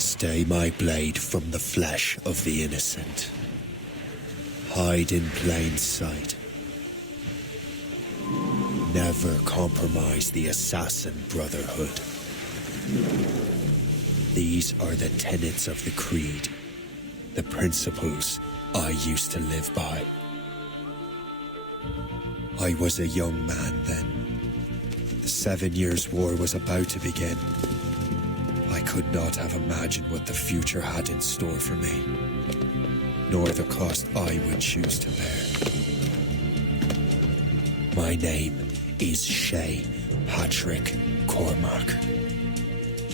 Stay my blade from the flesh of the innocent. Hide in plain sight. Never compromise the Assassin Brotherhood. These are the tenets of the Creed, the principles I used to live by. I was a young man then. The 7 Years' War was about to begin. I could not have imagined what the future had in store for me, nor the cost I would choose to bear. My name is Shay Patrick Cormac.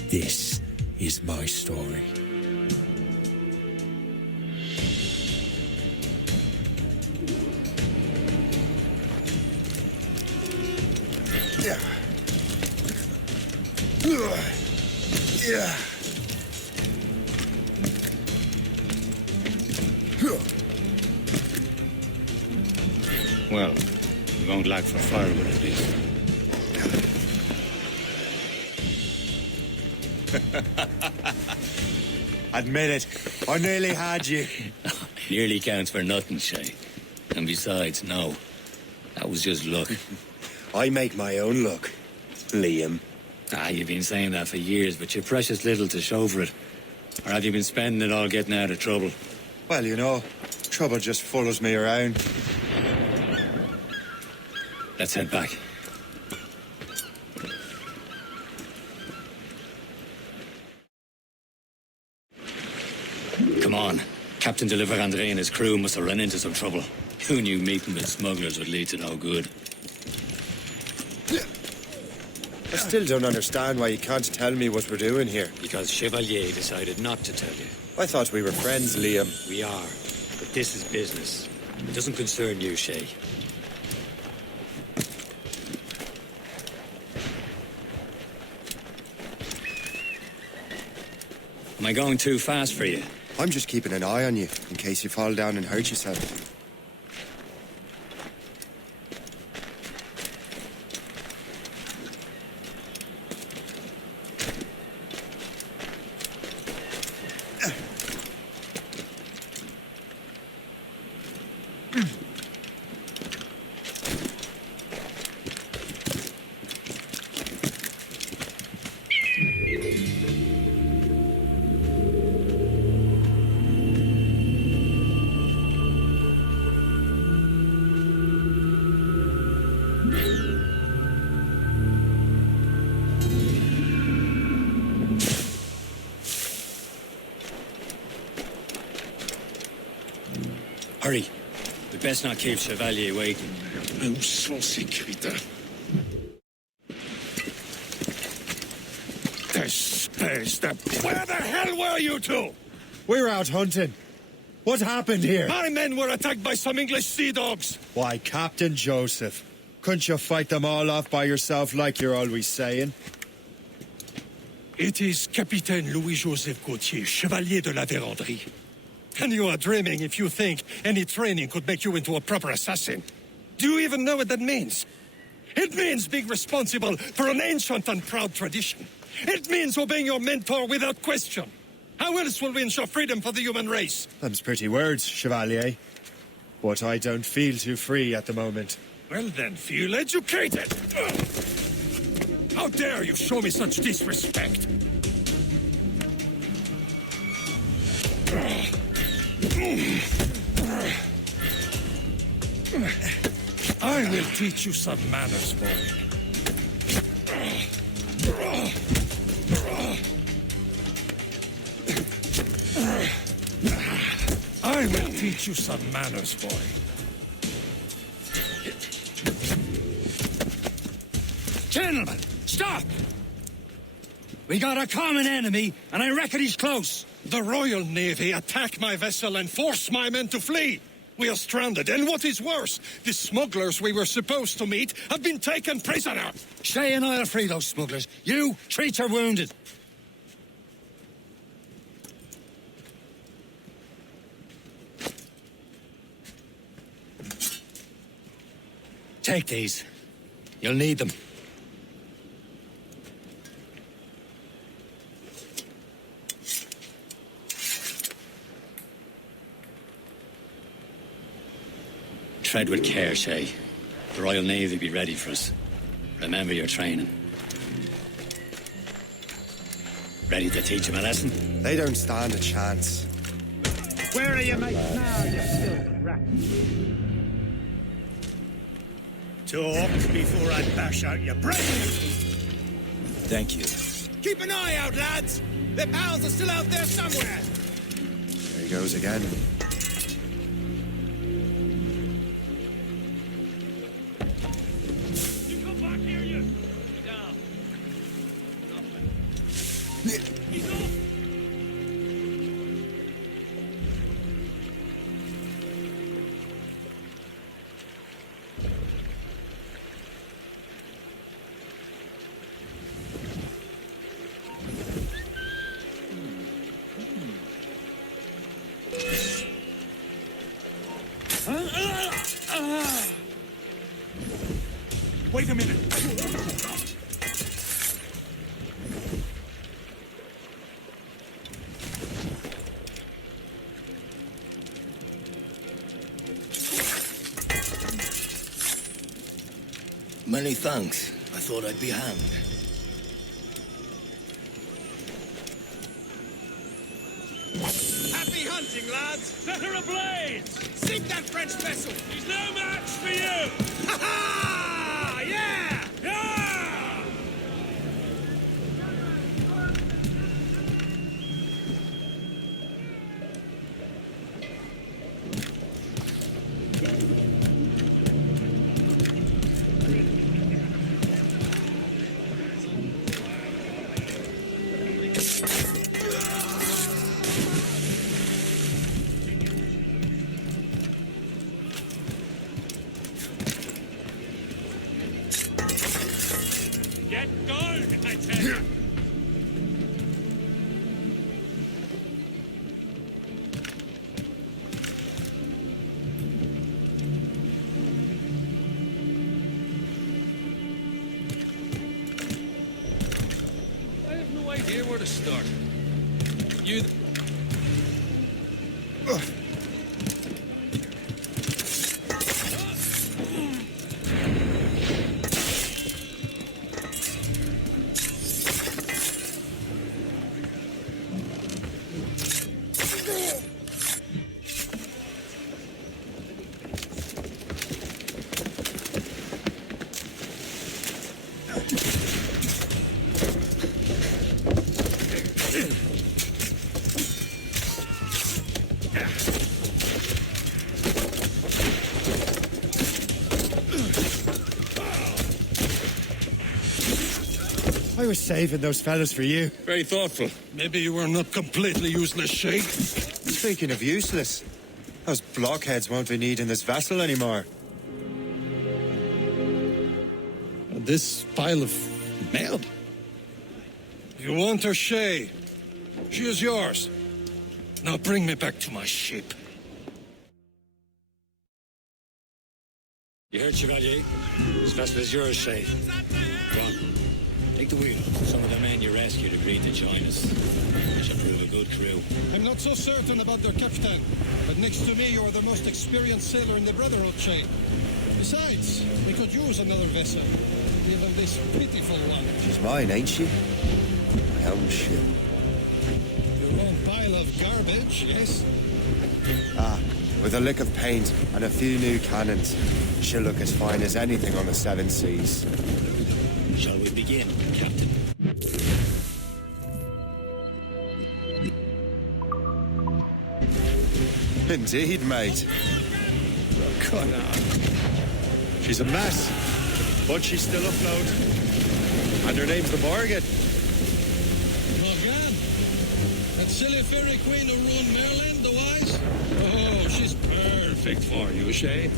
This is my story. Well, we won't lack for firewood at least. Admit it, I nearly had you. Nearly counts for nothing, Shay. And besides, no. That was just luck. I make my own luck, Liam. You've been saying that for years, but you've precious little to show for it. Or have you been spending it all getting out of trouble? Well, you know, trouble just follows me around. Let's head back. Come on. Captain de Liverandre and his crew must have run into some trouble. Who knew meeting with smugglers would lead to no good? I still don't understand why you can't tell me what we're doing here. Because Chevalier decided not to tell you. I thought we were friends, Liam. We are. But this is business. It doesn't concern you, Shay. Am I going too fast for you? I'm just keeping an eye on you, in case you fall down and hurt yourself. Hurry. We best not keep Chevalier waiting. Où sont ces crétins? Where the hell were you two? We're out hunting. What happened here? My men were attacked by some English sea dogs. Why, Captain Joseph. Couldn't you fight them all off by yourself like you're always saying? It is Capitaine Louis-Joseph Gauthier, Chevalier de la Vérendrye. And you are dreaming if you think any training could make you into a proper assassin. Do you even know what that means? It means being responsible for an ancient and proud tradition. It means obeying your mentor without question. How else will we ensure freedom for the human race? Them's pretty words, Chevalier. But I don't feel too free at the moment. Well then, feel educated. How dare you show me such disrespect? I will teach you some manners, boy. I will teach you some manners, boy. Gentlemen, stop! We got a common enemy, and I reckon he's close. The Royal Navy attacked my vessel and forced my men to flee. We are stranded, and what is worse, the smugglers we were supposed to meet have been taken prisoner. Shay and I'll free those smugglers. You treat your wounded. Take these. You'll need them. Tread with care, Shay. The Royal Navy be ready for us. Remember your training. Ready to teach them a lesson? They don't stand a chance. Where are you, mate? Now you filthy rat. Talk before I bash out your brains. Thank you. Keep an eye out, lads! Their pals are still out there somewhere! There he goes again. You come back here, you! Down. He's off! Wait a minute. Many thanks. I thought I'd be hanged. Happy hunting, lads! Set her ablaze! Sink that French vessel! He's no match for you! Ha ha! Yeah! Yeah! Get going, I tell you! I have no idea where to start. You... I was saving those fellas for you. Very thoughtful. Maybe you were not completely useless, Shay. Speaking of useless, those blockheads won't be needing this vessel anymore. This pile of mail. You want her, Shay? She is yours. Now bring me back to my ship. You heard, Chevalier? This vessel is yours, Shay. Go on. Take the wheel. Some of the men you rescued agreed to join us. They shall prove a good crew. I'm not so certain about their captain, but next to me you're the most experienced sailor in the Brotherhood chain. Besides, we could use another vessel, even this pitiful one. She's mine, ain't she? My own ship. Your own pile of garbage, yes? Ah, with a lick of paint and a few new cannons, she'll look as fine as anything on the seven seas. Shall we begin, Captain? Indeed, mate. Come on. She's a mess, but she's still afloat. And her name's the Morgan. Morgan? That silly fairy queen who ruined Maryland, the wise? Oh, she's perfect for you, Shay.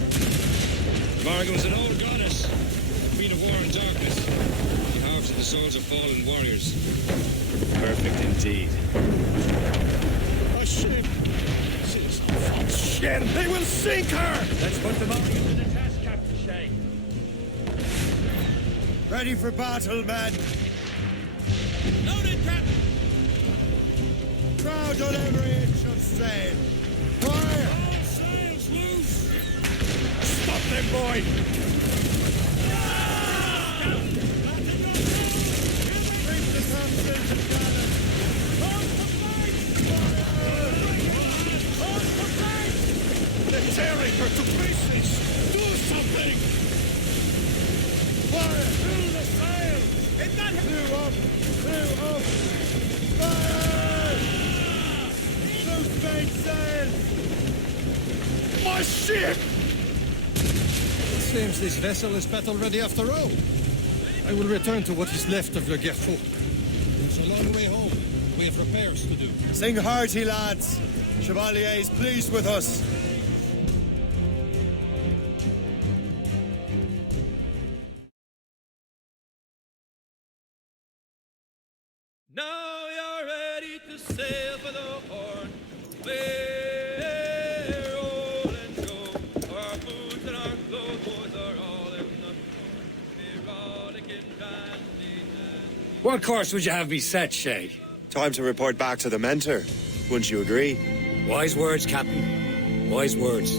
Morgan was an old goddess, queen of war and darkness. She harvested the souls of fallen warriors. Perfect indeed. A ship. Shit, they will sink her! Let's put the Morgan to the test, Captain Shay. Ready for battle, men! Loaded, Captain! Crowd on every inch of sail! Fire! All sails loose! him, boy! They're tearing her to pieces! Do something! Fire! Fill the sail! It's not Two up! Fire! Loose main sail! My ship! It seems this vessel is battle-ready after all. I will return to what is left of Le Guerfou. It's a long way home. We have repairs to do. Sing hearty, lads. Chevalier is pleased with us. Now you're ready to sail for the Horn. We're roll and go. Our boots and our clothes, boys, are all in the We're rollicking dandy and What course would you have me set, Shay? Time to report back to the mentor. Wouldn't you agree? Wise words, Captain. Wise words.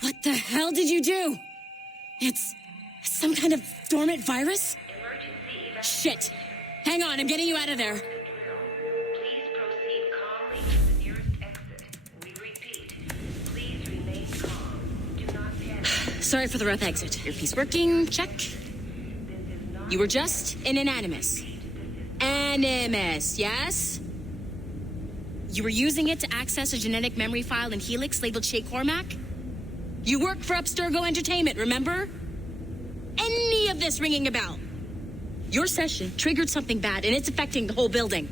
What the hell did you do? It's some kind of dormant virus? Shit! Hang on, I'm getting you out of there. Please proceed calmly to the nearest exit. We repeat, please remain calm. Do not panic. Sorry for the rough exit. Earpiece working, check. You were just in an Animus. Animus, yes? You were using it to access a genetic memory file in Helix labeled Shay Cormac? You work for Abstergo Entertainment, remember? Any of this ringing a bell? Your session triggered something bad, and it's affecting the whole building.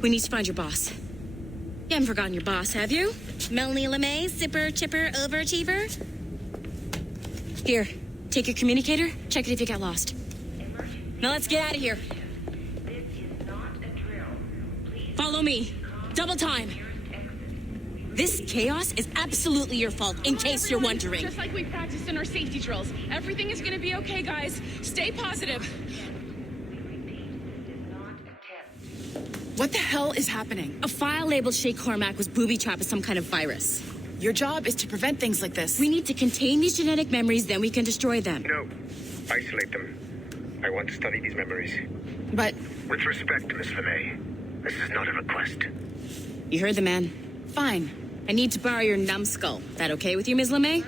We need to find your boss. You haven't forgotten your boss, have you? Melanie LeMay, zipper, chipper, overachiever? Here, take your communicator, check it if you got lost. Now let's get out of here. This is not a drill. Please Follow me. Double time. This chaos is absolutely your fault, in case you're wondering. Just like we practiced in our safety drills. Everything is gonna be okay, guys. Stay positive. What the hell is happening? A file labeled Shay Cormac was booby-trapped with some kind of virus. Your job is to prevent things like this. We need to contain these genetic memories, then we can destroy them. No. Isolate them. I want to study these memories. But... With respect, Miss LeMay, this is not a request. You heard the man. Fine. I need to borrow your numbskull. That okay with you, Ms. LeMay?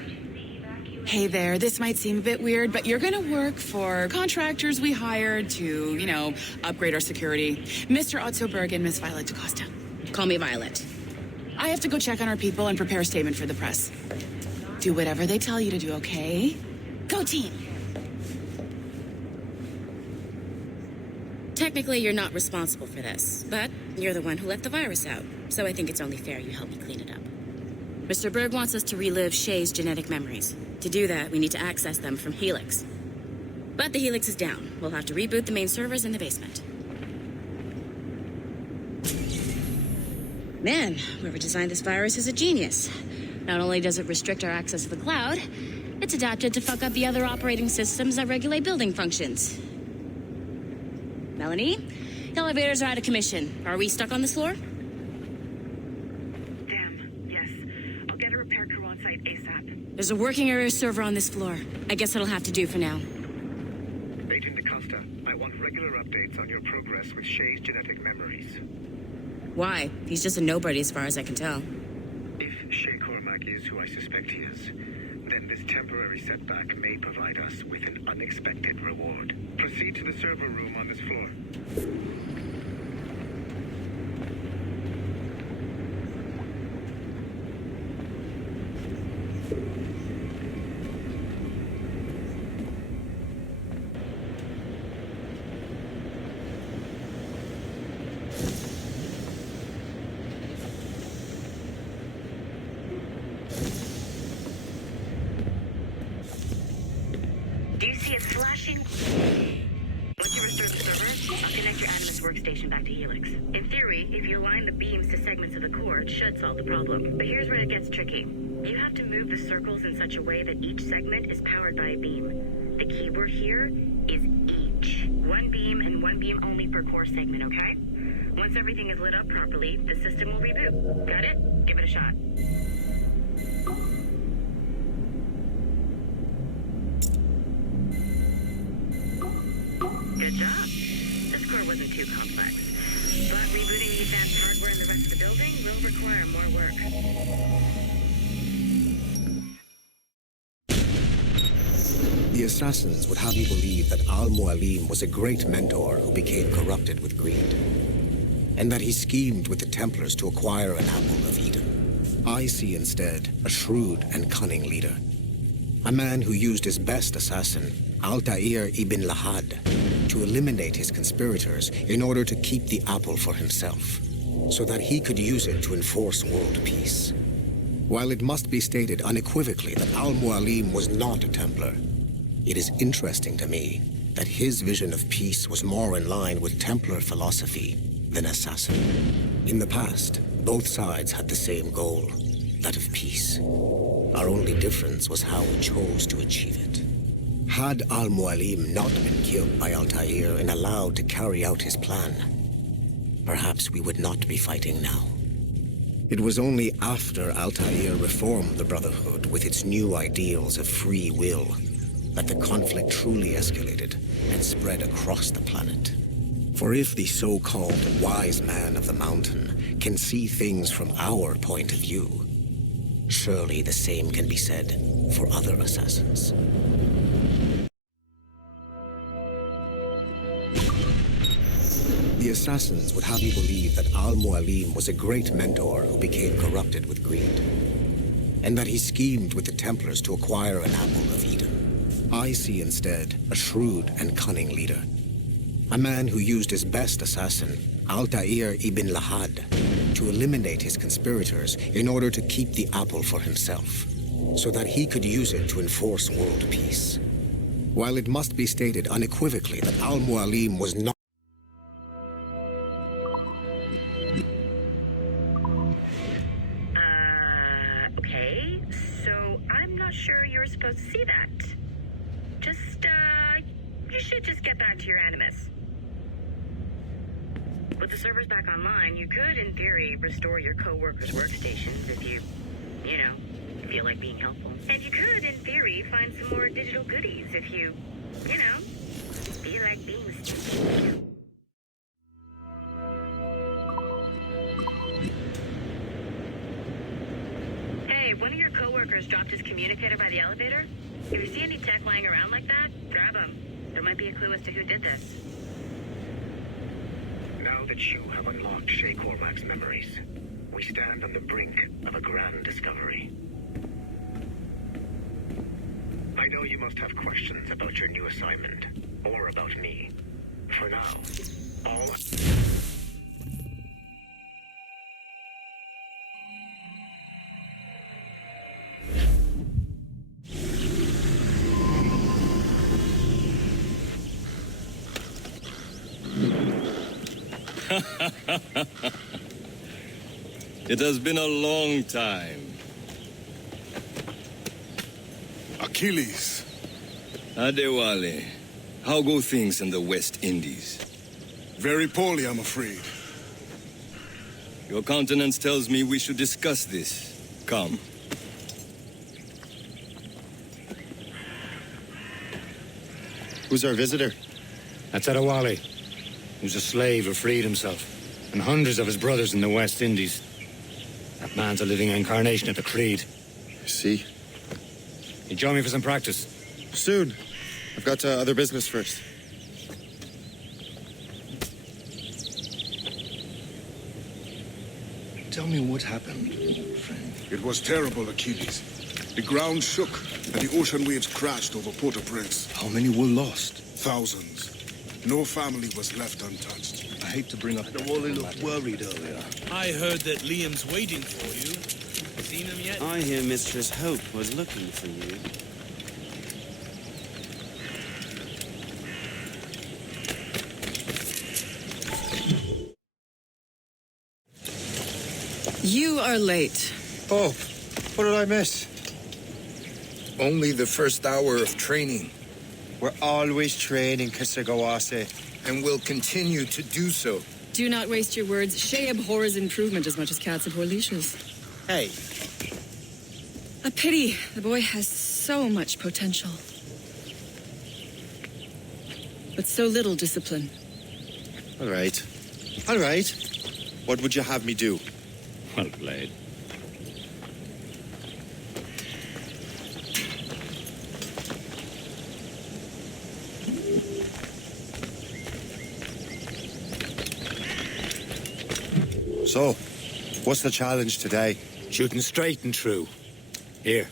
Hey there, this might seem a bit weird, but you're gonna work for contractors we hired to, upgrade our security. Mr. Otto Berg and Miss Violet DaCosta. Call me Violet. I have to go check on our people and prepare a statement for the press. Do whatever they tell you to do, okay? Go team! Technically, you're not responsible for this, but you're the one who let the virus out, so I think it's only fair you help me clean it up. Mr. Berg wants us to relive Shay's genetic memories. To do that, we need to access them from Helix. But the Helix is down. We'll have to reboot the main servers in the basement. Man, whoever designed this virus is a genius. Not only does it restrict our access to the cloud, it's adapted to fuck up the other operating systems that regulate building functions. Melanie, the elevators are out of commission. Are we stuck on this floor? Damn, yes. I'll get a repair crew on site ASAP. There's a working area server on this floor. I guess it'll have to do for now. Agent DaCosta, I want regular updates on your progress with Shay's genetic memories. Why? He's just a nobody as far as I can tell. If Shay Cormac is who I suspect he is, then this temporary setback may provide us with an unexpected reward. Proceed to the server room on this floor. Do you see it flashing? Once you restore the server, I'll connect your Animus workstation back to Helix. In theory, if you align the beams to segments of the core, it should solve the problem. But here's where it gets tricky. You have to move the circles in such a way that each segment is powered by a beam. The keyword here is each. One beam and one beam only per core segment, okay? Once everything is lit up properly, the system will reboot. Got it? Give it a shot. Good job. This core wasn't too complex. But rebooting the advanced hardware in the rest of the building will require more work. The assassins would have you believe that Al-Mualim was a great mentor who became corrupted with greed, and that he schemed with the Templars to acquire an apple of Eden. I see instead a shrewd and cunning leader, a man who used his best assassin, Altair ibn Lahad, to eliminate his conspirators in order to keep the apple for himself, so that he could use it to enforce world peace. While it must be stated unequivocally that Al-Mualim was not a Templar, it is interesting to me that his vision of peace was more in line with Templar philosophy than assassin. In the past, both sides had the same goal, that of peace. Our only difference was how we chose to achieve it. Had Al-Mualim not been killed by Altair and allowed to carry out his plan, perhaps we would not be fighting now. It was only after Altair reformed the Brotherhood with its new ideals of free will that the conflict truly escalated and spread across the planet. For if the so-called wise man of the mountain can see things from our point of view, surely the same can be said for other assassins. The assassins would have you believe that Al-Mualim was a great mentor who became corrupted with greed, and that he schemed with the Templars to acquire an apple of Eden. I see instead a shrewd and cunning leader, a man who used his best assassin, Altair ibn Lahad, to eliminate his conspirators in order to keep the apple for himself, so that he could use it to enforce world peace. While it must be stated unequivocally that Al-Mualim was not Okay, so I'm not sure you're supposed to see that. You should just get back to your Animus. With the servers back online, you could, in theory, restore your co-workers' workstations if you feel like being helpful. And you could, in theory, find some more digital goodies if you feel like being stupid. Hey, one of your co-workers dropped his communicator by the elevator. If you see any tech lying around like that, grab them. There might be a clue as to who did this. Now that you have unlocked Shay Cormac's memories, we stand on the brink of a grand discovery. I know you must have questions about your new assignment, or about me. For now, all... It has been a long time. Achilles. Adewale, how go things in the West Indies? Very poorly, I'm afraid. Your countenance tells me we should discuss this. Come. Who's our visitor? That's Adewale. He was a slave who freed himself, and hundreds of his brothers in the West Indies. That man's a living incarnation of the Creed. I see. You join me for some practice? Soon. I've got other business first. Tell me what happened, friend. It was terrible, Achilles. The ground shook, and the ocean waves crashed over Port-au-Prince. How many were lost? Thousands. No family was left untouched. I hate to bring up... Adewale looked worried earlier. I heard that Liam's waiting for you. Seen him yet? I hear Mistress Hope was looking for you. You are late. Oh, what did I miss? Only the first hour of training. We're always training, Kisagawase. And will continue to do so. Do not waste your words. Shay abhors improvement as much as cats abhor leashes. Hey. A pity. The boy has so much potential. But so little discipline. All right. All right. What would you have me do? Well played. So, what's the challenge today? Shooting straight and true. Here,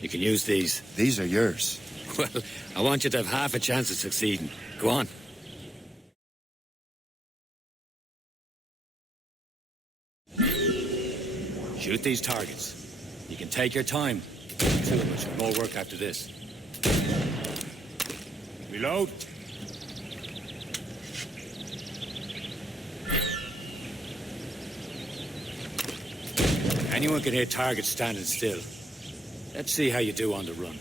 you can use these. These are yours. Well, I want you to have half a chance of succeeding. Go on. Shoot these targets. You can take your time. Too much more work after this. Reload. Anyone can hit targets standing still. Let's see how you do on the run.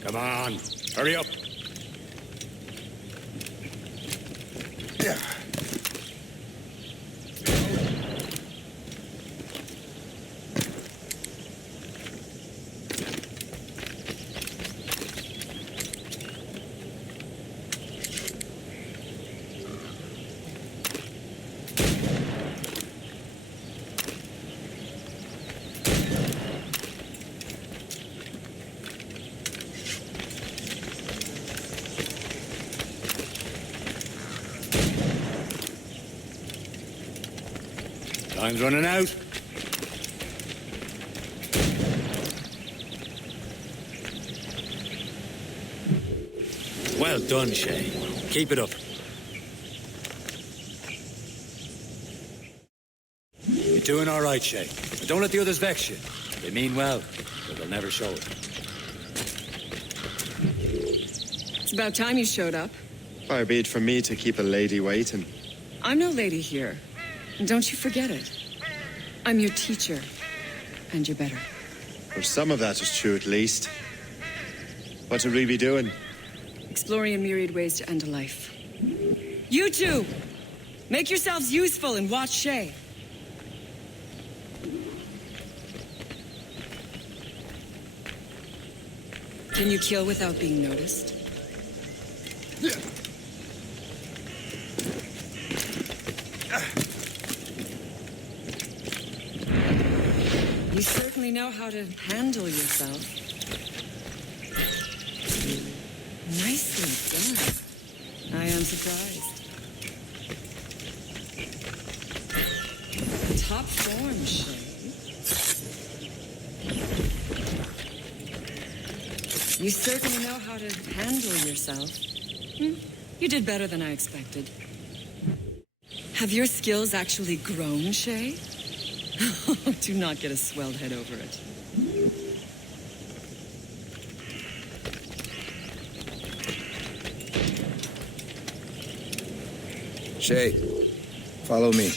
Come on, hurry up. Yeah. Time's running out. Well done, Shay. Keep it up. You're doing all right, Shay. But don't let the others vex you. They mean well, but they'll never show it. It's about time you showed up. Far be it from me to keep a lady waiting. I'm no lady here. And don't you forget it. I'm your teacher. And you're better. Well, some of that is true, at least. What are we be doing? Exploring a myriad ways to end a life. You two! Make yourselves useful and watch Shay. Can you kill without being noticed? You certainly know how to handle yourself. Nicely done. I am surprised. Top form, Shay. You certainly know how to handle yourself. You did better than I expected. Have your skills actually grown, Shay? Do not get a swelled head over it. Shay, follow me.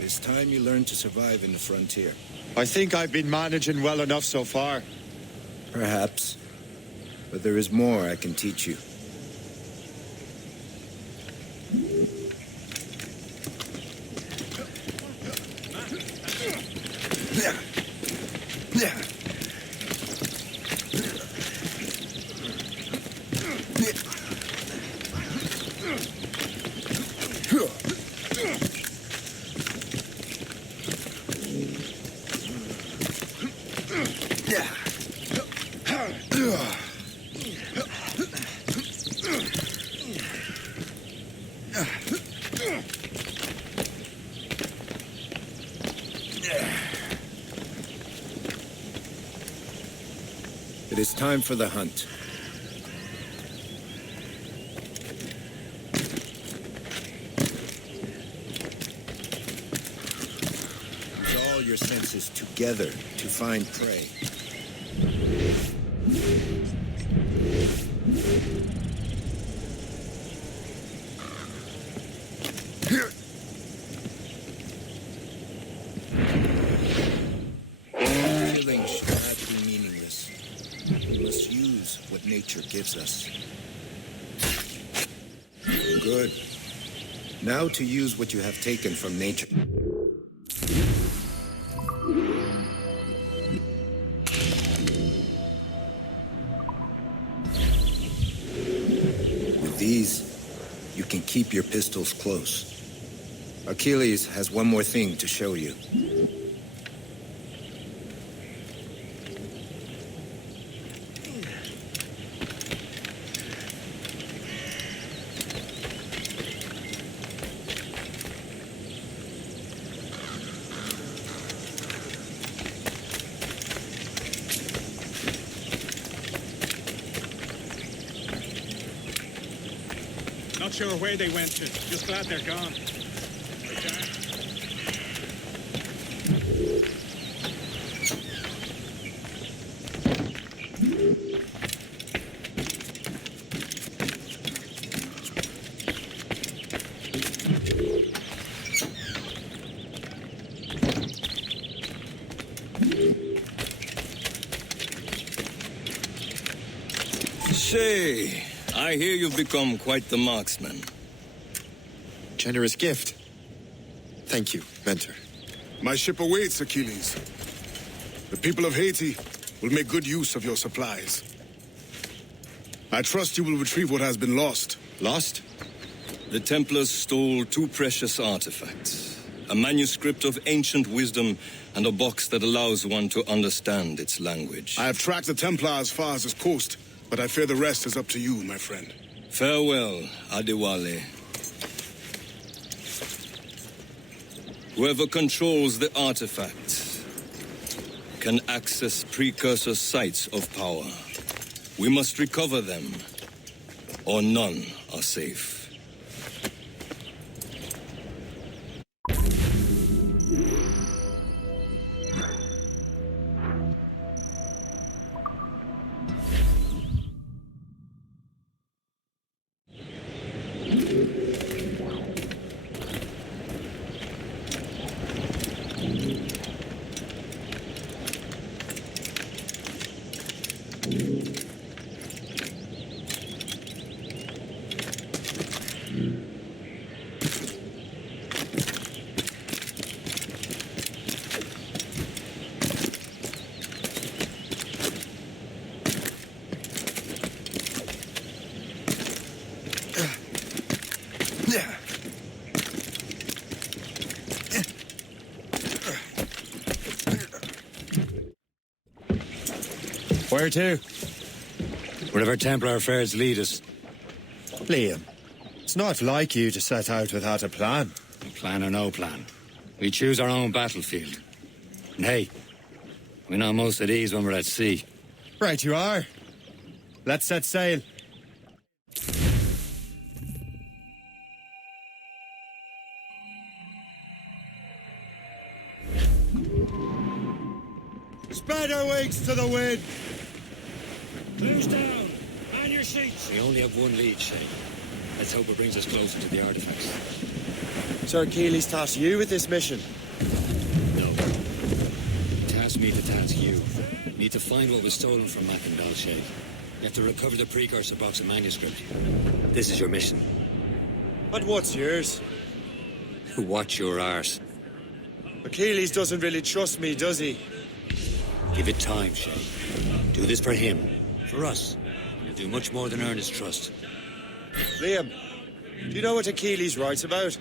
It's time you learn to survive in the frontier. I think I've been managing well enough so far. Perhaps. But there is more I can teach you. It is time for the hunt. Use all your senses together to find prey. nature gives us. Good. Now to use what you have taken from nature. With these, you can keep your pistols close. Achilles has one more thing to show you. Not sure where they went to. Just glad they're gone. Shay, I hear you've become quite the marksman. Generous gift. Thank you, Mentor. My ship awaits, Achilles. The people of Haiti will make good use of your supplies. I trust you will retrieve what has been lost. Lost? The Templars stole 2 precious artifacts. A manuscript of ancient wisdom and a box that allows one to understand its language. I have tracked the Templar as far as this coast, but I fear the rest is up to you, my friend. Farewell, Adewale. Whoever controls the artifacts can access precursor sites of power. We must recover them, or none are safe. Where to? Wherever Templar affairs lead us. Liam, it's not like you to set out without a plan. Plan or no plan. We choose our own battlefield. And hey, we know most at ease when we're at sea. Right you are. Let's set sail. Spread our wings to the wind! Close down! Man your seats! We only have one lead, Shay. Let's hope it brings us closer to the artifacts. Sir Achilles tasked you with this mission? No. He tasked me to task you. We need to find what was stolen from Mackandal, Shay. You have to recover the precursor box of manuscript. This is your mission. And what's yours? Watch your arse. Achilles doesn't really trust me, does he? Give it time, Shay. Do this for him. For us. You'll do much more than earn his trust. Liam, do you know what Achilles writes about?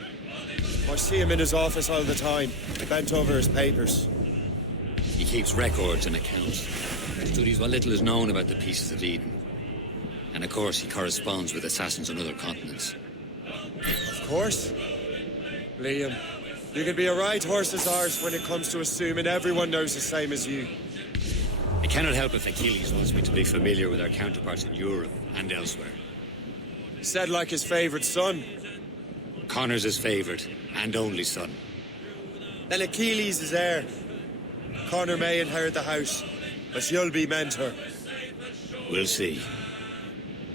I see him in his office all the time, bent over his papers. He keeps records and accounts. Studies what little is known about the Pieces of Eden. And of course, he corresponds with assassins on other continents. Of course. Liam, you can be a right horse's arse when it comes to assuming everyone knows the same as you. I cannot help if Achilles wants me to be familiar with our counterparts in Europe and elsewhere. Said like his favourite son. Connor's his favourite and only son. Then Achilles is heir. Connor may inherit the house, but you'll be mentor. We'll see.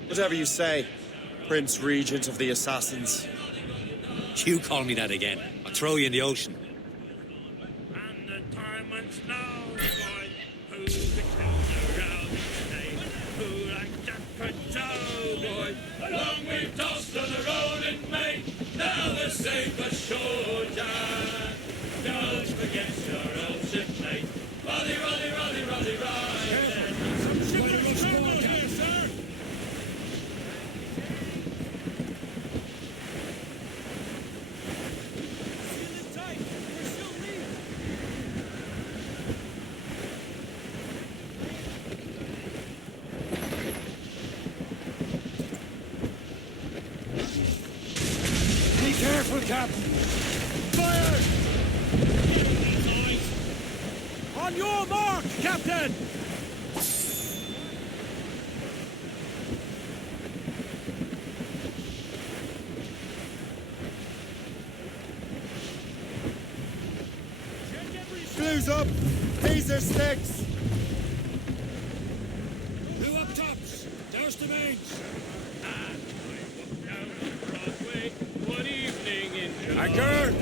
Whatever you say, Prince Regent of the Assassins. You call me that again, I'll throw you in the ocean. And the time went now, boy. Who's the closer around today? Who like that? Pajou, boy. Along we've tossed on the rolling main. Now the safe ashore, Jack. Don't forget your old shipmate. Roddy, Roddy, Roddy, Roddy, right. Some shipmates trouble here, sir. Seal it tight. We're still leaving. Be careful, Captain! Fire! On your mark, Captain! Screws up! Taser sticks! Who up tops? Douse the mains! I walk down on Broadway one evening in July. Anchor!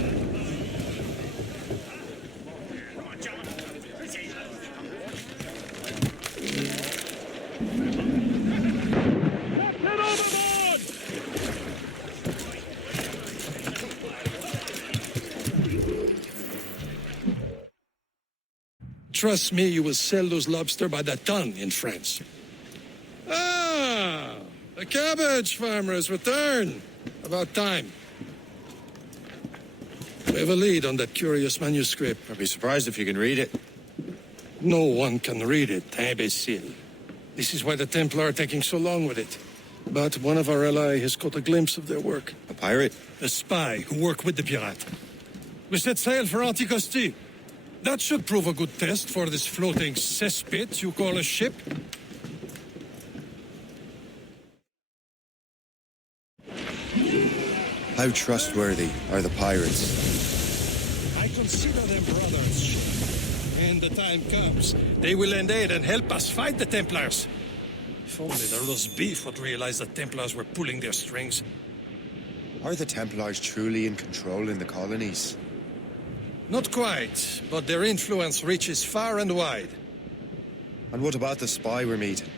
Captain overboard! Trust me, you will sell those lobster by the ton in France. Ah! The cabbage farmer has returned. About time. We have a lead on that curious manuscript. I'd be surprised if you can read it. No one can read it, imbecile. This is why the Templar are taking so long with it. But one of our allies has caught a glimpse of their work. A pirate? A spy who worked with the pirate. We set sail for Anticosti. That should prove a good test for this floating cesspit you call a ship. How trustworthy are the pirates? I consider them brothers. When the time comes, they will lend aid and help us fight the Templars. If only the roast beef would realize the Templars were pulling their strings. Are the Templars truly in control in the colonies? Not quite, but their influence reaches far and wide. And what about the spy we're meeting?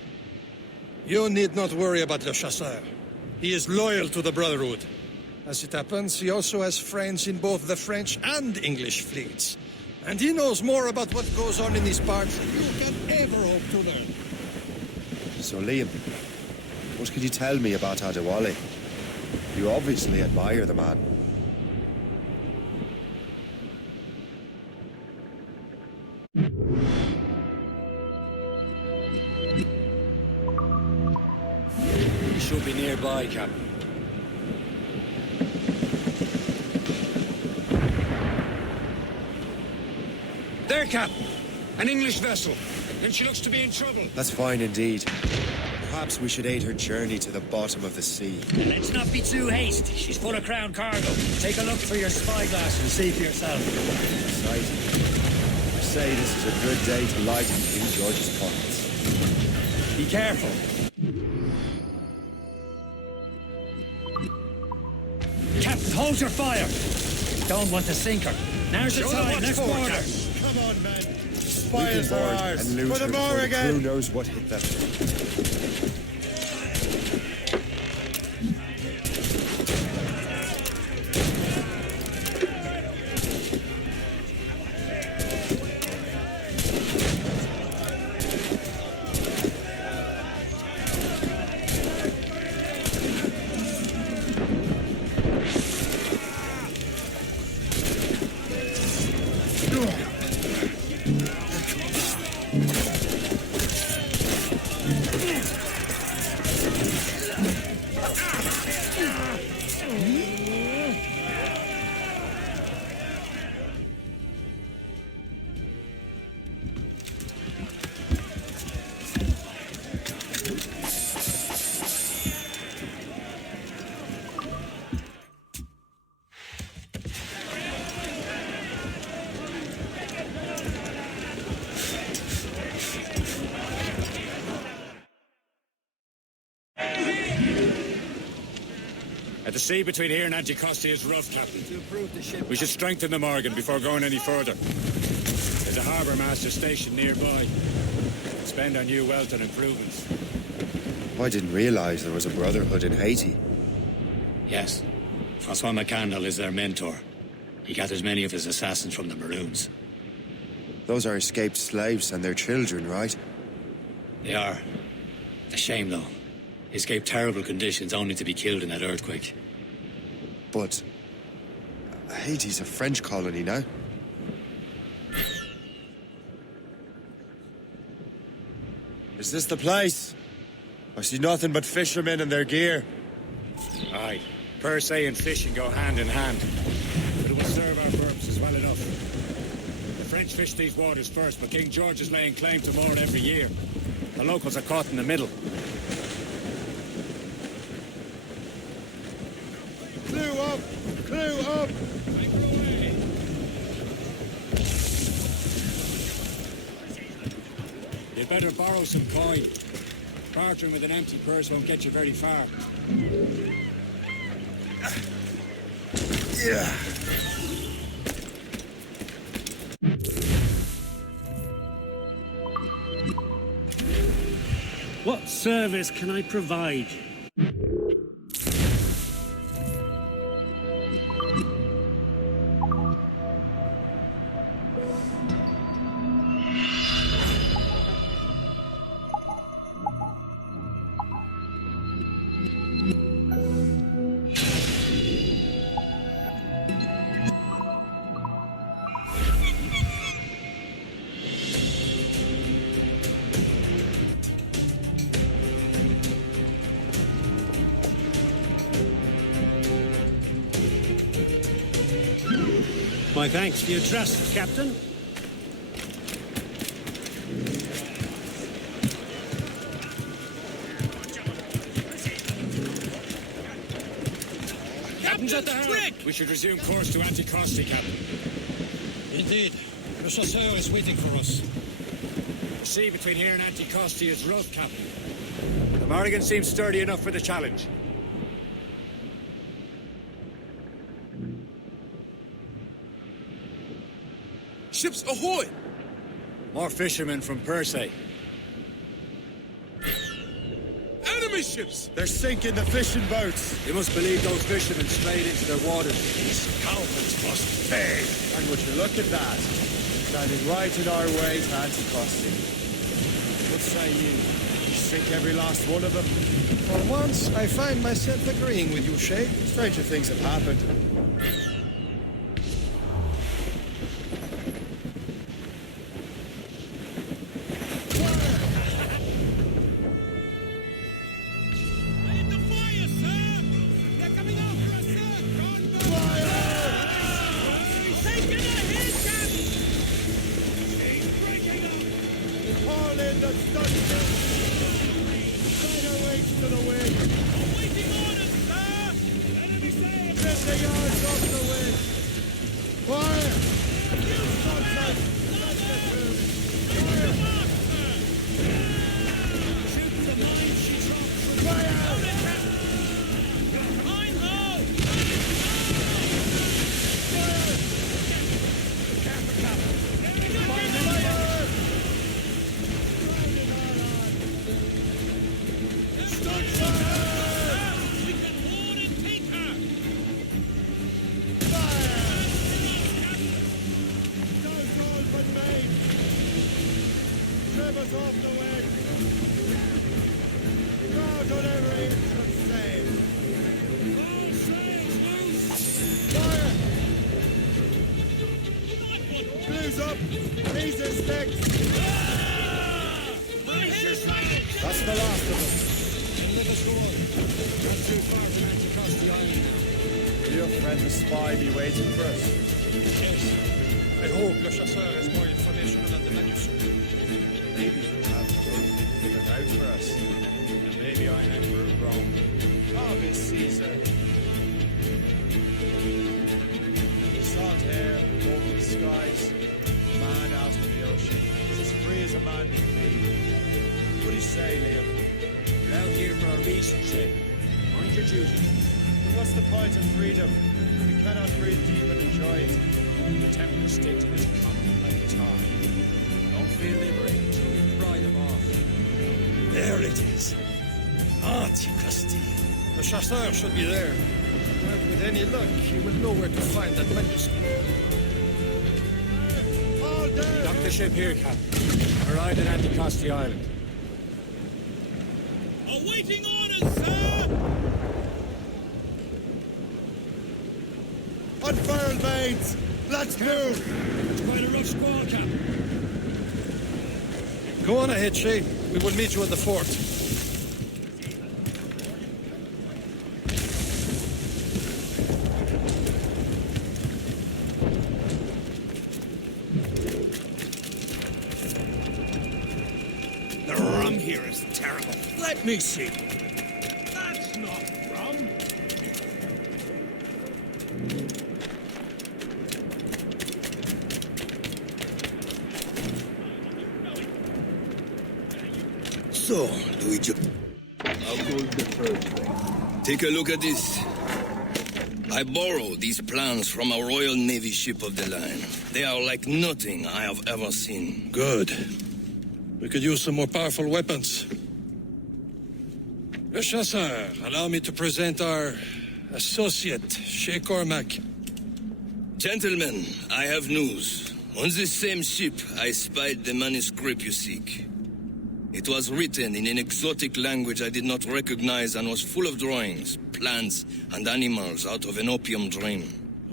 You need not worry about Le Chasseur. He is loyal to the Brotherhood. As it happens, he also has friends in both the French and English fleets. And he knows more about what goes on in these parts than you can ever hope to learn. So, Liam, what can you tell me about Adewale? You obviously admire the man. He should be nearby, Captain. There, Captain. An English vessel. And she looks to be in trouble. That's fine indeed. Perhaps we should aid her journey to the bottom of the sea. Let's not be too hasty. She's full of crown cargo. Take a look through your spyglass and see for yourself. Exciting. I say this is a good day to lighten King George's pockets. Be careful. Captain, hold your fire. Don't want to sink her. Now's the time. Let's board her. Come on, men. The We can spies are board ours. and loot For the her before Morrigan! the crew knows what hit them. The sea between here and Anticosti is rough, Captain. We should strengthen the Morgan before going any further. There's a harbour master stationed nearby. Spend our new wealth on improvements. I didn't realize there was a brotherhood in Haiti. Yes. Francois McCandle is their mentor. He gathers many of his assassins from the Maroons. Those are escaped slaves and their children, right? They are. A shame, though. They escaped terrible conditions only to be killed in that earthquake. But Haiti's a French colony now. Is this the place? I see nothing but fishermen and their gear. Aye. Per se and fishing go hand in hand. But it will serve our purposes well enough. The French fish these waters first, but King George is laying claim to more every year. The locals are caught in the middle. Clew up! Clew up! You'd better borrow some coin. Bartering with an empty purse won't get you very far. Yeah. What service can I provide? My thanks for your trust, Captain. Captain's at the helm! We should resume course to Anticosti, Captain. Indeed. Le chasseur is waiting for us. The sea between here and Anticosti is rough, Captain. The Morrigan seems sturdy enough for the challenge. Ships ahoy! More fishermen from Persay. Enemy ships! They're sinking the fishing boats. You must believe those fishermen strayed into their waters. Scalpers must pay! And would you look at that? Standing right in our way to Anticosti. What say you? We sink every last one of them. For once, I find myself agreeing with you, Shay. Stranger things have happened. That's the last of them. And let us go on. Not too far from Anticosti Island now. Will your friend the spy be waiting for us? Yes. I hope Le Chasseur has more information about the manuscript. Maybe he'll have more figured out for us. And maybe I'm Emperor of Rome. Ave Caesar. Salt air, open skies, man out of the ocean. It's as free as a man can be. What do you say, Liam? You're out here for a reason, Shay. Mind your duty. But what's the point of freedom? We cannot breathe deep and enjoy it. The Templars stick to this continent like a tar. Don't feel liberated until we pry them off. There it is. Anticosti. The chasseur should be there. And with any luck, he will know where to find that manuscript. Dock the ship here, Captain. Arrived at Anticosti Island. Awaiting orders, sir! Unfurl, mates! Let's move! It's quite a rough squall, Captain. Go on ahead, Shay. We will meet you at the fort. The rum here is terrible. Let me see. That's not rum. So, Luigi, how goes the first one? Take a look at this. I borrowed these plans from a Royal Navy ship of the line. They are like nothing I have ever seen. Good. We could use some more powerful weapons. Le Chasseur, allow me to present our associate, Shay Cormac. Gentlemen, I have news. On this same ship, I spied the manuscript you seek. It was written in an exotic language I did not recognize and was full of drawings, plants, and animals out of an opium dream.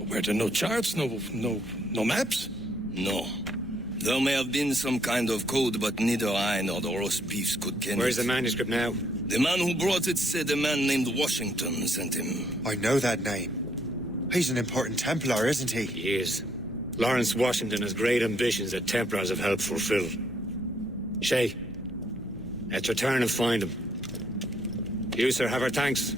Were there no charts, no maps? No. There may have been some kind of code, but neither I nor the roast beefs could ken Where's it. the manuscript now? The man who brought it said a man named Washington sent him. I know that name. He's an important Templar, isn't he? He is. Lawrence Washington has great ambitions that Templars have helped fulfill. Shay, let's return and find him. You, sir, have our thanks.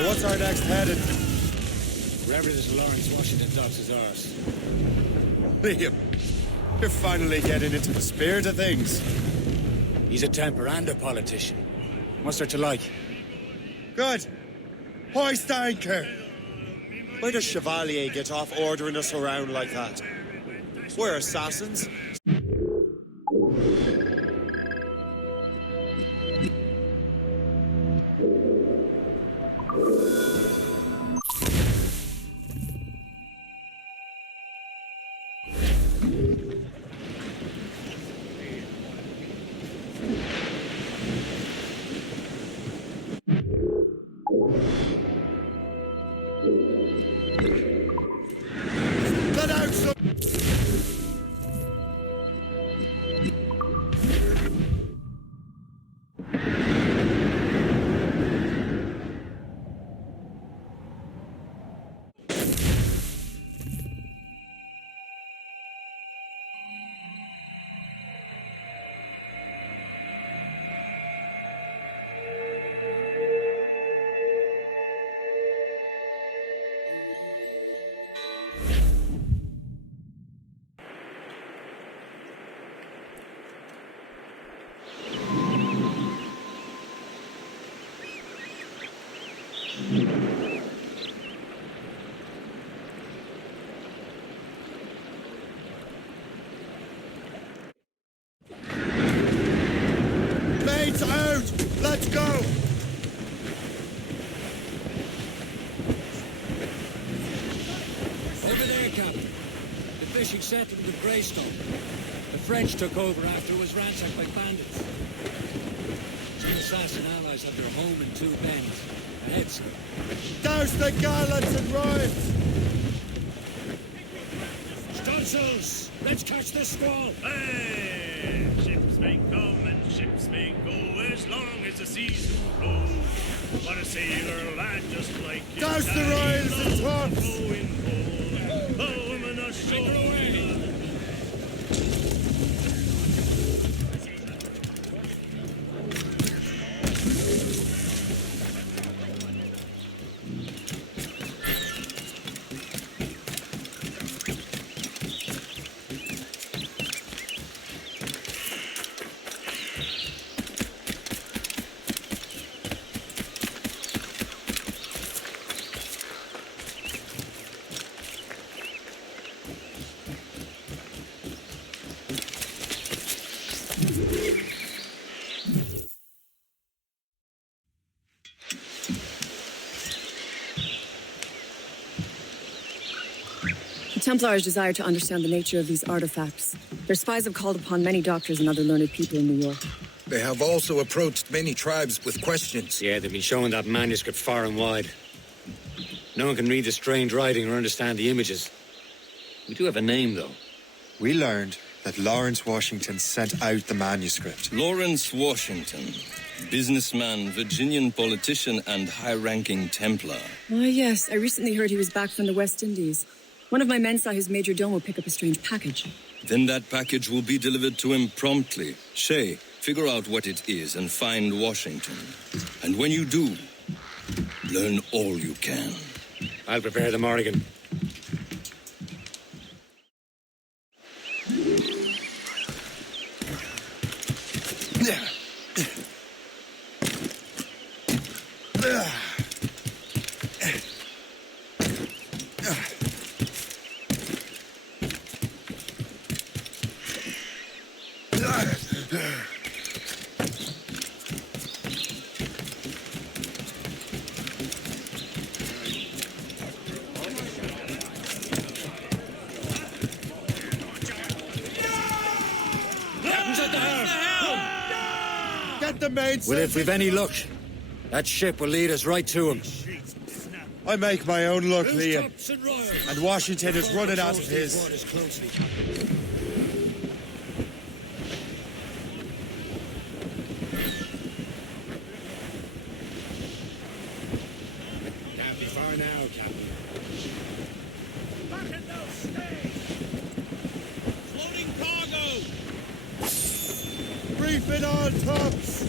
So what's our next headed? Wherever this Lawrence Washington docks is ours. Liam, you're finally getting into the spirit of things. He's a Templar and a politician. What's there to like? Good. Hoist anchor. Why does Chevalier get off ordering us around like that? We're assassins. let's go! Over there, Captain. The fishing settlement of Greystone. The French took over after it was ransacked by bandits. Some assassin allies have their home in Two Bends. Ahead, sir. Douse the gallants and rhymes! Stunsails! Let's catch this squall! Hey! Ships may come and ships may go as long as the seas do flow. But a sailor lad just like you. Douse the royals and tops! Oh, women are so The Templars desire to understand the nature of these artifacts. Their spies have called upon many doctors and other learned people in New York. They have also approached many tribes with questions. Yeah, they've been showing that manuscript far and wide. No one can read the strange writing or understand the images. We do have a name, though. We learned that Lawrence Washington sent out the manuscript. Lawrence Washington, businessman, Virginian politician, and high-ranking Templar. Ah, yes. I recently heard he was back from the West Indies. One of my men saw his major domo pick up a strange package. Then that package will be delivered to him promptly. Shay, figure out what it is and find Washington. And when you do, learn all you can. I'll prepare the Morrigan. Well, if we've any luck, that ship will lead us right to him. I make my own luck, Liam. And Washington is running out of his. Can't be far now, Captain. floating cargo! Brief it on, tops!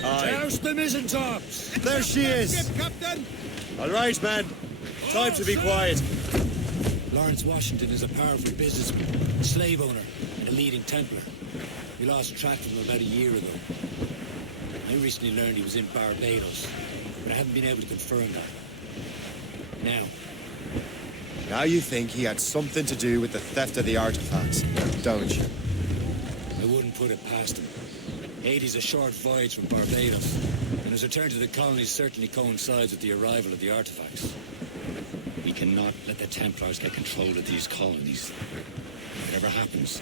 Douse the mizzen tops! There she is! Captain! All right, man. Time to be quiet. Lawrence Washington is a powerful businessman, a slave owner, and a leading Templar. We lost track of him about a year ago. I recently learned he was in Barbados, but I haven't been able to confirm that. Now you think he had something to do with the theft of the artifacts, don't you? I wouldn't put it past him. Haiti's a short voyage from Barbados, and his return to the colonies certainly coincides with the arrival of the artifacts. We cannot let the Templars get control of these colonies. Whatever happens,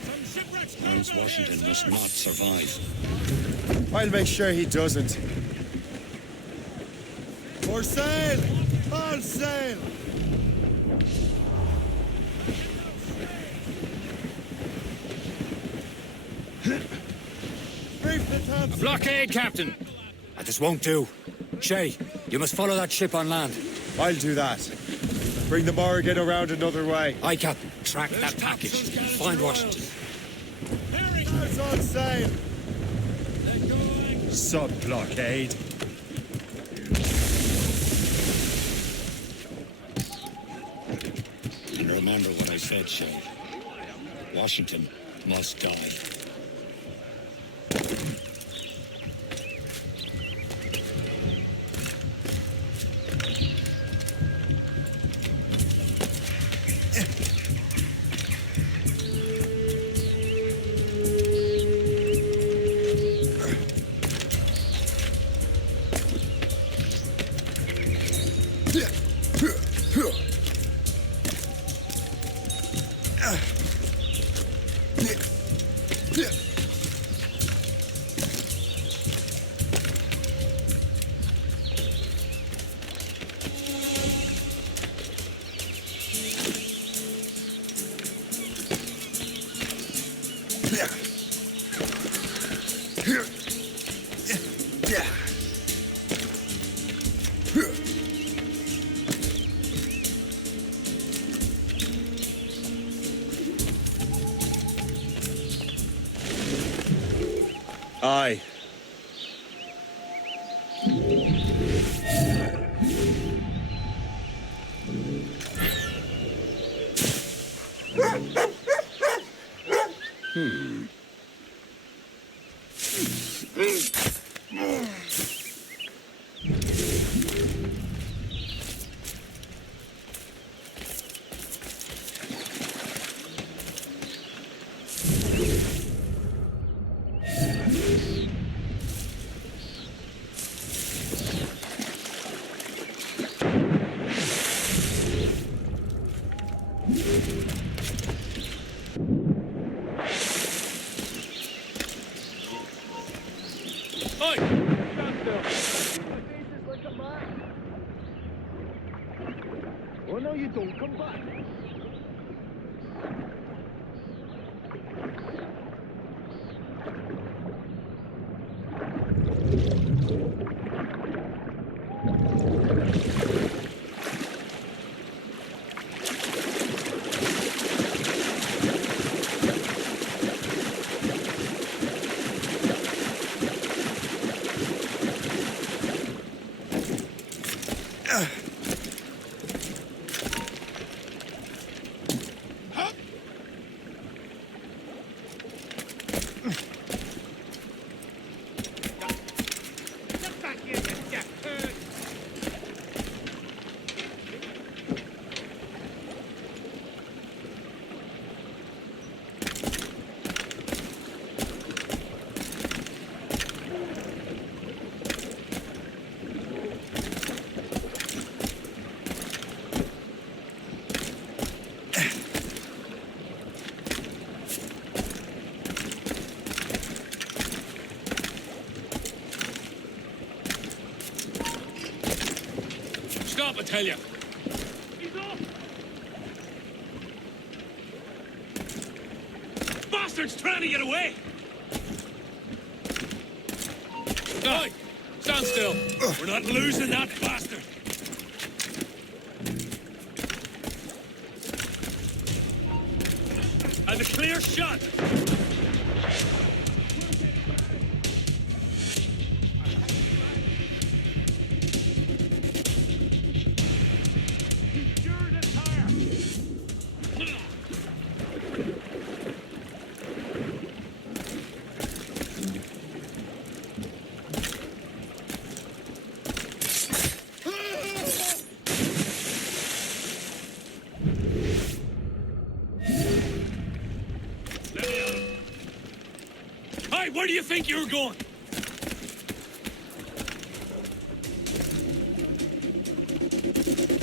Lawrence Washington must not survive. I'll make sure he doesn't. For sail! All sail! A blockade, Captain! This won't do. Shay, you must follow that ship on land. I'll do that. Bring the Morrigan around another way. Aye, Captain. Track that package. Find Washington. House on sail! Sub-blockade. And remember what I said, Shay. Washington must die. Aye. Oi! Oh, no, you don't. Come back. Stop, I tell you. Bastard's trying to get away. Oi! Stand still. We're not losing that bastard. And a clear shot. Hey, where do you think you're going?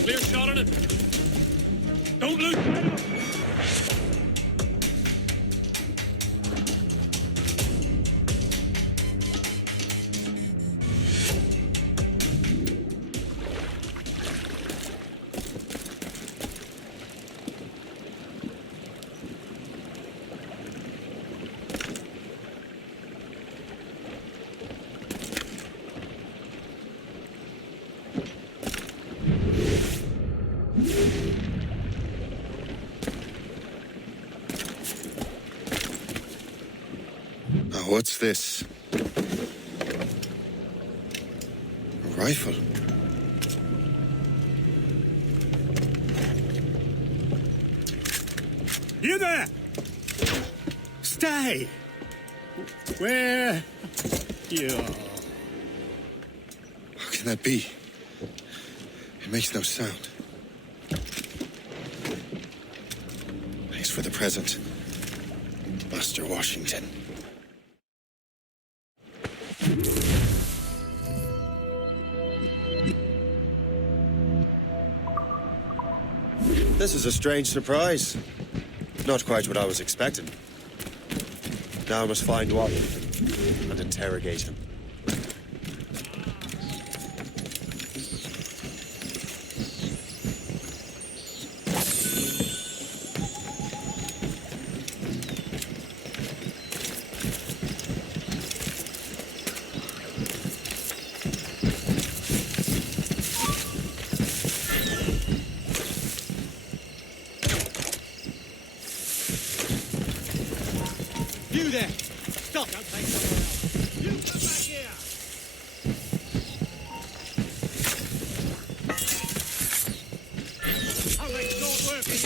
Clear shot on it. Don't lose sight of him. What's this? A rifle? You there! Stay! Where? You. How can that be? It makes no sound. Thanks for the present, Buster Washington. This is a strange surprise. Not quite what I was expecting. Now I must find Washington and interrogate him. You there! Stop! Don't take somewhere else. You come back here! I'll make short work of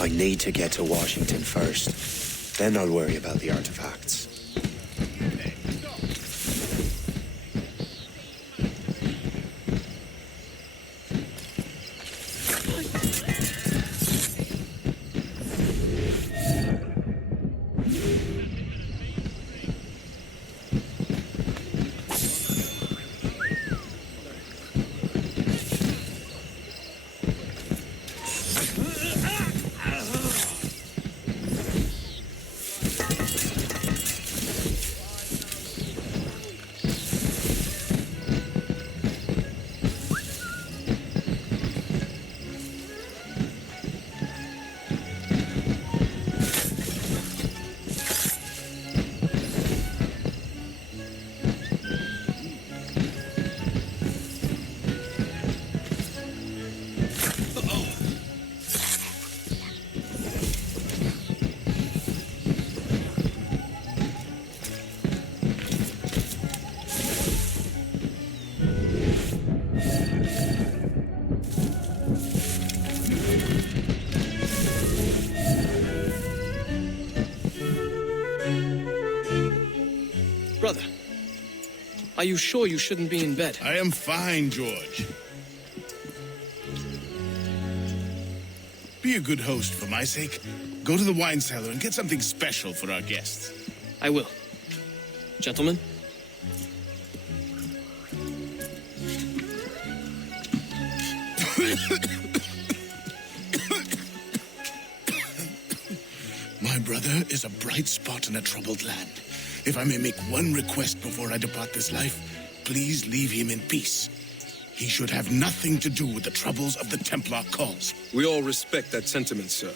I need to get to Washington first. Then I'll worry about the artifacts. Brother, are you sure you shouldn't be in bed? I am fine, George. Be a good host for my sake. Go to the wine cellar and get something special for our guests. I will. Gentlemen? My brother is a bright spot in a troubled land. If I may make one request before I depart this life, please leave him in peace. He should have nothing to do with the troubles of the Templar cause. We all respect that sentiment, sir.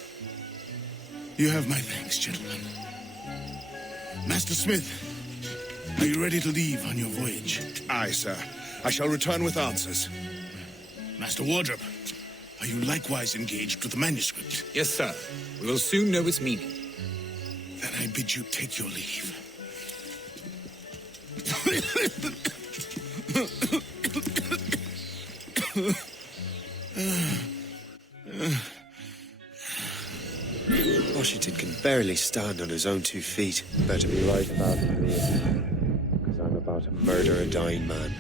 You have my thanks, gentlemen. Master Smith, are you ready to leave on your voyage? Aye, sir. I shall return with answers. Master Wardrop, are you likewise engaged with the manuscript? Yes, sir. We will soon know its meaning. Then I bid you take your leave. Washington can barely stand on his own 2 feet. Better be right about it, because I'm about to murder a dying man.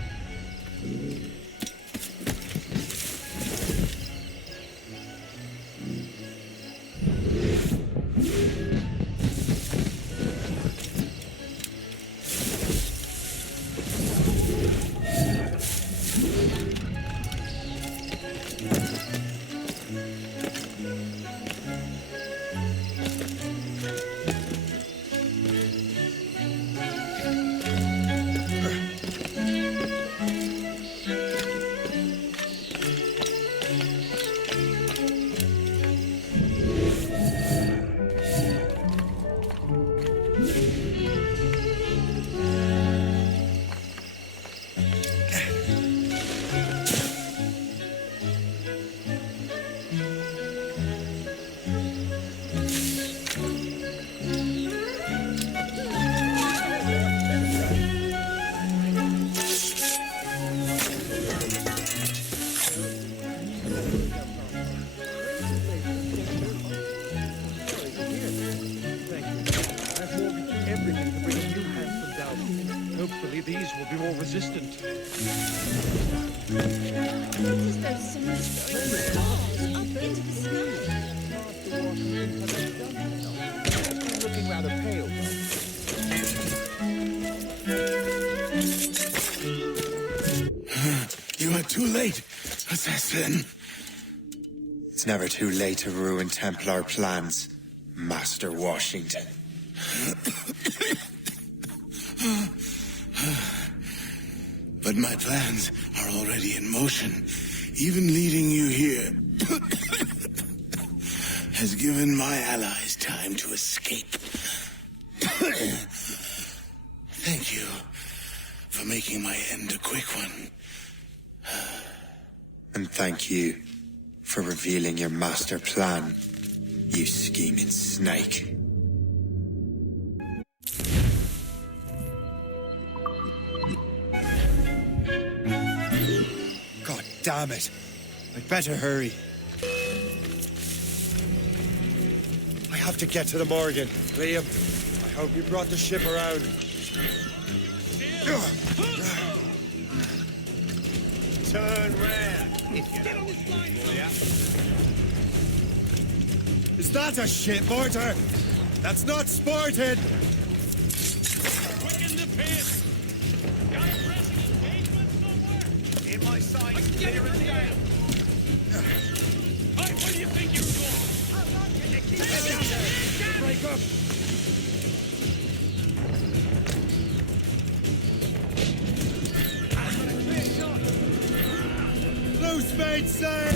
resistant. There's so much going on up into the sky. Looking rather pale, You are too late, assassin. It's never too late to ruin Templar plans, Master Washington. But my plans are already in motion. Even leading you here has given my allies time to escape. Thank you for making my end a quick one. And thank you for revealing your master plan, you scheming snake. God damn it! I'd better hurry. I have to get to the Morgan. Liam, I hope you brought the ship around. Turn round. Get on this line, Is that a ship mortar? That's not sported! Quicken the pace. Got a pressing engagement somewhere. In my sight. I can get it in the air. Hey, where do you think you're going? Break up. Loose mate sail!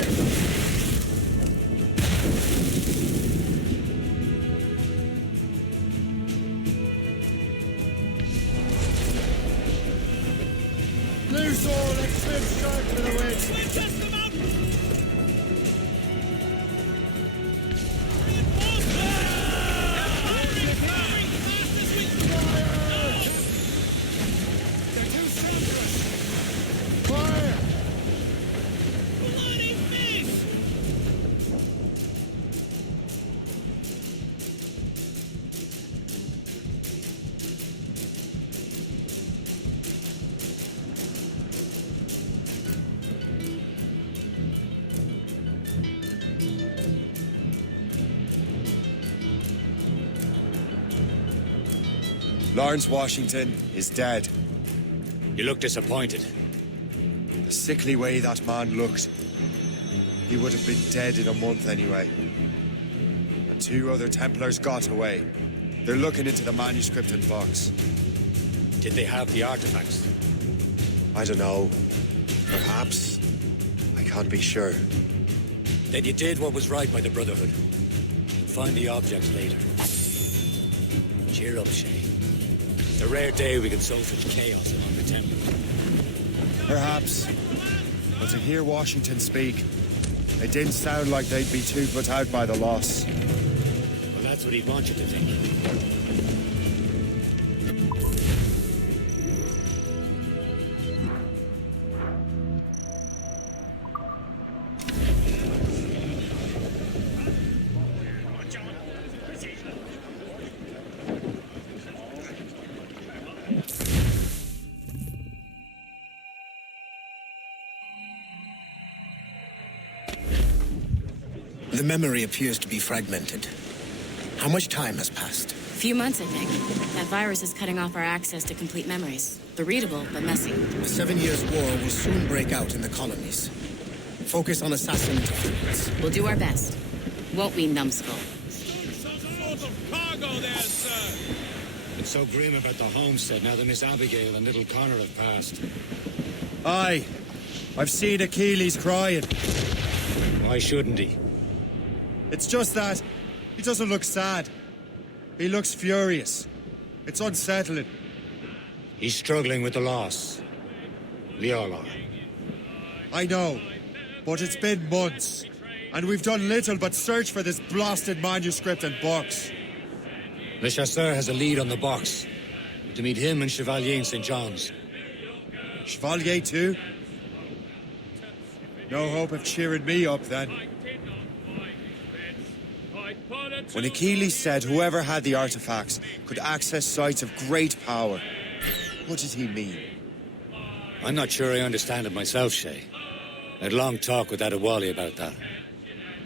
Loose all and swim sharp to the wind! Swim test them out! Lawrence Washington is dead. You look disappointed. The sickly way that man looked. He would have been dead in a month anyway. The 2 other Templars got away. They're looking into the manuscript and box. Did they have the artifacts? I don't know. Perhaps. I can't be sure. Then you did what was right by the Brotherhood. Find the objects later. Cheer up, Shay. It's a rare day we can sow such chaos among the Templars. Perhaps. But to hear Washington speak, it didn't sound like they'd be too put out by the loss. Well, that's what he'd want you to think. The memory appears to be fragmented. How much time has passed? A few months, I think. That virus is cutting off our access to complete memories. They're readable, but messy. The 7 Years' War will soon break out in the colonies. Focus on assassin interference. We'll do our best. Won't we, numbskull? Cargo there, sir. It's so grim about the homestead now that Miss Abigail and little Connor have passed. Aye. I've seen Achilles crying. Why shouldn't he? It's just that he doesn't look sad. He looks furious. It's unsettling. He's struggling with the loss. We all are. I know, but it's been months, and we've done little but search for this blasted manuscript and box. Le Chasseur has a lead on the box. To meet him and Chevalier in St. John's. Chevalier too? No hope of cheering me up then. When Achilles said whoever had the artifacts could access sites of great power, what did he mean? I'm not sure I understand it myself, Shay. I had a long talk with Adewale about that.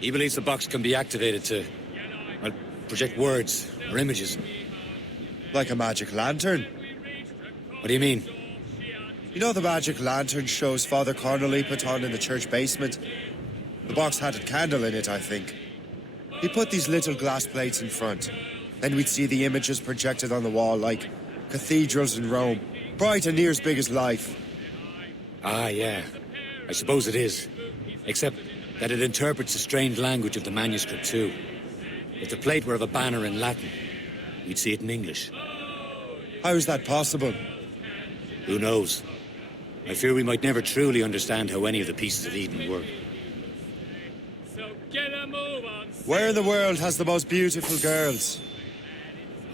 He believes the box can be activated to, well, project words or images. Like a magic lantern? What do you mean? You know the magic lantern shows Father Connolly put on in the church basement? The box had a candle in it, I think. He put these little glass plates in front. Then we'd see the images projected on the wall like cathedrals in Rome. Bright and near as big as life. Ah, yeah. I suppose it is. Except that it interprets the strange language of the manuscript, too. If the plate were of a banner in Latin, we'd see it in English. How is that possible? Who knows? I fear we might never truly understand how any of the pieces of Eden work. Where in the world has the most beautiful girls?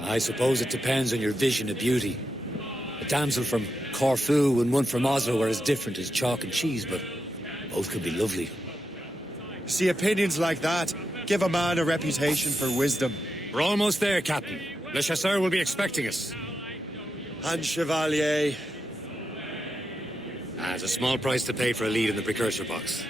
I suppose it depends on your vision of beauty. A damsel from Corfu and one from Oslo are as different as chalk and cheese, but both could be lovely. See, opinions like that give a man a reputation for wisdom. We're almost there, Captain. Le Chasseur will be expecting us. And Chevalier. It's a small price to pay for a lead in the precursor box.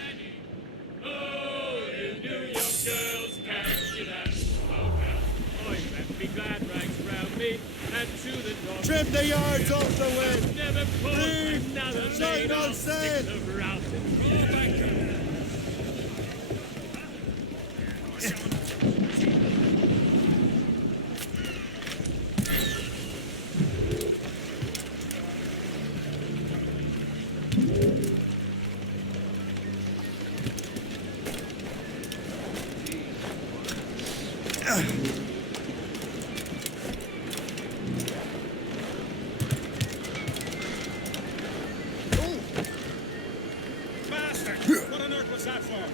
Trim the yards off the wind! Reef! Shine on sail! What on earth was that for?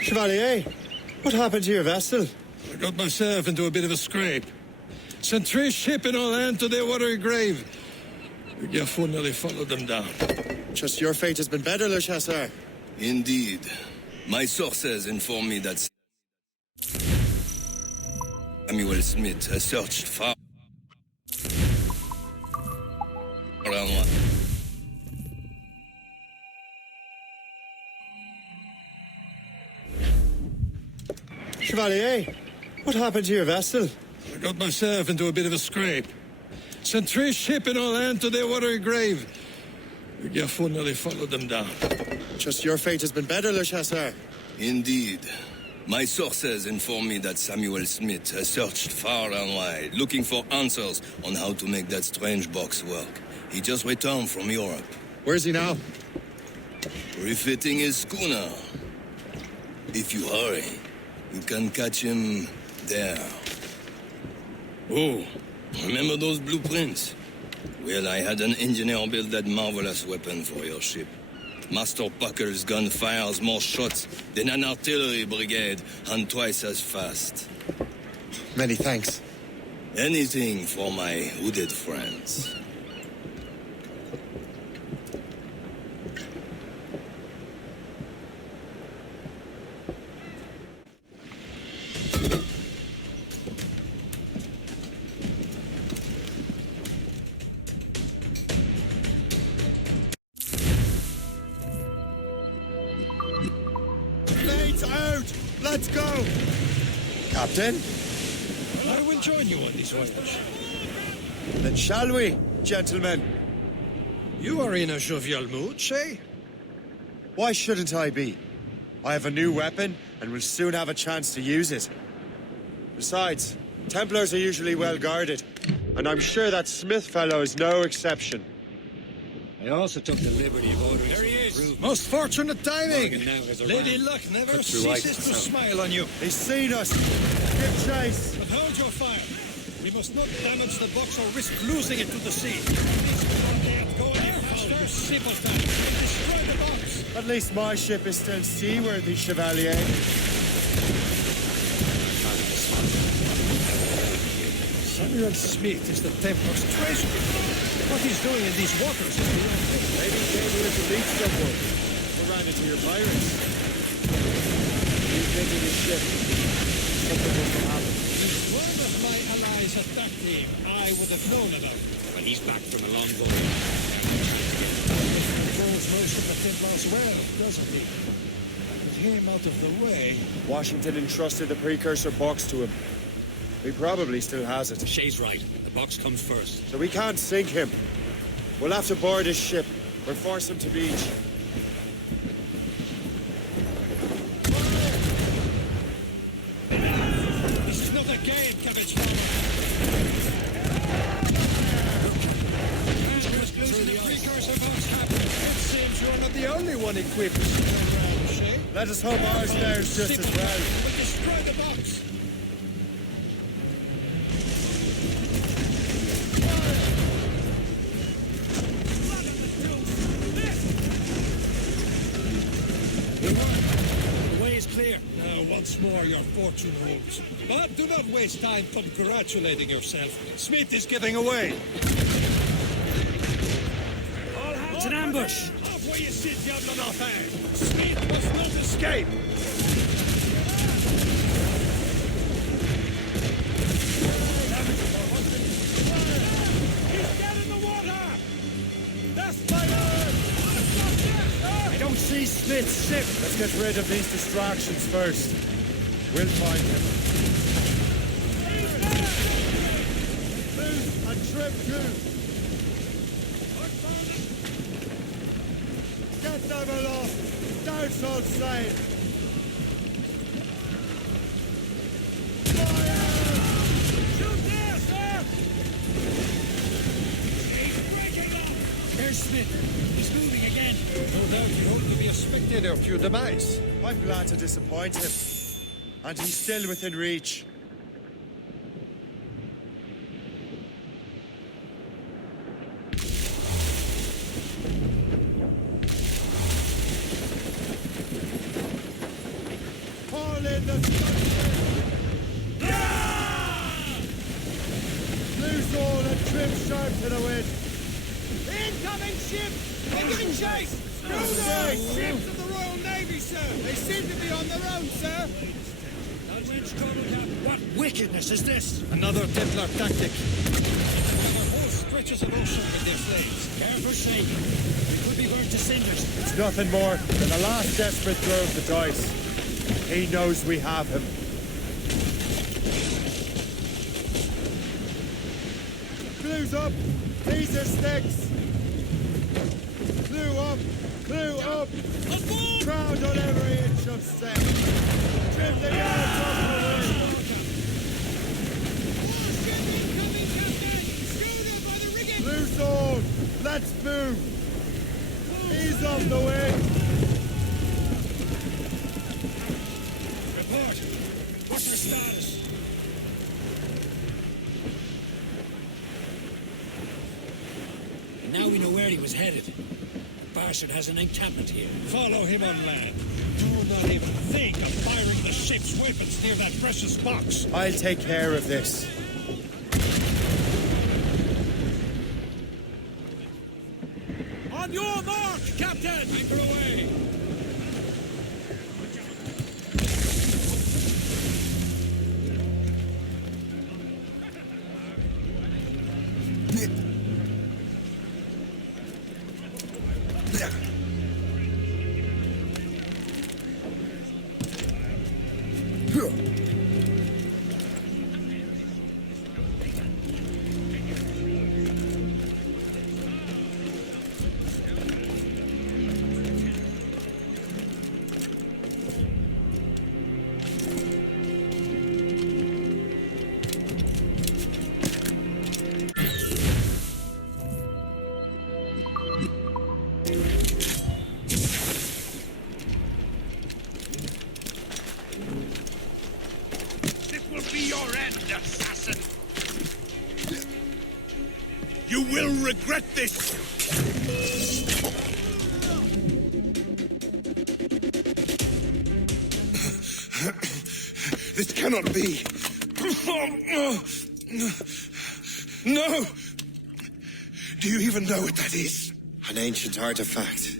Chevalier, what happened to your vessel? I got myself into a bit of a scrape. Sent 3 ships in all hand to their watery grave. Gerfo nearly followed them down. Just your fate has been better, Le Chasseur. Indeed. My sources inform me that Samuel Smith has searched far and Chevalier, what happened to your vessel? I got myself into a bit of a scrape. Sent 3 ships in all hand to their watery grave. Gerfo nearly followed them down. Just your fate has been better, Le Chasseur. Indeed. My sources inform me that Samuel Smith has searched far and wide, looking for answers on how to make that strange box work. He just returned from Europe. Where's he now? Refitting his schooner. If you hurry, you can catch him there. Oh, remember those blueprints? Well, I had an engineer build that marvelous weapon for your ship. Master Puckle's gun fires more shots than an artillery brigade and twice as fast. Many thanks. Anything for my hooded friends. Blades out! Let's go! Captain? I will join you on this voyage. Then shall we, gentlemen? You are in a jovial mood, Shay? Why shouldn't I be? I have a new weapon, and will soon have a chance to use it. Besides, Templars are usually well guarded, and I'm sure that Smith fellow is no exception. I also took the liberty of ordering. There he is. Most fortunate timing. Morgan now has Lady arrived. Luck never Cut through ceases ice to and snow. smile on you. He's seen us. Give chase. But hold your fire. We must not damage the box or risk losing it to the sea. Go any faster, simpleton. Destroy the box. At least my ship is still seaworthy, Chevalier. Samuel Smith is the Templar's treasurer. What he's doing in these waters is beyond me. Maybe he came here to meet someone. Or ran into your pirates. You taking his ship. Something must have happened. If one of my allies attacked him, I would have known about it. But he's back from a long voyage. He knows most of the Templars well, doesn't he? With him out of the way... Washington entrusted the precursor box to him. He probably still has it. Shay's right. The box comes first. So we can't sink him. We'll have to board his ship or force him to beach. This is not a game, Cabbage Farmer. The precursor box happened. It seems you're not the only one equipped to turn around, Shay. Let us hope ours fares just as well. But destroy the box. The way is clear. Now, once more, your fortune holds. But do not waste time congratulating yourself. Smith is getting away. All hands in ambush! Off where you sit, Diablo Nortin! Smith must not escape! He's dead in the water! That's fire! I don't see Smith's ship! Let's get rid of these distractions first. We'll find him. Move and trip too. Get them aloft. Don't so sail. Shoot there, sir! There's Smith. He's moving again. No doubt you hope to be a spectator of your demise. I'm glad to disappoint him. And he's still within reach. Haul in the loose all and trim sharp to the wind. Incoming ship! Taking chase! Schooners! Ships of the Royal Navy, sir! They seem to be on their own, sir! That winch, Colonel Cap. What wickedness is this? Another Templar tactic. Cover whole stretches of ocean with their slaves. Careful, Shay. We could be burnt to cinders. It's nothing more than the last desperate throw of the dice. He knows we have him. Clues up! These are sticks! Clue up! Clue up! Crowd on every inch of set! Trim the yards off the wind! Loose all! Let's move! Ease off the wind! Report. What's our status? he was headed. Barshad has an encampment here. Follow him on land. Do not even think of firing the ship's weapons near that precious box. I'll take care of this. On your mark, Captain! Anchor away! You will regret this! This cannot be. No! Do you even know what that is? An ancient artifact.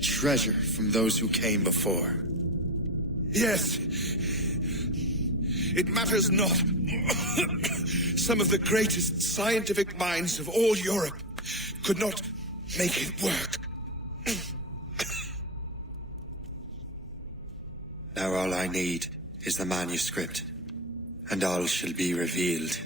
Treasure from those who came before. Yes. It matters not. Some of the greatest scientific minds of all Europe could not make it work. Now all I need is the manuscript, and all shall be revealed.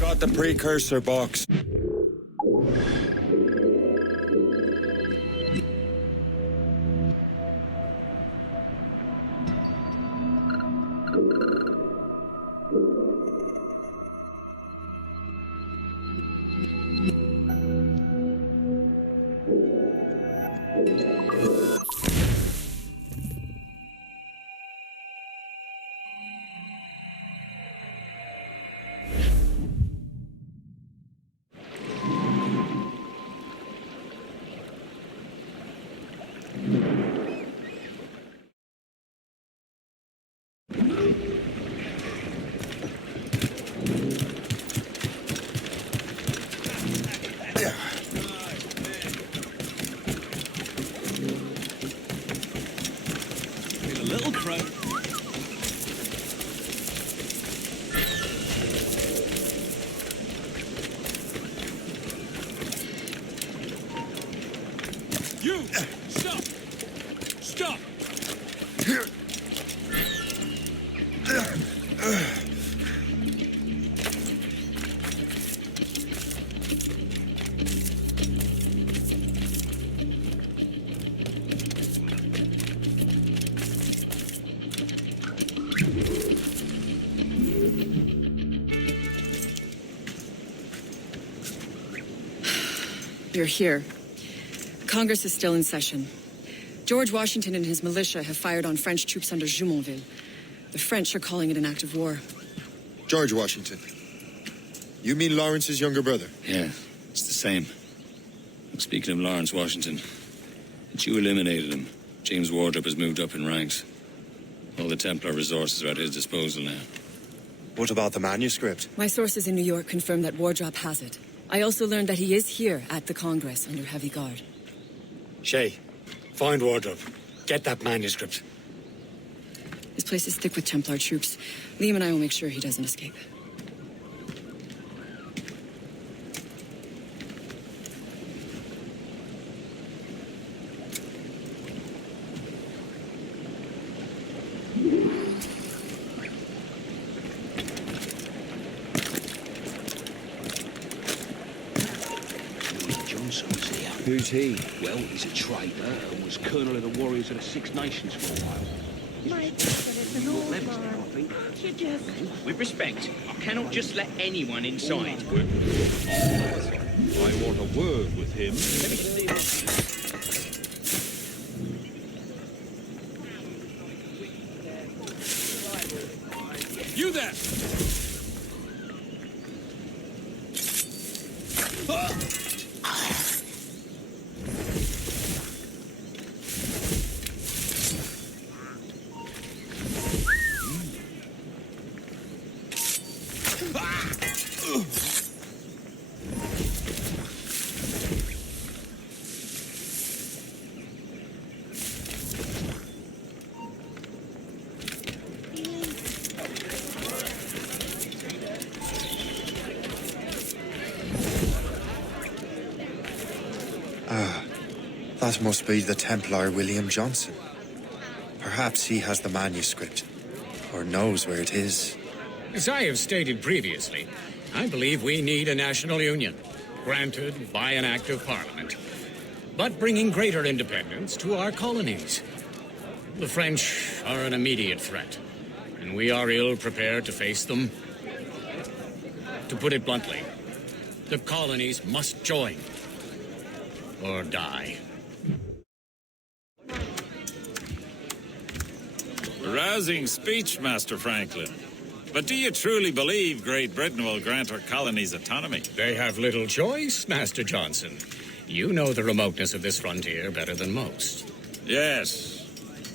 Got the precursor box. You! Stop! Stop! You're here. Congress is still in session. George Washington and his militia have fired on French troops under Jumonville. The French are calling it an act of war. George Washington. You mean Lawrence's younger brother? Yeah, it's the same. Speaking of Lawrence Washington, since you eliminated him, James Wardrop has moved up in ranks. All the Templar resources are at his disposal now. What about the manuscript? My sources in New York confirm that Wardrop has it. I also learned that he is here at the Congress under heavy guard. Shay, find Wardrop. Get that manuscript. His place is thick with Templar troops. Liam and I will make sure he doesn't escape. Who's he? Well, he's a traitor and was colonel of the warriors of the Six Nations for a while. Mate, but it's an old man. You just... With respect, I cannot just let anyone inside. I want a word with him. Let me see You there! That must be the Templar William Johnson. Perhaps he has the manuscript, or knows where it is. As I have stated previously, I believe we need a national union, granted by an act of parliament, but bringing greater independence to our colonies. The French are an immediate threat, and we are ill prepared to face them. To put it bluntly, the colonies must join, or die. Rousing speech, Master Franklin. But do you truly believe Great Britain will grant her colonies autonomy? They have little choice, Master Johnson. You know the remoteness of this frontier better than most. Yes,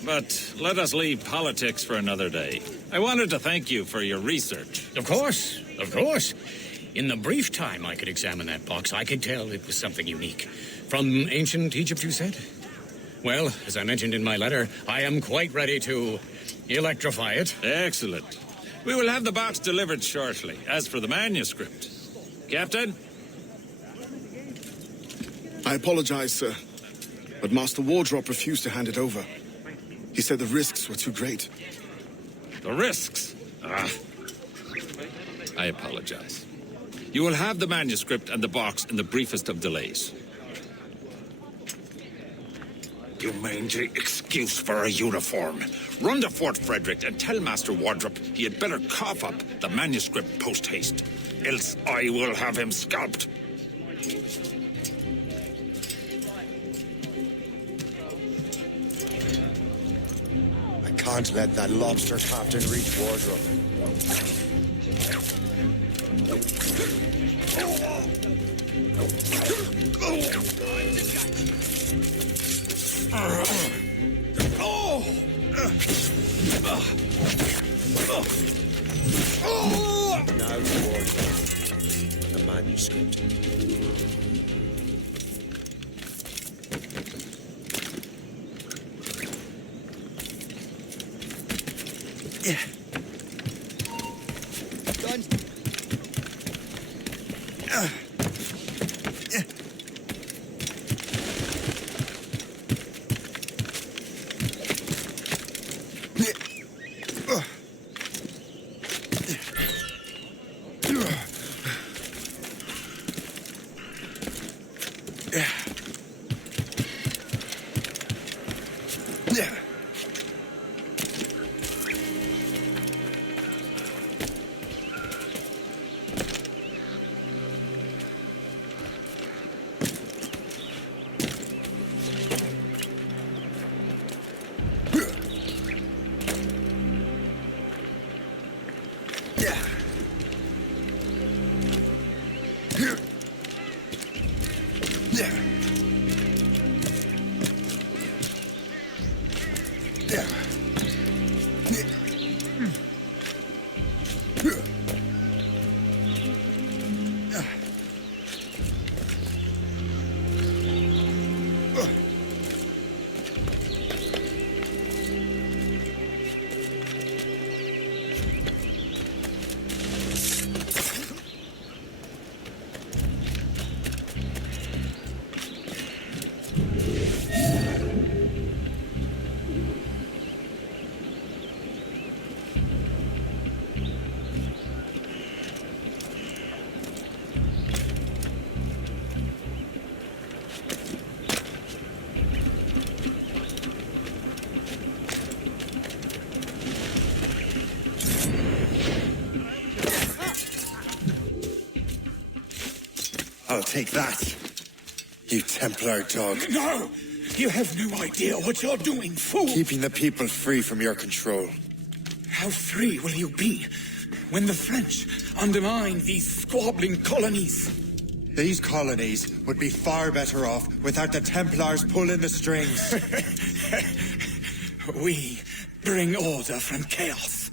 but let us leave politics for another day. I wanted to thank you for your research. Of course, of course. In the brief time I could examine that box, I could tell it was something unique. From ancient Egypt, you said? Well, as I mentioned in my letter, I am quite ready to electrify it. Excellent. We will have the box delivered shortly. As for the manuscript, Captain? I apologize, sir, but Master Wardrop refused to hand it over. He said the risks were too great. The risks? I apologize. You will have the manuscript and the box in the briefest of delays. You mangy excuse for a uniform. Run to Fort Frederick and tell Master Wardrop he had better cough up the manuscript post-haste. Else I will have him scalped. I can't let that lobster captain reach Wardrop. Now towards the manuscript. Yeah. Done. I'll take that. You Templar dog. No! You have no idea what you're doing, fool! Keeping the people free from your control. How free will you be when the French undermine these squabbling colonies? These colonies would be far better off without the Templars pulling the strings. We bring order from chaos.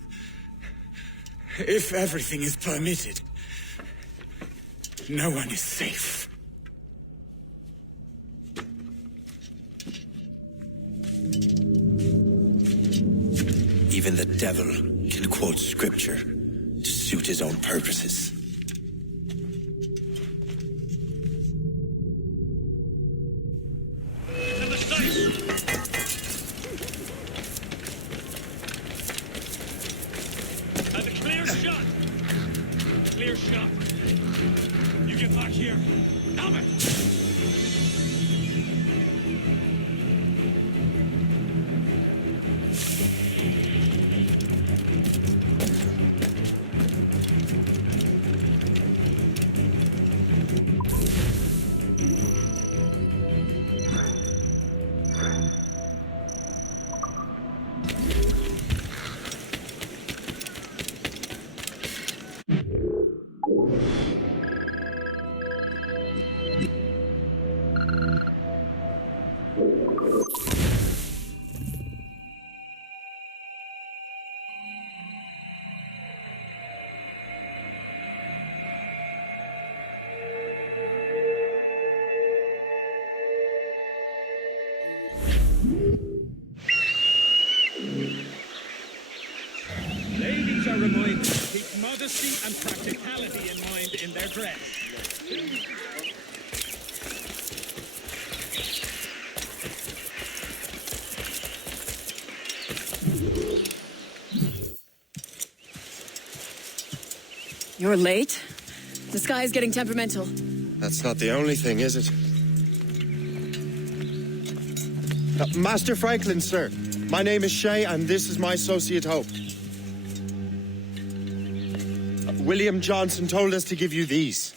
If everything is permitted, no one is safe. Even the devil can quote scripture to suit his own purposes. That's a clear shot. Clear shot. You get back here. Helmet. Ladies are reminded to keep modesty and practicality in mind in their dress. You're late? The sky is getting temperamental. That's not the only thing, is it? Master Franklin, sir. My name is Shay, and this is my associate Hope. William Johnson told us to give you these.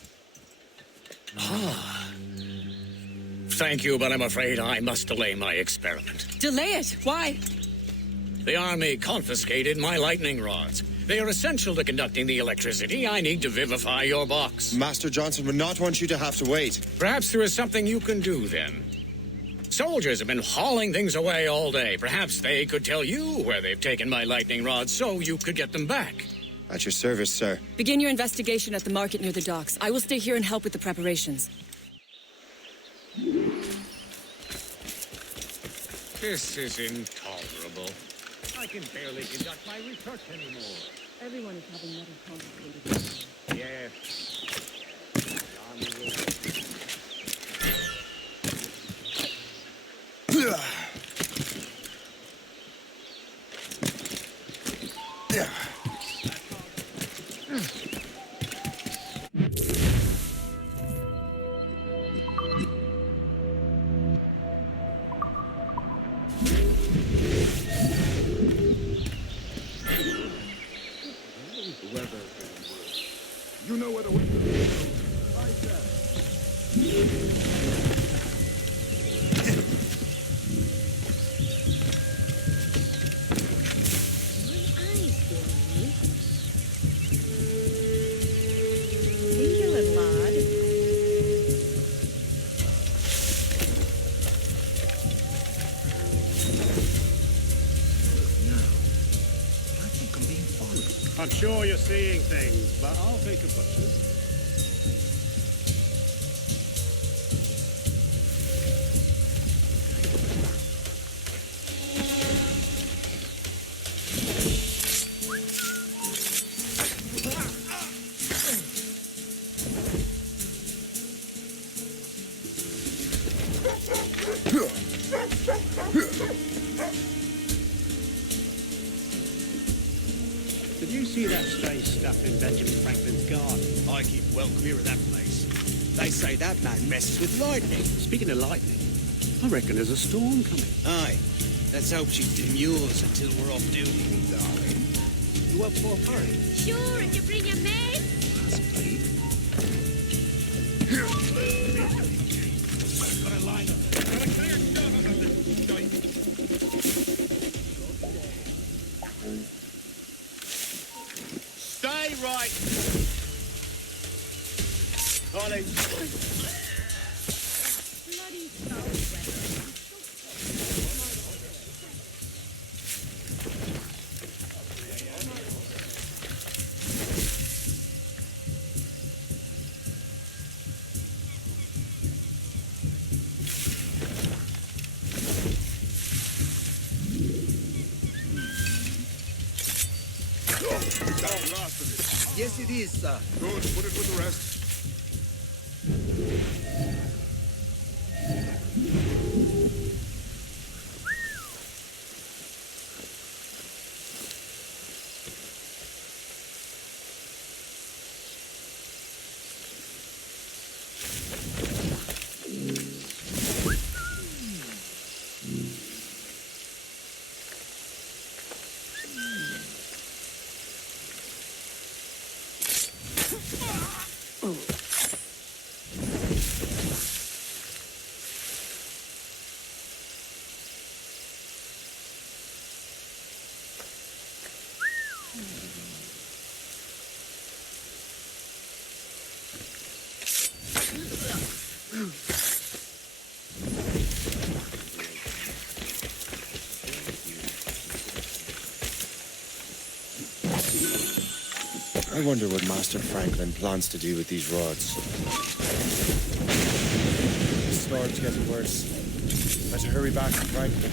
Ah. Thank you, but I'm afraid I must delay my experiment. Delay it? Why? The army confiscated my lightning rods. They are essential to conducting the electricity I need to vivify your box. Master Johnson would not want you to have to wait. Perhaps there is something you can do, then. Soldiers have been hauling things away all day. Perhaps they could tell you where they've taken my lightning rods so you could get them back. At your service, sir. Begin your investigation at the market near the docks. I will stay here and help with the preparations. This is intolerable. I can barely conduct my research anymore. Everyone is having metals confiscated. Yes. You know where the window is. Right See you, little lad. I'm sure you're seeing things, but I'll take a butcher's. Did you see that strange stuff in Benjamin Franklin's garden? I keep well clear of that place. They say that man messes with lightning. Speaking of lightning, I reckon there's a storm coming. Aye. Let's hope she demurs until we're off duty, me darling. You up for a party? Sure, if you bring your maid. That's plenty. right. Ollie. Yes, it is, sir. Good. Put it with the rest. I wonder what Master Franklin plans to do with these rods. The storm's getting worse. Better hurry back to Franklin.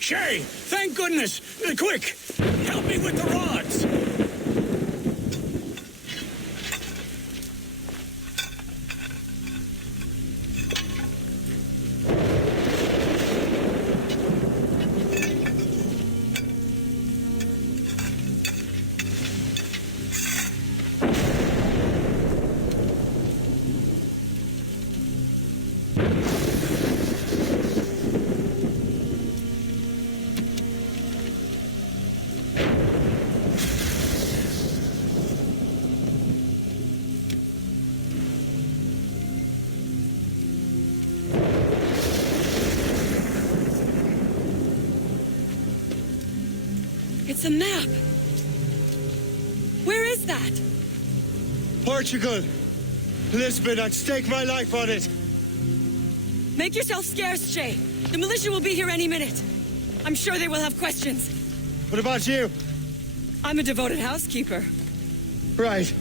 Shay, thank goodness! Quick! Help me with the rods! It's a map. Where is that? Portugal! Lisbon, I'd stake my life on it! Make yourself scarce, Shay. The militia will be here any minute. I'm sure they will have questions. What about you? I'm a devoted housekeeper. Right.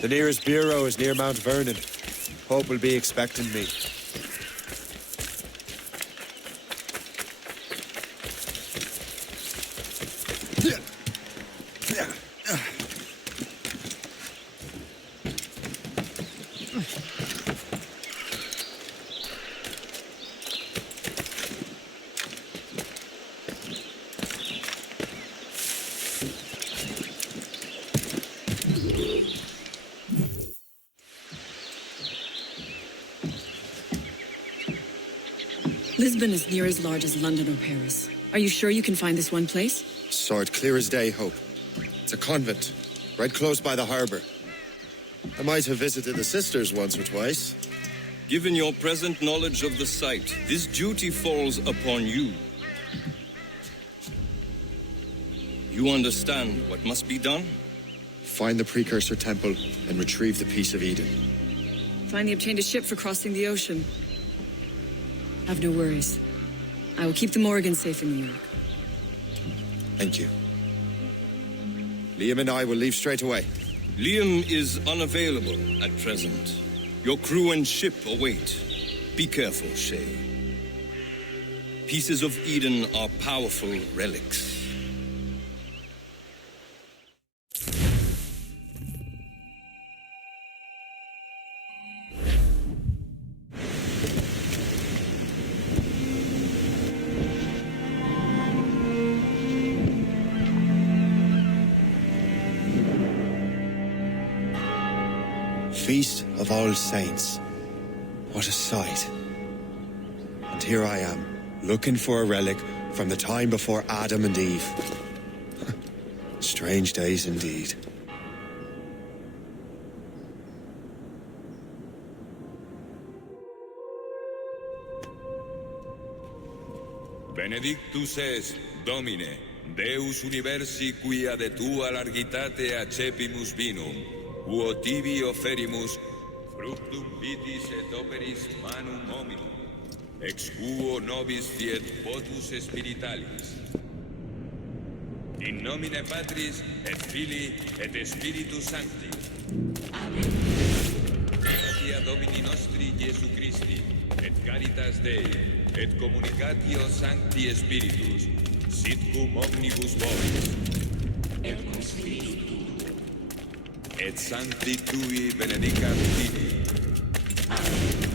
The nearest bureau is near Mount Vernon. Hope will be expecting me. Lisbon is near as large as London or Paris. Are you sure you can find this one place? Saw it clear as day, Hope. It's a convent, right close by the harbour. I might have visited the sisters once or twice. Given your present knowledge of the site, this duty falls upon you. You understand what must be done? Find the Precursor Temple and retrieve the Piece of Eden. Finally obtained a ship for crossing the ocean. Have no worries. I will keep the Morrigan safe in New York. Thank you. Liam and I will leave straight away. Liam is unavailable at present. Your crew and ship await. Be careful, Shay. Pieces of Eden are powerful relics. Feast of All Saints. What a sight. And here I am, looking for a relic from the time before Adam and Eve. Strange days indeed. Benedictus es, Domine, Deus universi quia de tua largitate accepimus vinum, uo tibi oferimus fructum vitis et operis manum hominum, ex quo nobis fiet votus spiritualis. In nomine Patris et Filii et Spiritus Sancti. Amen. Gratia Domini nostri Iesu Christi, et caritas Dei, et communicatio Sancti Spiritus, sit cum omnibus vobis. Et cum spiritu et sancti tui benedicat Fili. Amen.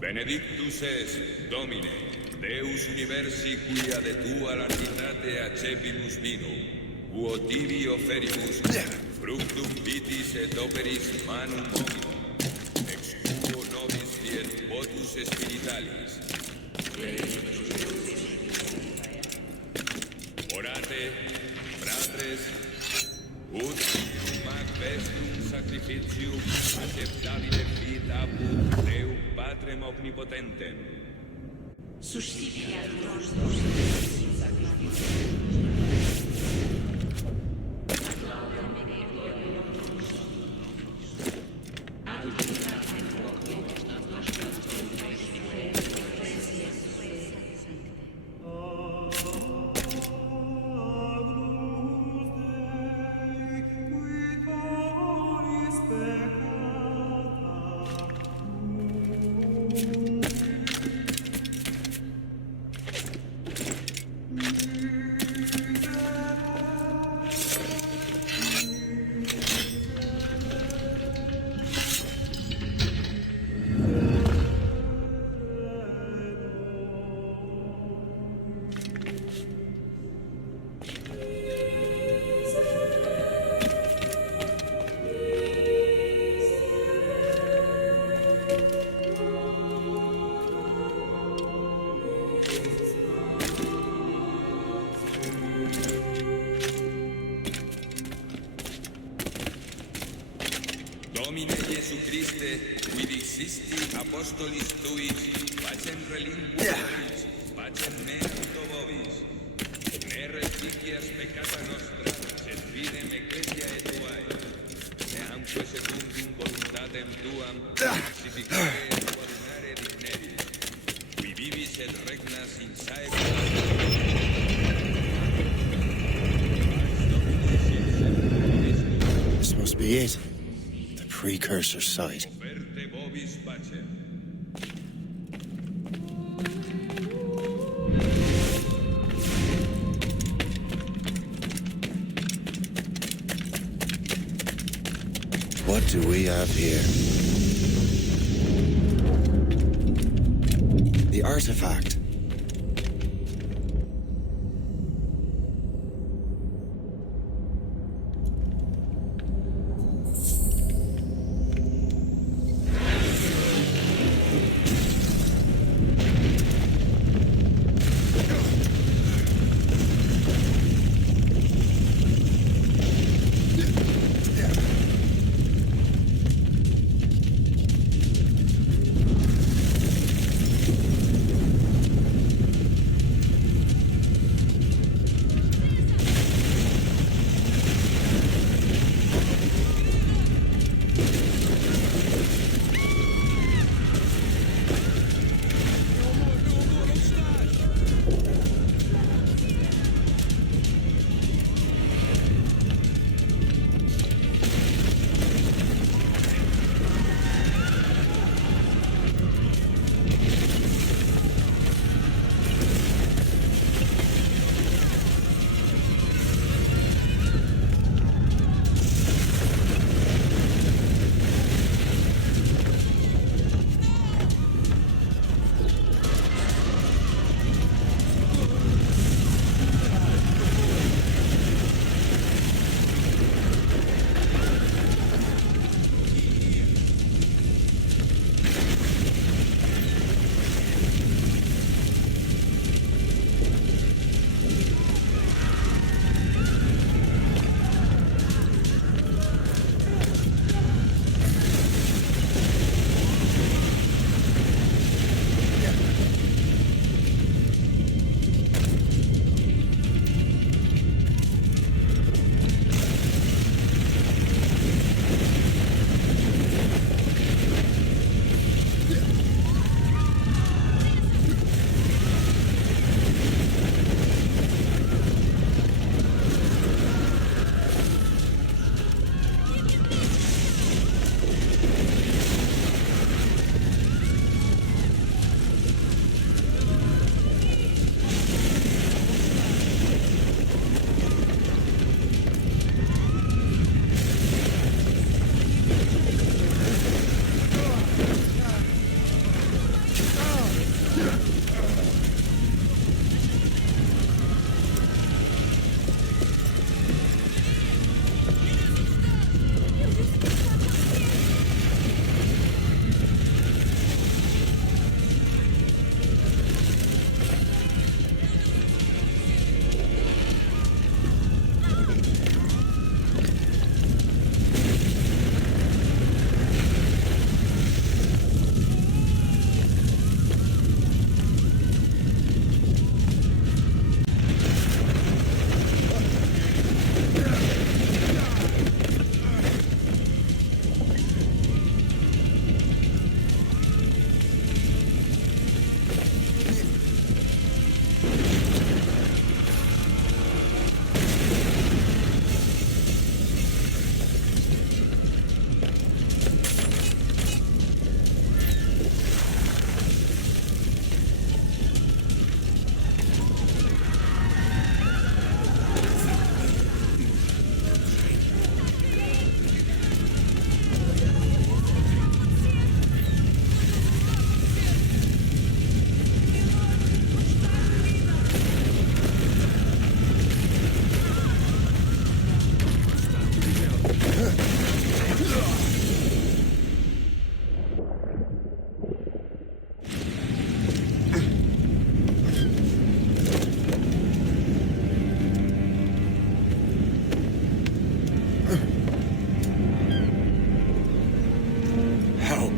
Benedictus es, Domine, Deus universi quia de tua largitate accepimus vinum, uo tibi oferimus fructum vitis et operis manum hominum, ex quo nobis fiet votus spiritualis. Orate, fratres, ut mac vestrum sacrificium acceptabile fit apud Deum Patrem omnipotentem. Suscipiat nostros in sacrificium. Jesu Christe, quid existi apostolis tuis, pacem relinquis, pacem meanto vobis. Ne repicias peccata nostra, sed fidem ecclesiae tuae. Neamque secundum voluntatem tuam, pacificare et guardare digneris. Qui vivis et regnas in saecula. This must be it. The precursor site. Verte vobis pacem. What do we have here? The artifact.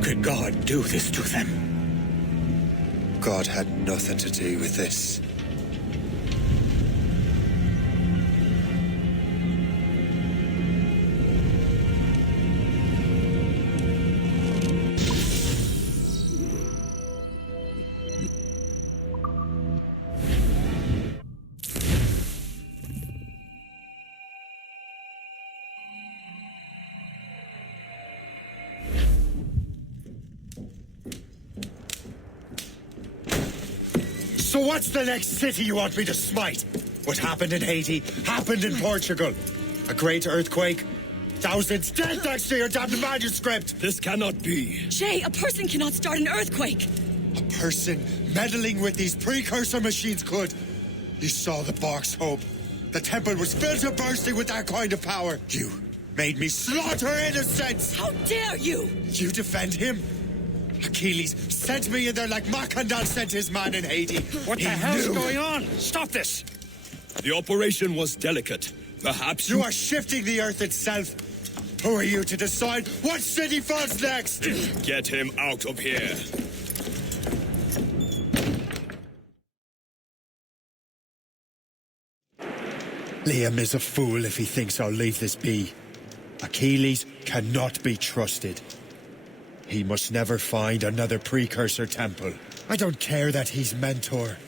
could God do this to them? God had nothing to do with this. So what's the next city you want me to smite? What happened in Haiti happened in Portugal. A great earthquake. Thousands dead thanks to your damned manuscript. This cannot be. Shay, a person cannot start an earthquake. A person meddling with these precursor machines could. You saw the box, Hope. The temple was filled to bursting with that kind of power. You made me slaughter innocents. How dare you? You defend him? Achilles sent me in there like Macandal sent his man in Haiti. What the hell's going on? Stop this! The operation was delicate. Perhaps you are shifting the earth itself. Who are you to decide what city falls next? Get him out of here. Liam is a fool if he thinks I'll leave this be. Achilles cannot be trusted. He must never find another precursor temple. I don't care that he's mentor,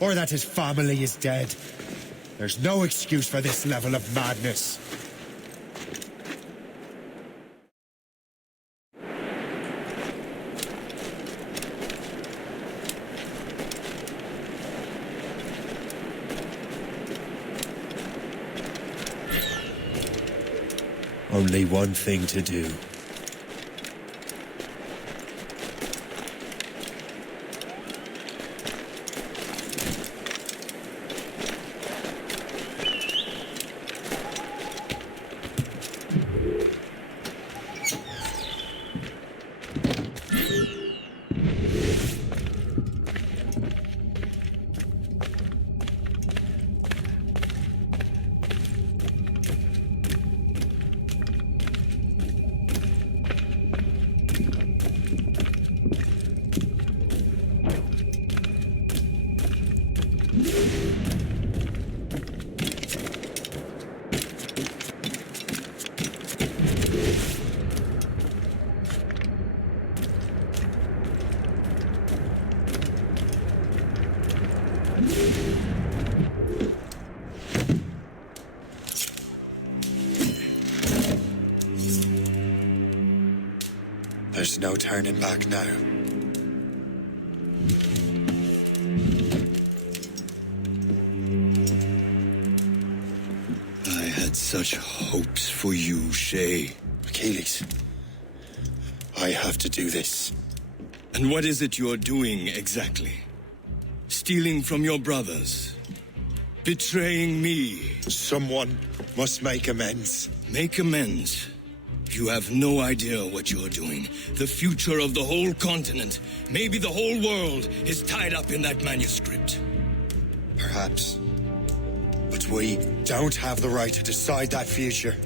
or that his family is dead. There's no excuse for this level of madness. Only one thing to do. There's no turning back now. I had such hopes for you, Shay. Achilles, I have to do this. And what is it you're doing exactly? Stealing from your brothers? Betraying me? Someone must make amends. Make amends? You have no idea what you're doing. The future of the whole continent, maybe the whole world, is tied up in that manuscript. Perhaps. But we don't have the right to decide that future.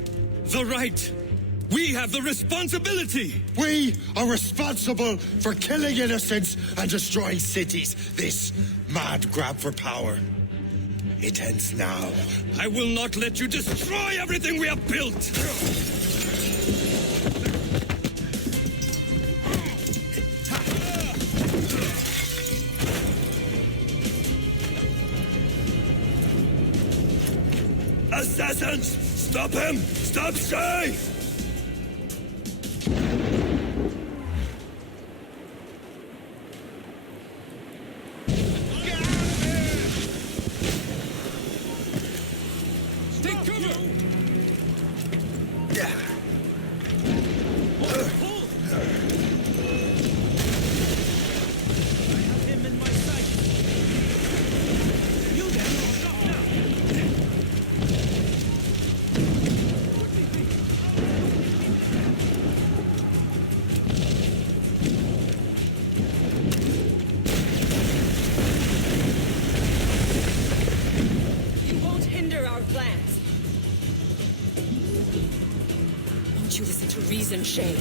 The right? We have the responsibility! We are responsible for killing innocents and destroying cities. This mad grab for power. It ends now. I will not let you destroy everything we have built! Assassins! Stop him! Stop Shay! Won't you listen to reason, Shay?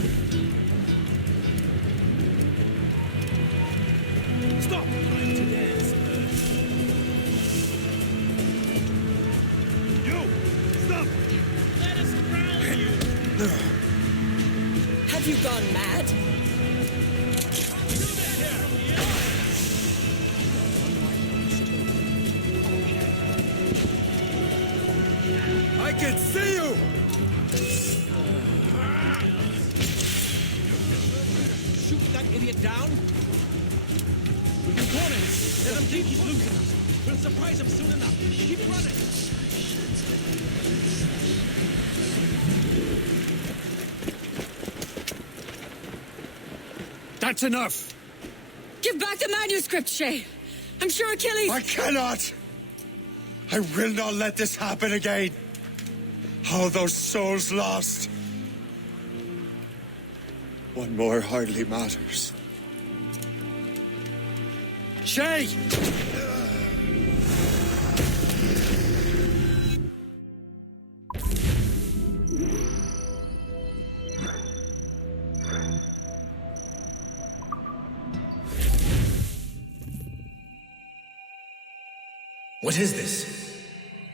gone mad? I can see you! Shoot that idiot down. We've been warning. Let him keep losing us. We'll surprise him soon enough. Keep running. That's enough! Give back the manuscript, Shay. I'm sure Achilles... I cannot! I will not let this happen again. All those souls lost. One more hardly matters. Shay! What is this?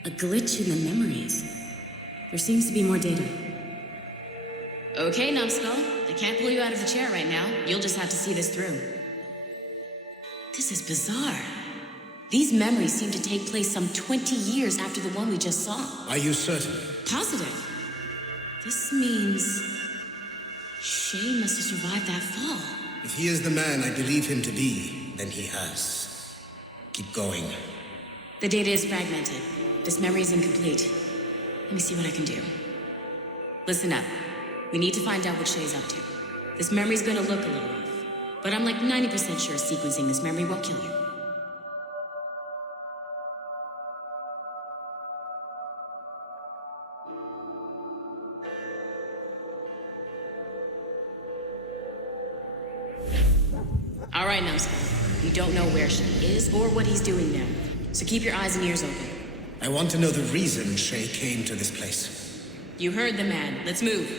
A glitch in the memories. There seems to be more data. Okay, Numbskull. I can't pull you out of the chair right now. You'll just have to see this through. This is bizarre. These memories seem to take place some 20 years after the one we just saw. Are you certain? Positive. This means... Shay must have survived that fall. If he is the man I believe him to be, then he has. Keep going. The data is fragmented. This memory is incomplete. Let me see what I can do. Listen up. We need to find out what Shay's up to. This memory's gonna look a little rough, but I'm like 90% sure sequencing this memory won't kill you. All right, Numbskull. We don't know where Shay is or what he's doing now, so keep your eyes and ears open. I want to know the reason Shay came to this place. You heard the man. Let's move.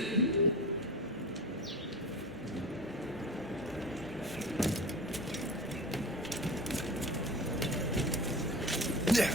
Yeah.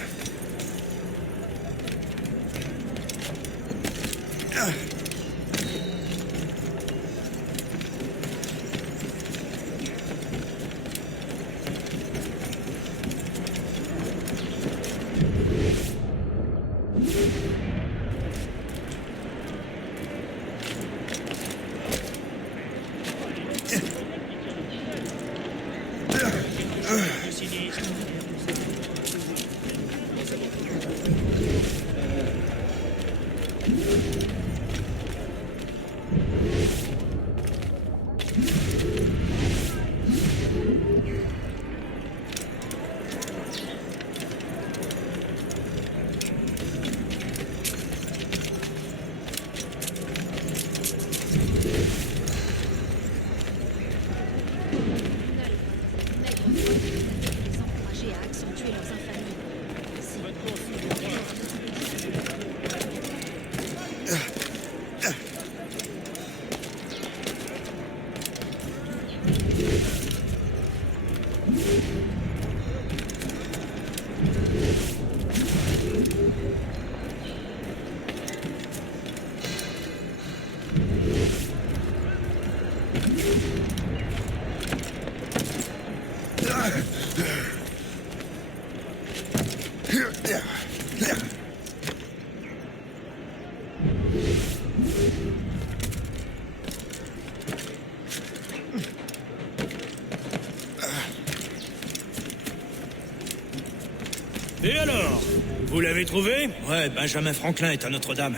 Et alors? Vous l'avez trouvé? Ouais, Benjamin Franklin est à Notre-Dame.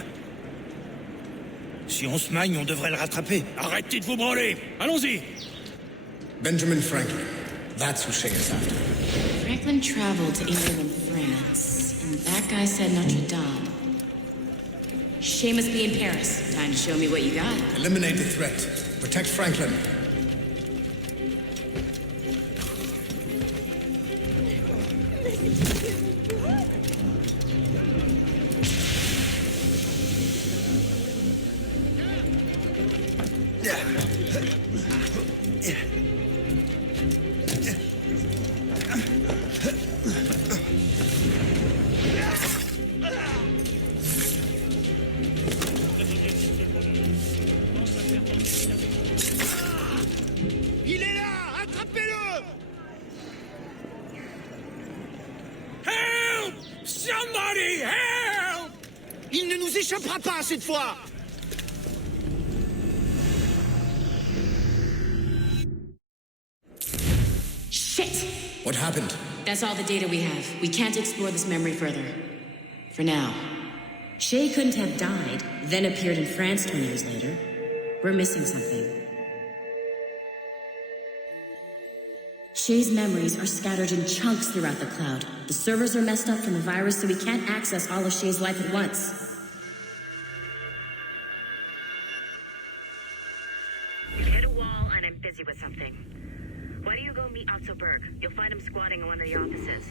Si on se magne, on devrait le rattraper. Arrêtez de vous branler! Allons-y! Benjamin Franklin. That's who Shay is after. Franklin traveled to England and France, and that guy said Notre Dame. Shay must be in Paris. Time to show me what you got. Eliminate the threat. Protect Franklin. vous échappera pas cette fois! Shit! What happened? That's all the data we have. We can't explore this memory further. For now. Shay couldn't have died, then appeared in France 20 years later. We're missing something. Shay's memories are scattered in chunks throughout the cloud. The servers are messed up from the virus, so we can't access all of Shay's life at once. Hit a wall, and I'm busy with something. Why don't you go meet Otto Berg? You'll find him squatting in one of the offices.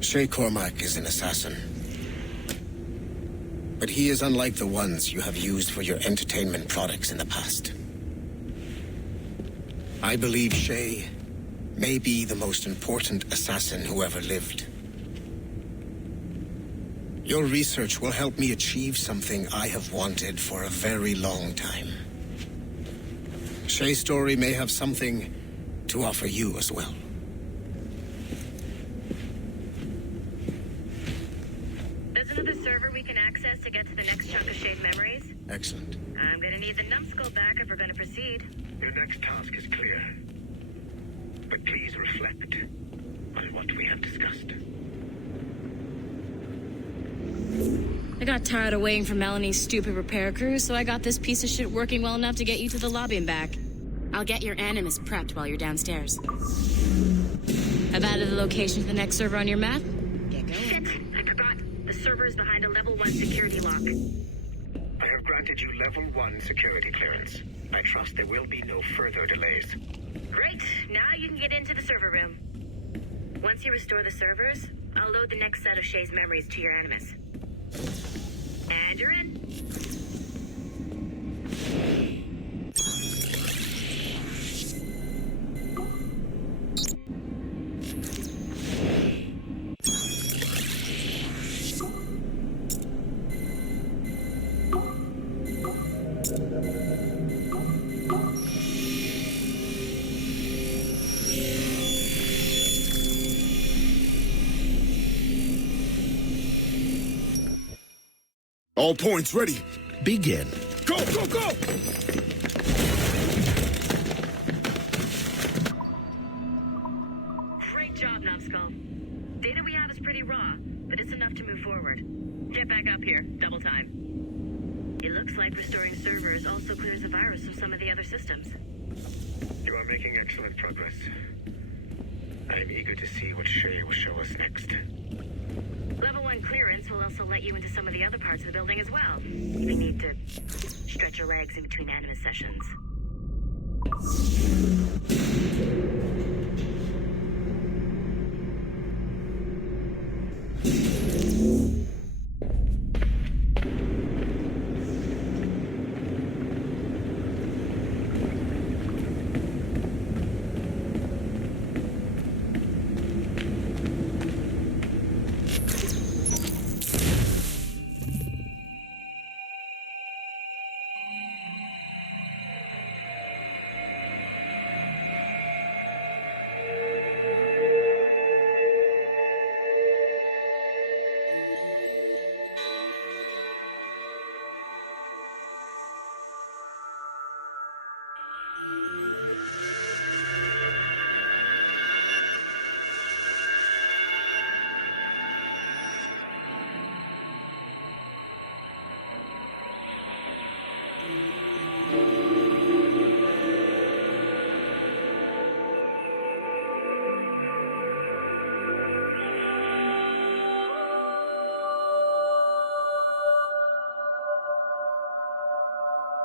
Shay Cormac is an assassin. But he is unlike the ones you have used for your entertainment products in the past. I believe Shay may be the most important assassin who ever lived. Your research will help me achieve something I have wanted for a very long time. Shay's story may have something to offer you as well. There's another server we can access to get to the next chunk of Shade memories. Excellent. I'm gonna need the numbskull back if we're gonna proceed. Your next task is clear. But please reflect on what we have discussed. I got tired of waiting for Melanie's stupid repair crew, so I got this piece of shit working well enough to get you to the lobby and back. I'll get your Animus prepped while you're downstairs. I've added the location to the next server on your map. Get going. Shit! I forgot. The server is behind a level 1 security lock. I have granted you level 1 security clearance. I trust there will be no further delays. Great! Now you can get into the server room. Once you restore the servers, I'll load the next set of Shay's memories to your Animus. And you're in. All points ready. Begin. Go, go, go! Great job, Numbskull. Data we have is pretty raw, but it's enough to move forward. Get back up here. Double time. It looks like restoring servers also clears the virus from some of the other systems. You are making excellent progress. I am eager to see what Shay will show us next. Level 1 clearance will also let you into some of the other parts of the building as well. You may need to stretch your legs in between Animus sessions.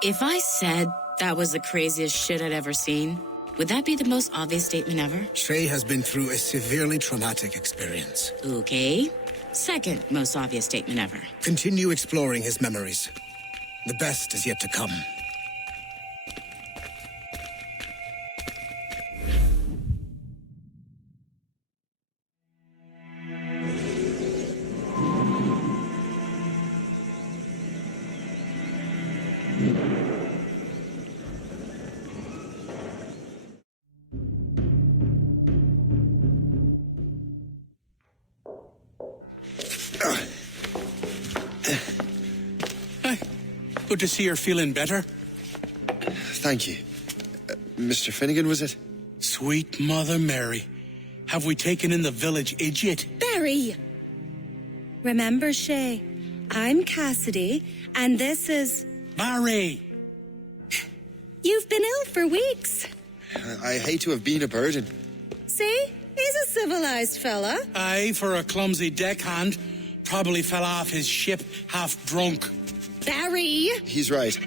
If I said that was the craziest shit I'd ever seen, would that be the most obvious statement ever? Shay has been through a severely traumatic experience. Okay. Second most obvious statement ever. Continue exploring his memories. The best is yet to come. Hi. Good to see you're feeling better. Thank you. Mr. Finnegan, was it? Sweet Mother Mary. Have we taken in the village idiot? Barry! Remember, Shay, I'm Cassidy, and this is... Barry! You've been ill for weeks. I hate to have been a burden. See? He's a civilized fella. Aye, for a clumsy deckhand. Probably fell off his ship half drunk. Barry! He's right.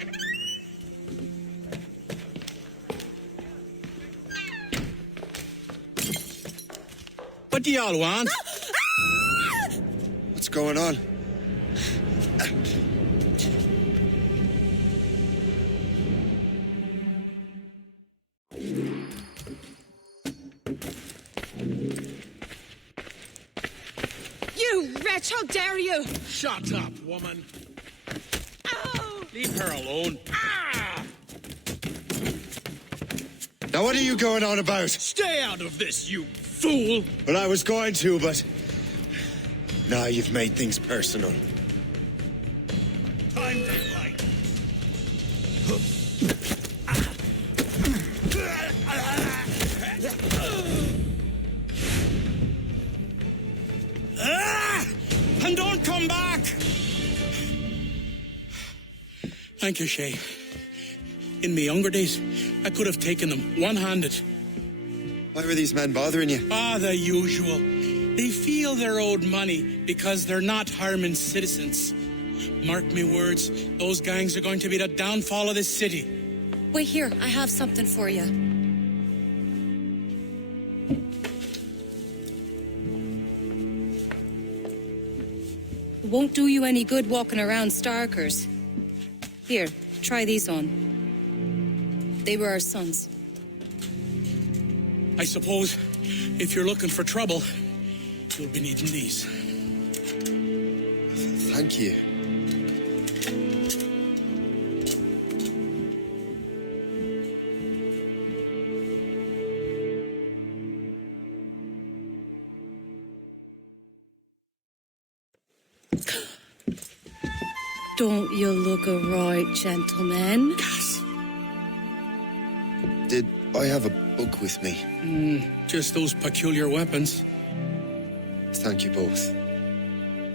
What do y'all want? What's going on? You wretch, how dare you! Shut up, woman. Ow! Leave her alone. Now what are you going on about? Stay out of this, you fool! Well, I was going to, but... Now you've made things personal. Time to fight. And don't come back! Thank you, Shay. In my younger days, I could have taken them one-handed. Why were these men bothering you? The usual. They feel they're owed money because they're not harming citizens. Mark me words, those gangs are going to be the downfall of this city. Wait here, I have something for you. It won't do you any good walking around Starkers. Here, try these on. They were our sons. I suppose if you're looking for trouble, you'll be needing these. Thank you. Don't you look a right, gentlemen? Yes. Did I have a book with me? Just those peculiar weapons. Thank you both.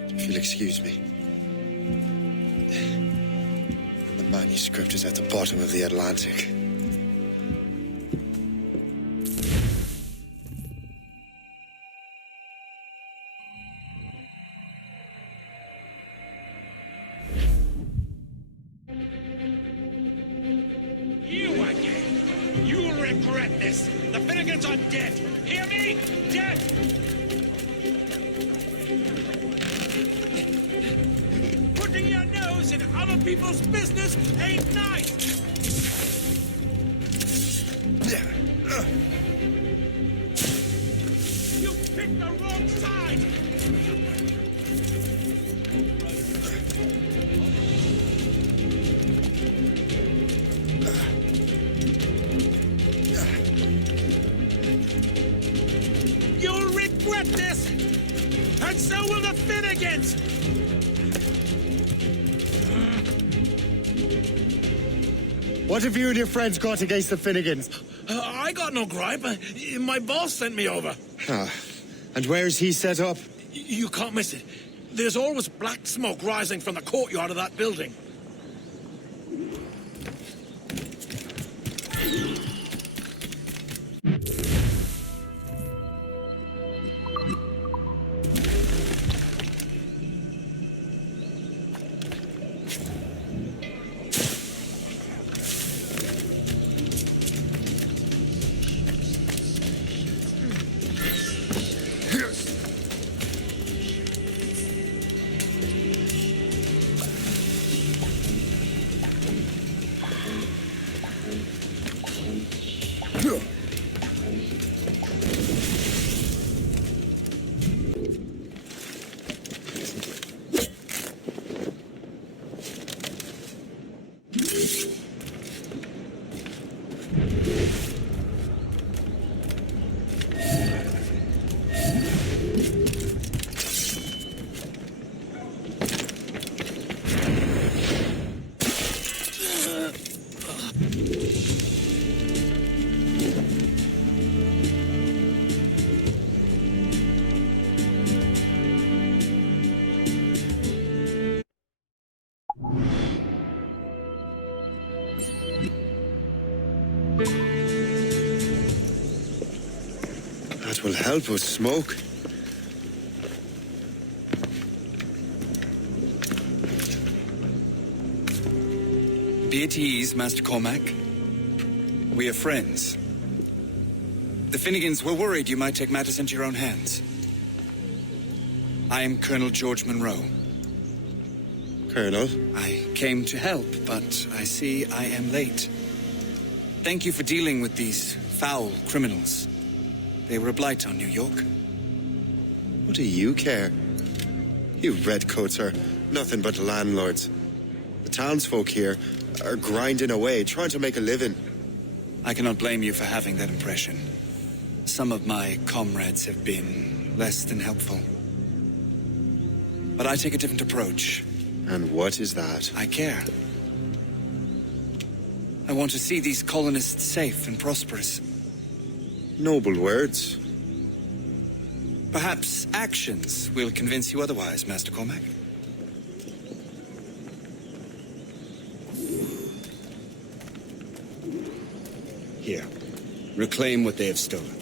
If you'll excuse me. The manuscript is at the bottom of the Atlantic. You again! You'll regret this! The Finnegans are dead! Hear me? Dead! Putting your nose in other people's business ain't nice! You picked the wrong side! You'll regret this! And so will the Finnegans! What have you and your friends got against the Finnegans? I got no gripe. My boss sent me over. And where's he set up? You can't miss it. There's always black smoke rising from the courtyard of that building. 'Twill help with smoke. Be at ease, Master Cormac. We are friends. The Finnegans were worried you might take matters into your own hands. I am Colonel George Monroe. Colonel? I came to help, but I see I am late. Thank you for dealing with these foul criminals. They were a blight on New York. What do you care? You redcoats are nothing but landlords. The townsfolk here are grinding away, trying to make a living. I cannot blame you for having that impression. Some of my comrades have been less than helpful. But I take a different approach. And what is that? I care. I want to see these colonists safe and prosperous. Noble words. Perhaps actions will convince you otherwise, Master Cormac. Here. Reclaim what they have stolen.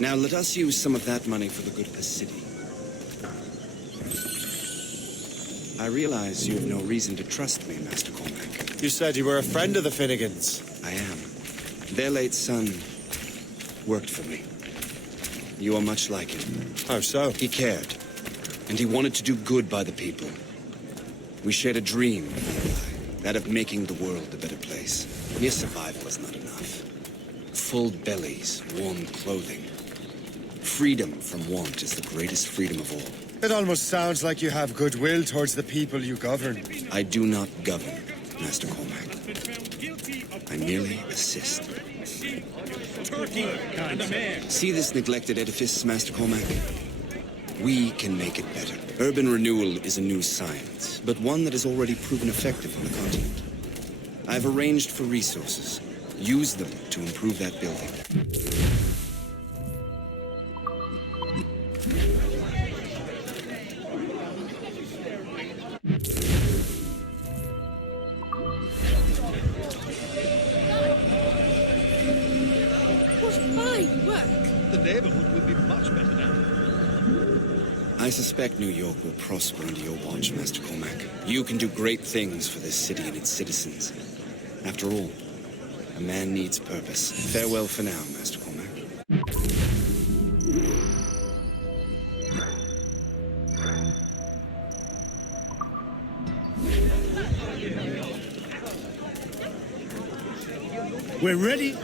Now let us use some of that money for the good of the city. I realize you have no reason to trust me, Master Cormac. You said you were a friend of the Finnegans. I am. Their late son worked for me. You are much like him. How so? He cared, and he wanted to do good by the people. We shared a dream, that of making the world a better place. Mere survival is not enough. Full bellies, warm clothing. Freedom from want is the greatest freedom of all. It almost sounds like you have goodwill towards the people you govern. I do not govern, Master Cormac. I merely assist. See this neglected edifice, Master Cormac? We can make it better. Urban renewal is a new science, but one that has already proven effective on the continent. I've arranged for resources. Use them to improve that building. I suspect New York will prosper under your watch, Master Cormac. You can do great things for this city and its citizens. After all, a man needs purpose. Farewell for now, Master Cormac. We're ready.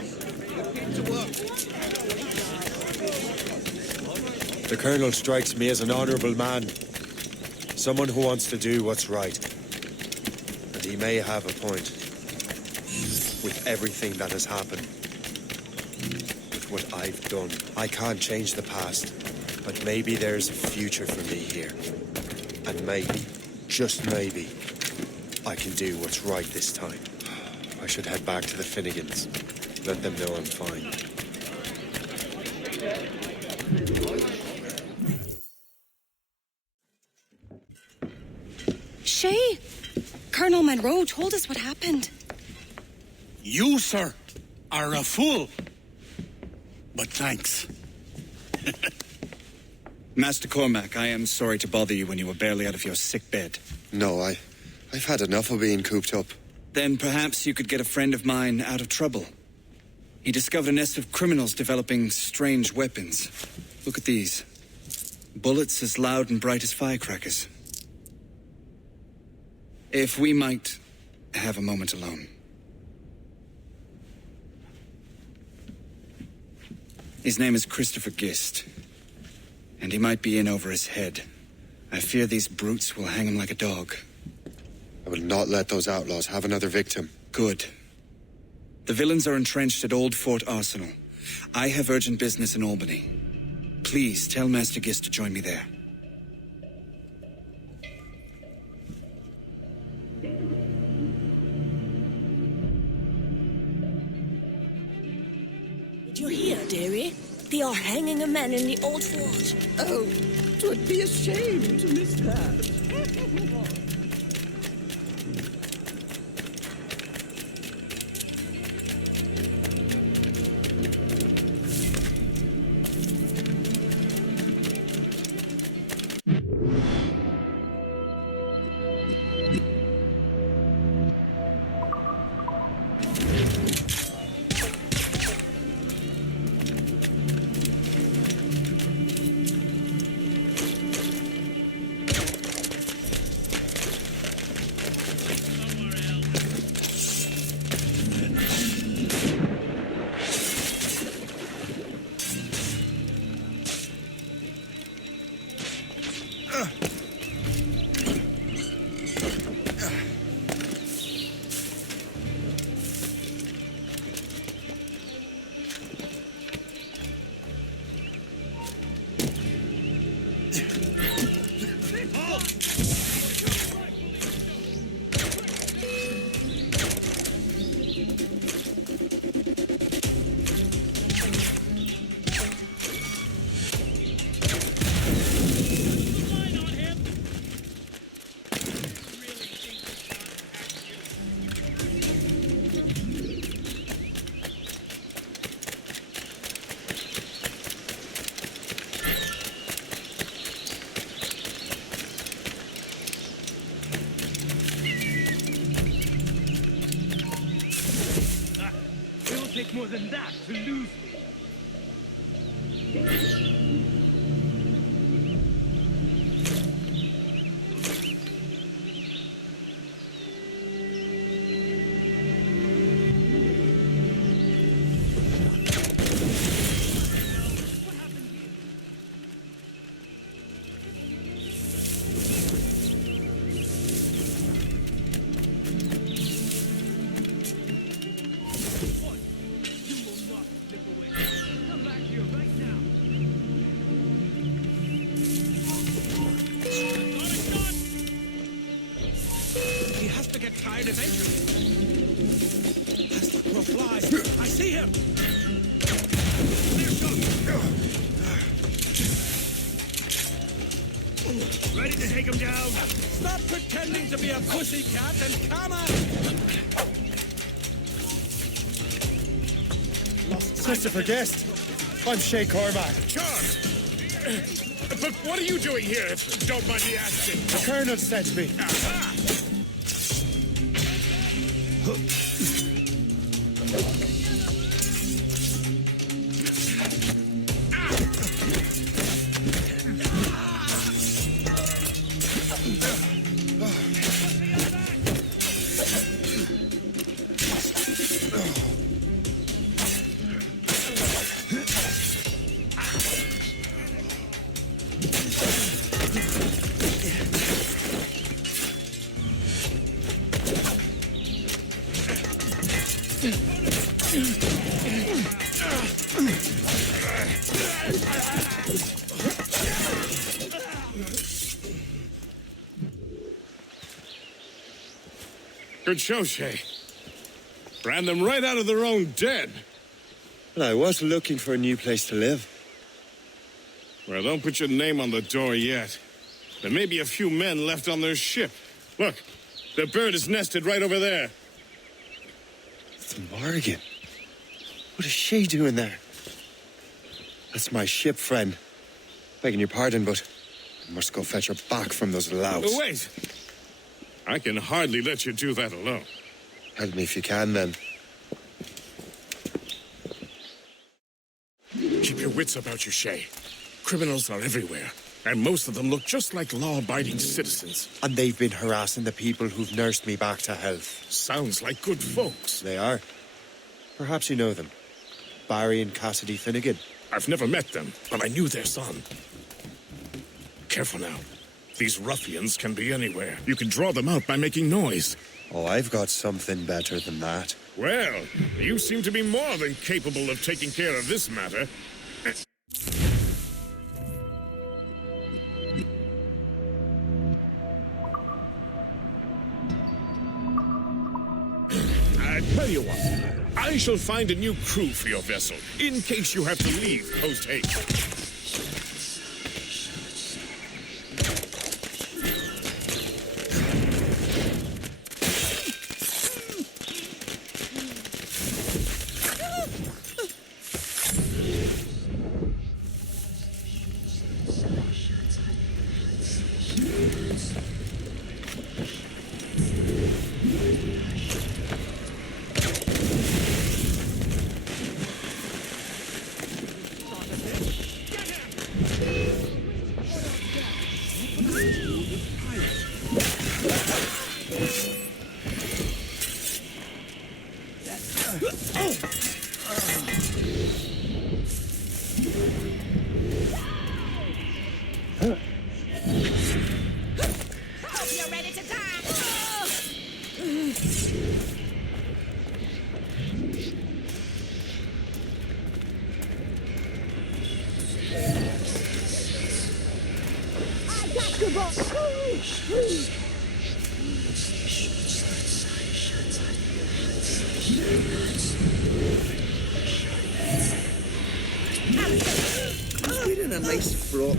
The Colonel strikes me as an honorable man. Someone who wants to do what's right. And he may have a point. With everything that has happened. With what I've done. I can't change the past. But maybe there's a future for me here. And maybe, just maybe, I can do what's right this time. I should head back to the Finnegans. Let them know I'm fine. Shay! Colonel Monroe told us what happened. You, sir, are a fool. But thanks. Master Cormac, I am sorry to bother you when you were barely out of your sick bed. No, I've had enough of being cooped up. Then perhaps you could get a friend of mine out of trouble. He discovered a nest of criminals developing strange weapons. Look at these. Bullets as loud and bright as firecrackers. If we might have a moment alone. His name is Christopher Gist, and he might be in over his head. I fear these brutes will hang him like a dog. I will not let those outlaws have another victim. Good. The villains are entrenched at Old Fort Arsenal. I have urgent business in Albany. Please tell Master Gist to join me there. Did you hear, dearie? They are hanging a man in the old fort. Oh, 'twould be a shame to miss that. more than that to lose me. He has to get tired eventually. As the crow flies, I see him! Clear shot! Ready to take him down? Stop pretending to be a pussycat and come on! Christopher Guest. I'm Shay Cormac. Charles! But what are you doing here, if you don't mind me asking? The Colonel sent me. Aha! Good show, Shay. Ran them right out of their own den. And I was looking for a new place to live. Well, don't put your name on the door yet. There may be a few men left on their ship. Look, the bird is nested right over there. It's Morrigan. What is she doing there? That's my ship, friend. Begging your pardon, but I must go fetch her back from those louts. Oh, wait! I can hardly let you do that alone. Help me if you can, then. Keep your wits about you, Shay. Criminals are everywhere, and most of them look just like law-abiding citizens. And they've been harassing the people who've nursed me back to health. Sounds like good folks. They are. Perhaps you know them. Barry and Cassidy Finnegan. I've never met them, but I knew their son. Careful now. These ruffians can be anywhere. You can draw them out by making noise. Oh, I've got something better than that. Well, you seem to be more than capable of taking care of this matter. I tell you what, I shall find a new crew for your vessel, in case you have to leave post-haste. We're in a nice frock.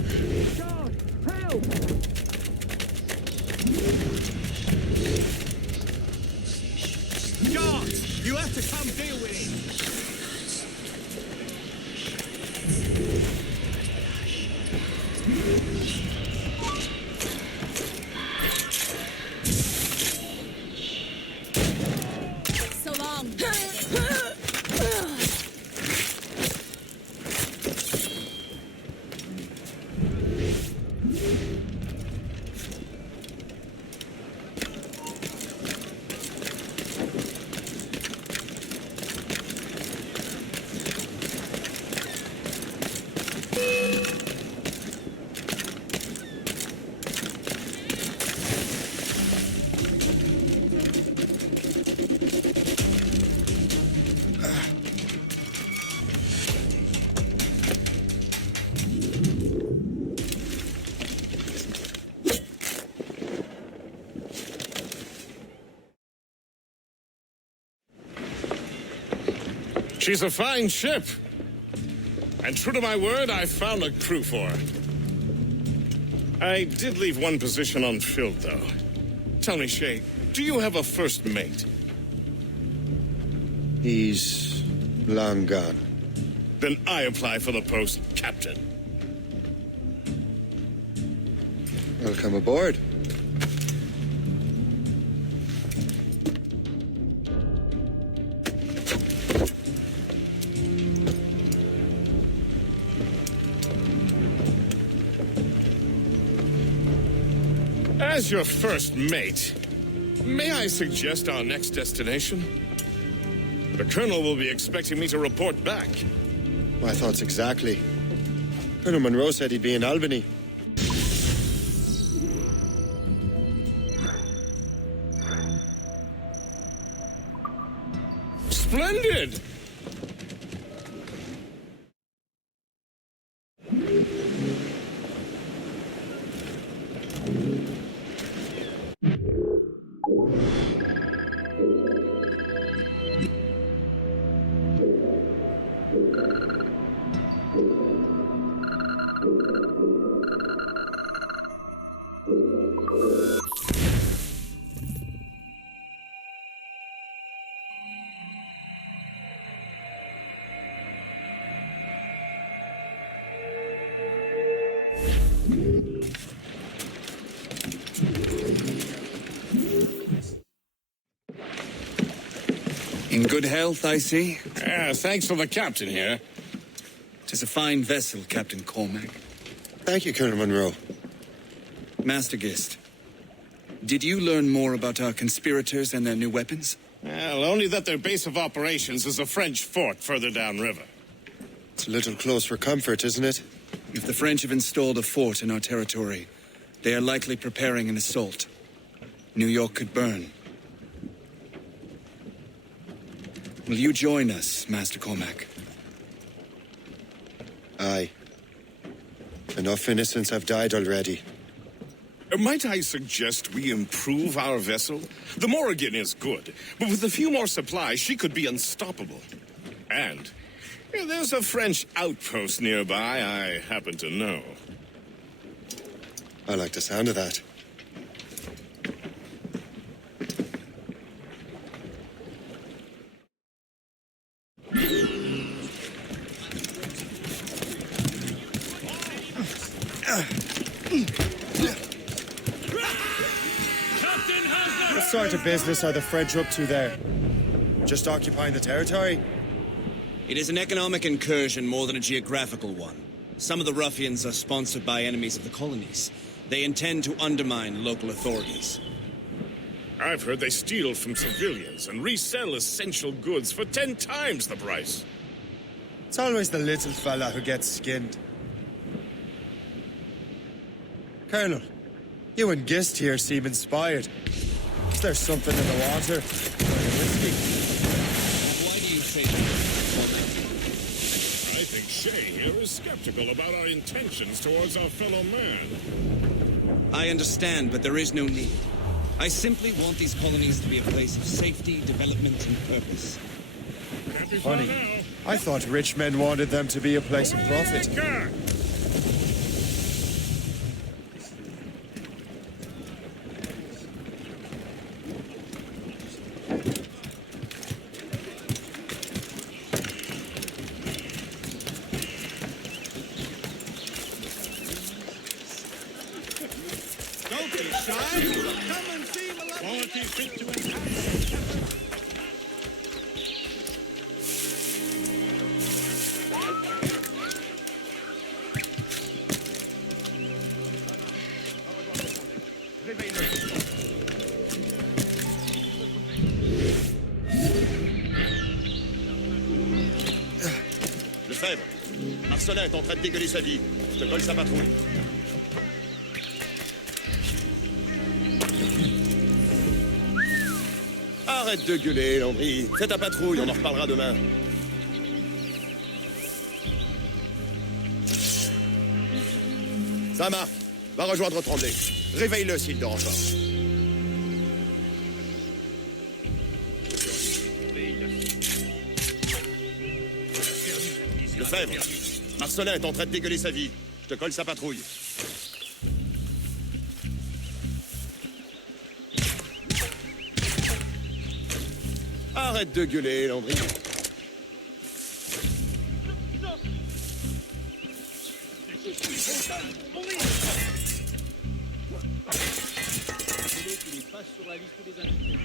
God, help! Guards, you have to come deal with it. So long. She's a fine ship. And true to my word, I found a crew for her. I did leave one position unfilled, though. Tell me, Shay, do you have a first mate? He's long gone. Then I apply for the post, Captain. Welcome aboard. As your first mate, may I suggest our next destination? The Colonel will be expecting me to report back. My thoughts exactly. Colonel Monroe said he'd be in Albany. Splendid! In good health, I see. Thanks for the captain here. 'Tis a fine vessel, Captain Cormac. Thank you, Colonel Monroe. Master Gist, did you learn more about our conspirators and their new weapons? Well, only that their base of operations is a French fort further downriver. It's a little close for comfort, isn't it? If the French have installed a fort in our territory, they are likely preparing an assault. New York could burn. Will you join us, Master Cormac? Aye. Enough innocents have died already. Might I suggest we improve our vessel? The Morrigan is good, but with a few more supplies, she could be unstoppable. And there's a French outpost nearby I happen to know. I like the sound of that. What sort of business are the French up to there? Just occupying the territory? It is an economic incursion more than a geographical one. Some of the ruffians are sponsored by enemies of the colonies. They intend to undermine local authorities. I've heard they steal from civilians and resell essential goods for 10 times the price. It's always the little fella who gets skinned. Colonel, you and Gist here seem inspired. Is there something in the water? Or the whiskey? Why do you say that? I think Shay here is skeptical about our intentions towards our fellow man. I understand, but there is no need. I simply want these colonies to be a place of safety, development, and purpose. Funny. I thought rich men wanted them to be a place of profit. Don't be shy. Come and see the quality fit to enhance. Lefebvre, Marcelin est en train de dégueuler sa vie. Je te colle sa patrouille. Arrête de gueuler, Landry. Fais ta patrouille, on en reparlera demain. Ça marche. Va rejoindre Tremblay. Réveille-le s'il dort encore. Lefebvre, Marcelin est en train de dégueuler sa vie. Je te colle sa patrouille. Arrête de gueuler, Landry. Sur la liste des invités.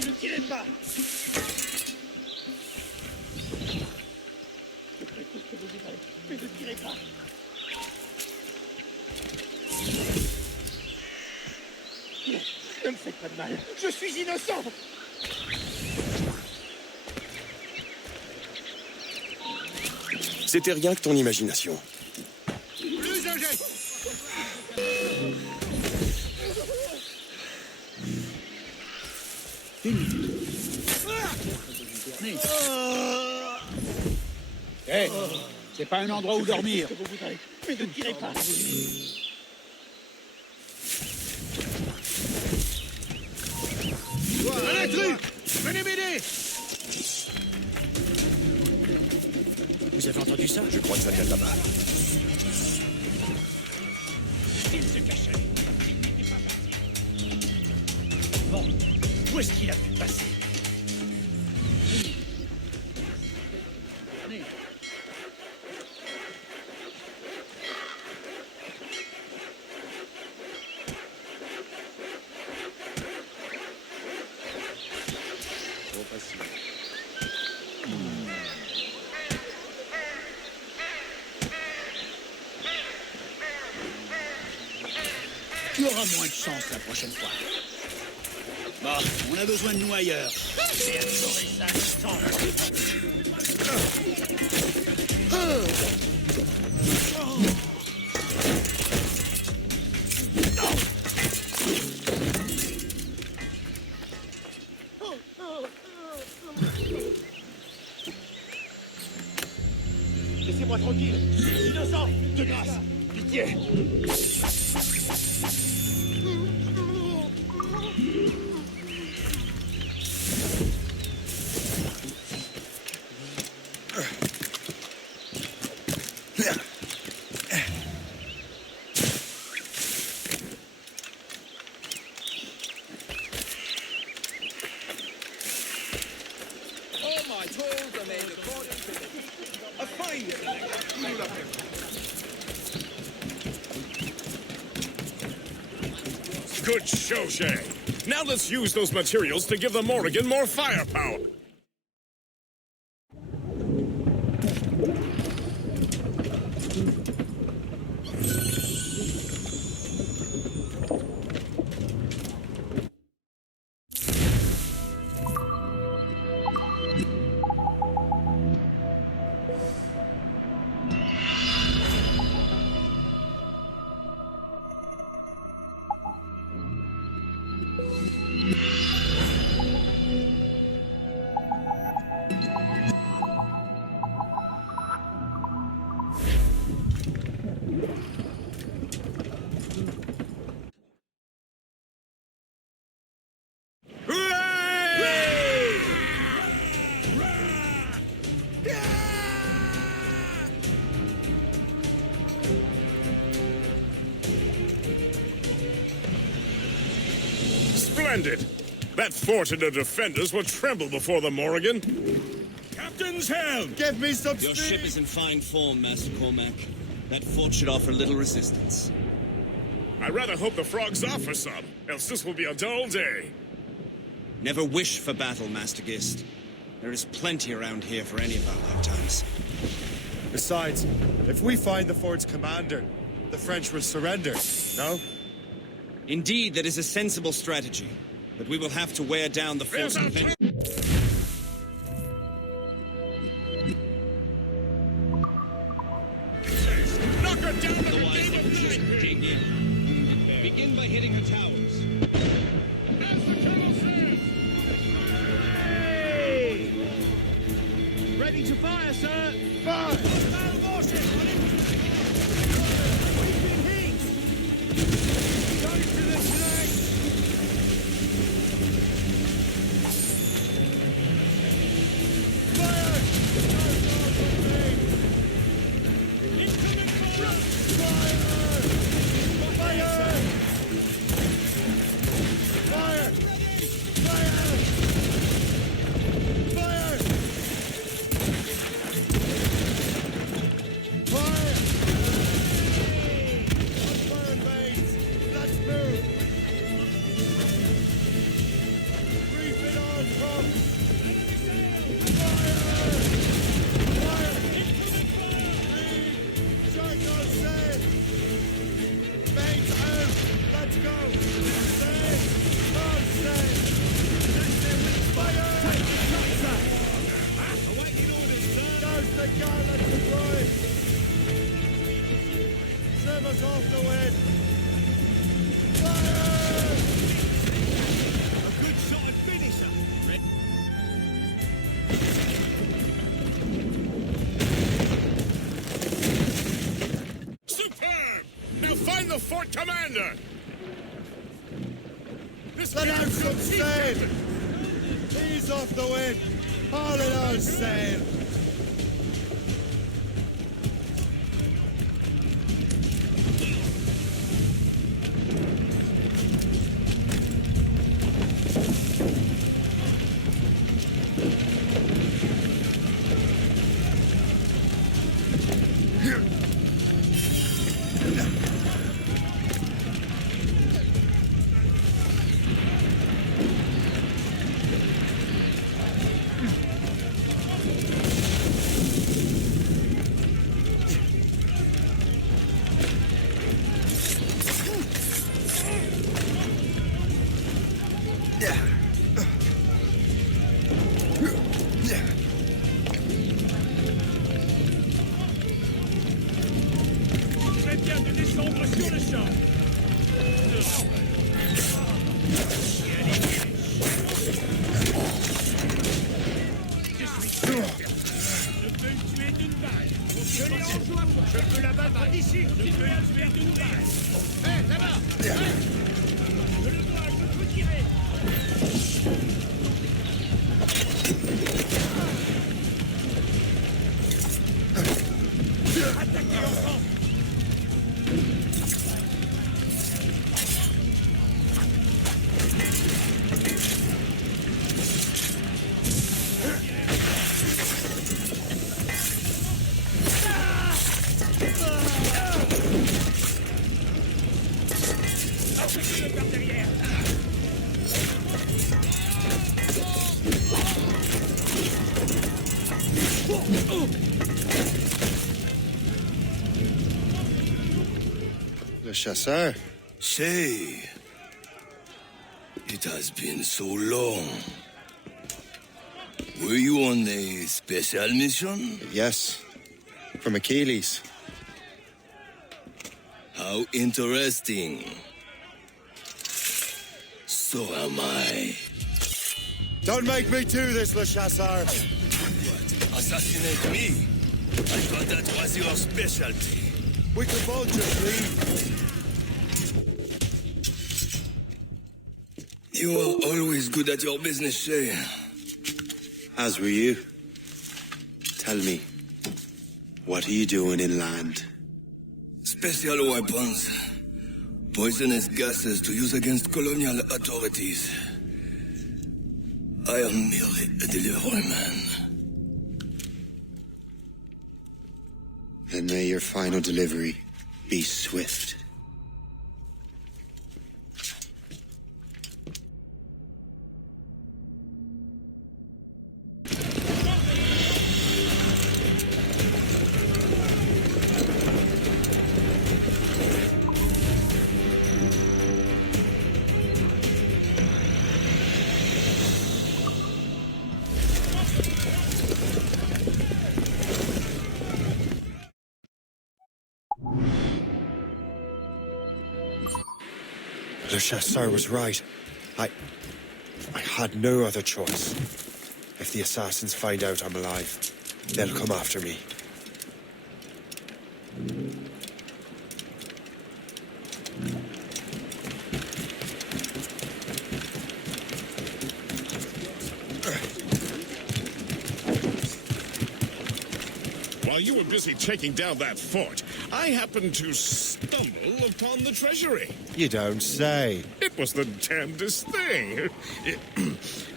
Ne tirez pas. Mais ne tirez pas. Ne me faites pas de mal. Je suis innocent. C'était rien que ton imagination. Plus un geste. Hé, c'est pas un endroit où dormir. Mais ne tirez pas. Un intrus! Venez m'aider! Vous avez entendu ça? Je crois que ça vient de là-bas. Il se cachait. Il n'était pas parti. Bon, où est-ce qu'il a pu passer? Tu auras moins de chance la prochaine fois. Bon, on a besoin de nous ailleurs. J'ai adoré ça, le sang. Laissez-moi tranquille. Innocent, de grâce. Pitié. Good show, Shay. Now let's use those materials to give the Morrigan more firepower. Splendid! That fort and the defenders will tremble before the Morrigan. Captain's helm! Give me some Your speed! ship is in fine form, Master Cormac. That fort should offer little resistance. I rather hope the frogs offer some, else this will be a dull day. Never wish for battle, Master Gist. There is plenty around here for any of our lifetimes. Besides, if we find the fort's commander, the French will surrender, no? Indeed, that is a sensible strategy. But we will have to wear down the fort's defense. Knock her down to the game of night! Dig in. Begin by hitting her towers. As the colonel says! Hey! Ready to fire, sir! Fire! Superb! Now find the fort commander! Let out some sail! Ease off the wind! Haul it on sail! Le chasseur. Shay, it has been so long. Were you on a special mission? Yes, from Achilles. How interesting. So am I. Don't make me do this, Le Chasseur! Assassinate me? I thought that was your specialty. We can both just leave. You are always good at your business, Shay. As were you. Tell me, what are you doing inland? Special weapons. Poisonous gases to use against colonial authorities. I am merely a delivery man. Then may your final delivery be swift. Le Chasseur was right. I had no other choice. If the assassins find out I'm alive, they'll come after me. While you were busy taking down that fort, I happened to stumble upon the treasury. You don't say. It was the damnedest thing.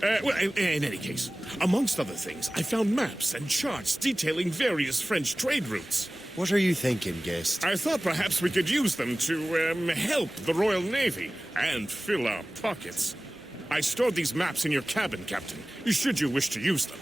Well, in any case, amongst other things, I found maps and charts detailing various French trade routes. What are you thinking, Gist? I thought perhaps we could use them to help the Royal Navy and fill our pockets. I stored these maps in your cabin, Captain, should you wish to use them.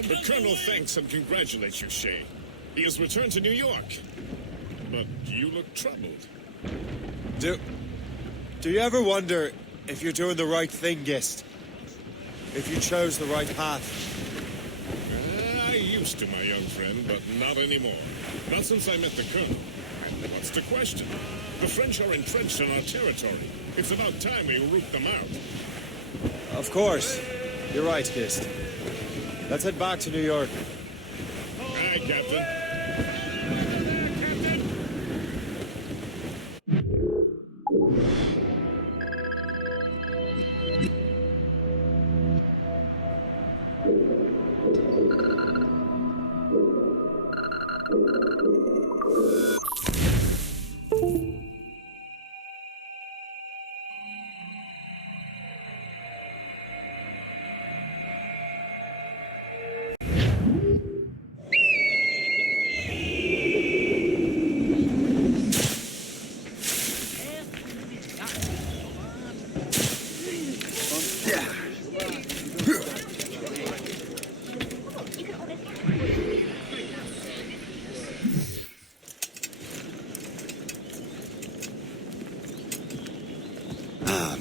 The Colonel thanks and congratulates you, Shay. He has returned to New York. But you look troubled. Do you ever wonder if you're doing the right thing, Gist? If you chose the right path? I used to, my young friend, but not anymore. Not since I met the Colonel. And what's the question? The French are entrenched in our territory. It's about time we root them out. Of course. You're right, Gist. Let's head back to New York. Aye, Captain.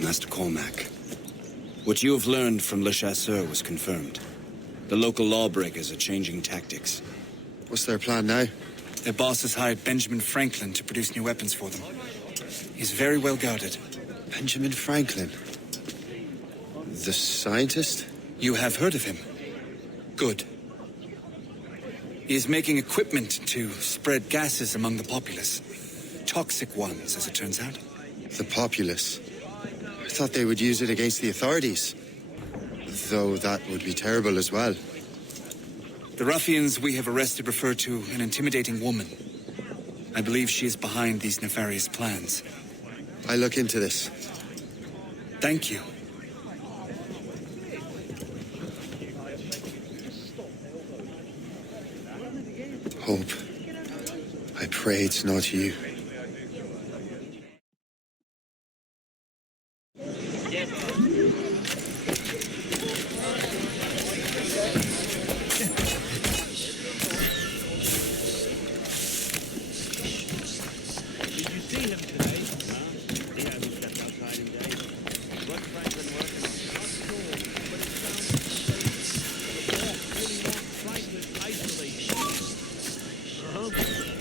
Master Cormac. What you have learned from Le Chasseur was confirmed. The local lawbreakers are changing tactics. What's their plan now? Their boss has hired Benjamin Franklin to produce new weapons for them. He's very well guarded. Benjamin Franklin? The scientist? You have heard of him? Good. He is making equipment to spread gases among the populace. Toxic ones, as it turns out. The populace? I thought they would use it against the authorities. Though that would be terrible as well. The ruffians we have arrested refer to an intimidating woman. I believe she is behind these nefarious plans. I look into this. Thank you. Hope. I pray it's not you.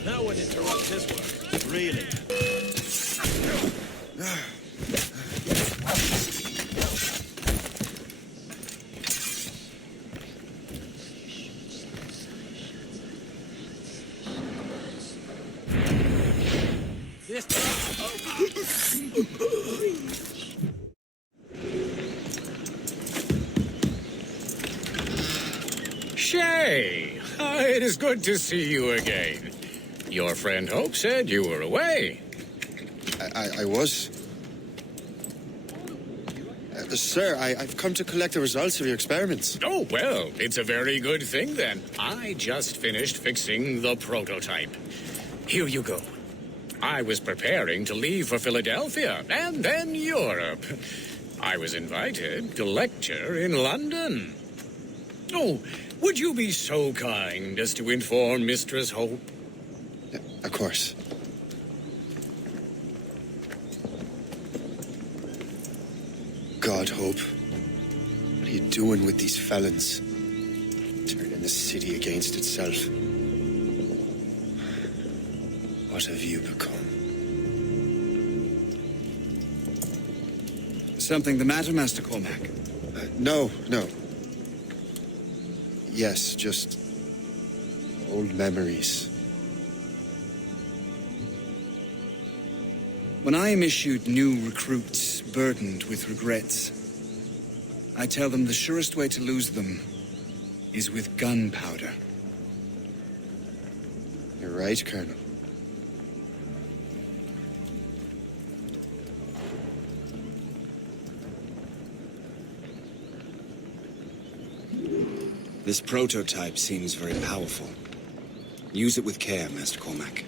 No one interrupts his work. Really? This. Shay, it is good to see you again. Your friend Hope said you were away. I was. Sir, I've come to collect the results of your experiments. Oh, well, it's a very good thing then. I just finished fixing the prototype. Here you go. I was preparing to leave for Philadelphia and then Europe. I was invited to lecture in London. Oh, would you be so kind as to inform Mistress Hope? Of course. God, Hope. What are you doing with these felons? Turning the city against itself. What have you become? Something the matter, Master Cormac? No. Yes, just old memories. When I am issued new recruits burdened with regrets, I tell them the surest way to lose them is with gunpowder. You're right, Colonel. This prototype seems very powerful. Use it with care, Master Cormac.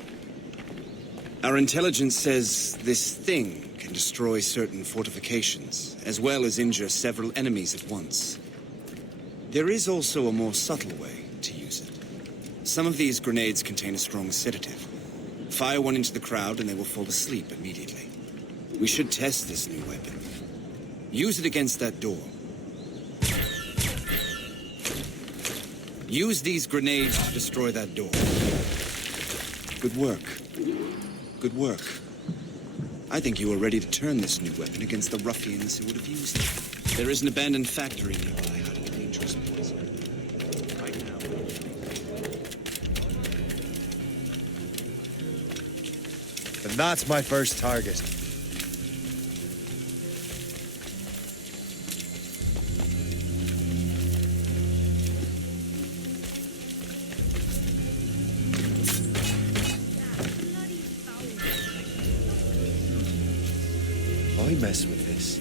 Our intelligence says this thing can destroy certain fortifications, as well as injure several enemies at once. There is also a more subtle way to use it. Some of these grenades contain a strong sedative. Fire one into the crowd and they will fall asleep immediately. We should test this new weapon. Use it against that door. Use these grenades to destroy that door. Good work. Good work. I think you are ready to turn this new weapon against the ruffians who would have used it. There is an abandoned factory nearby hiding a dangerous poison. Right now. And that's my first target. If I mess with this,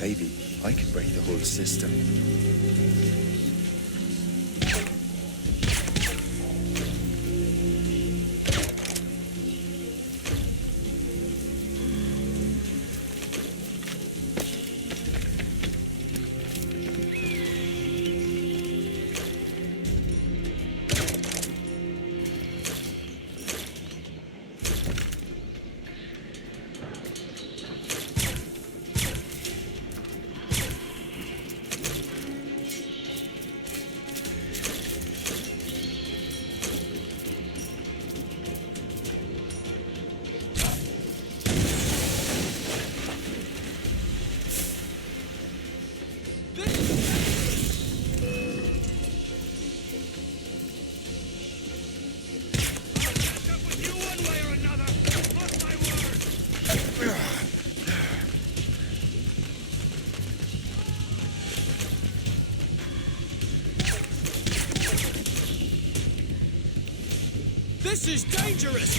maybe I can break the whole system. This is dangerous!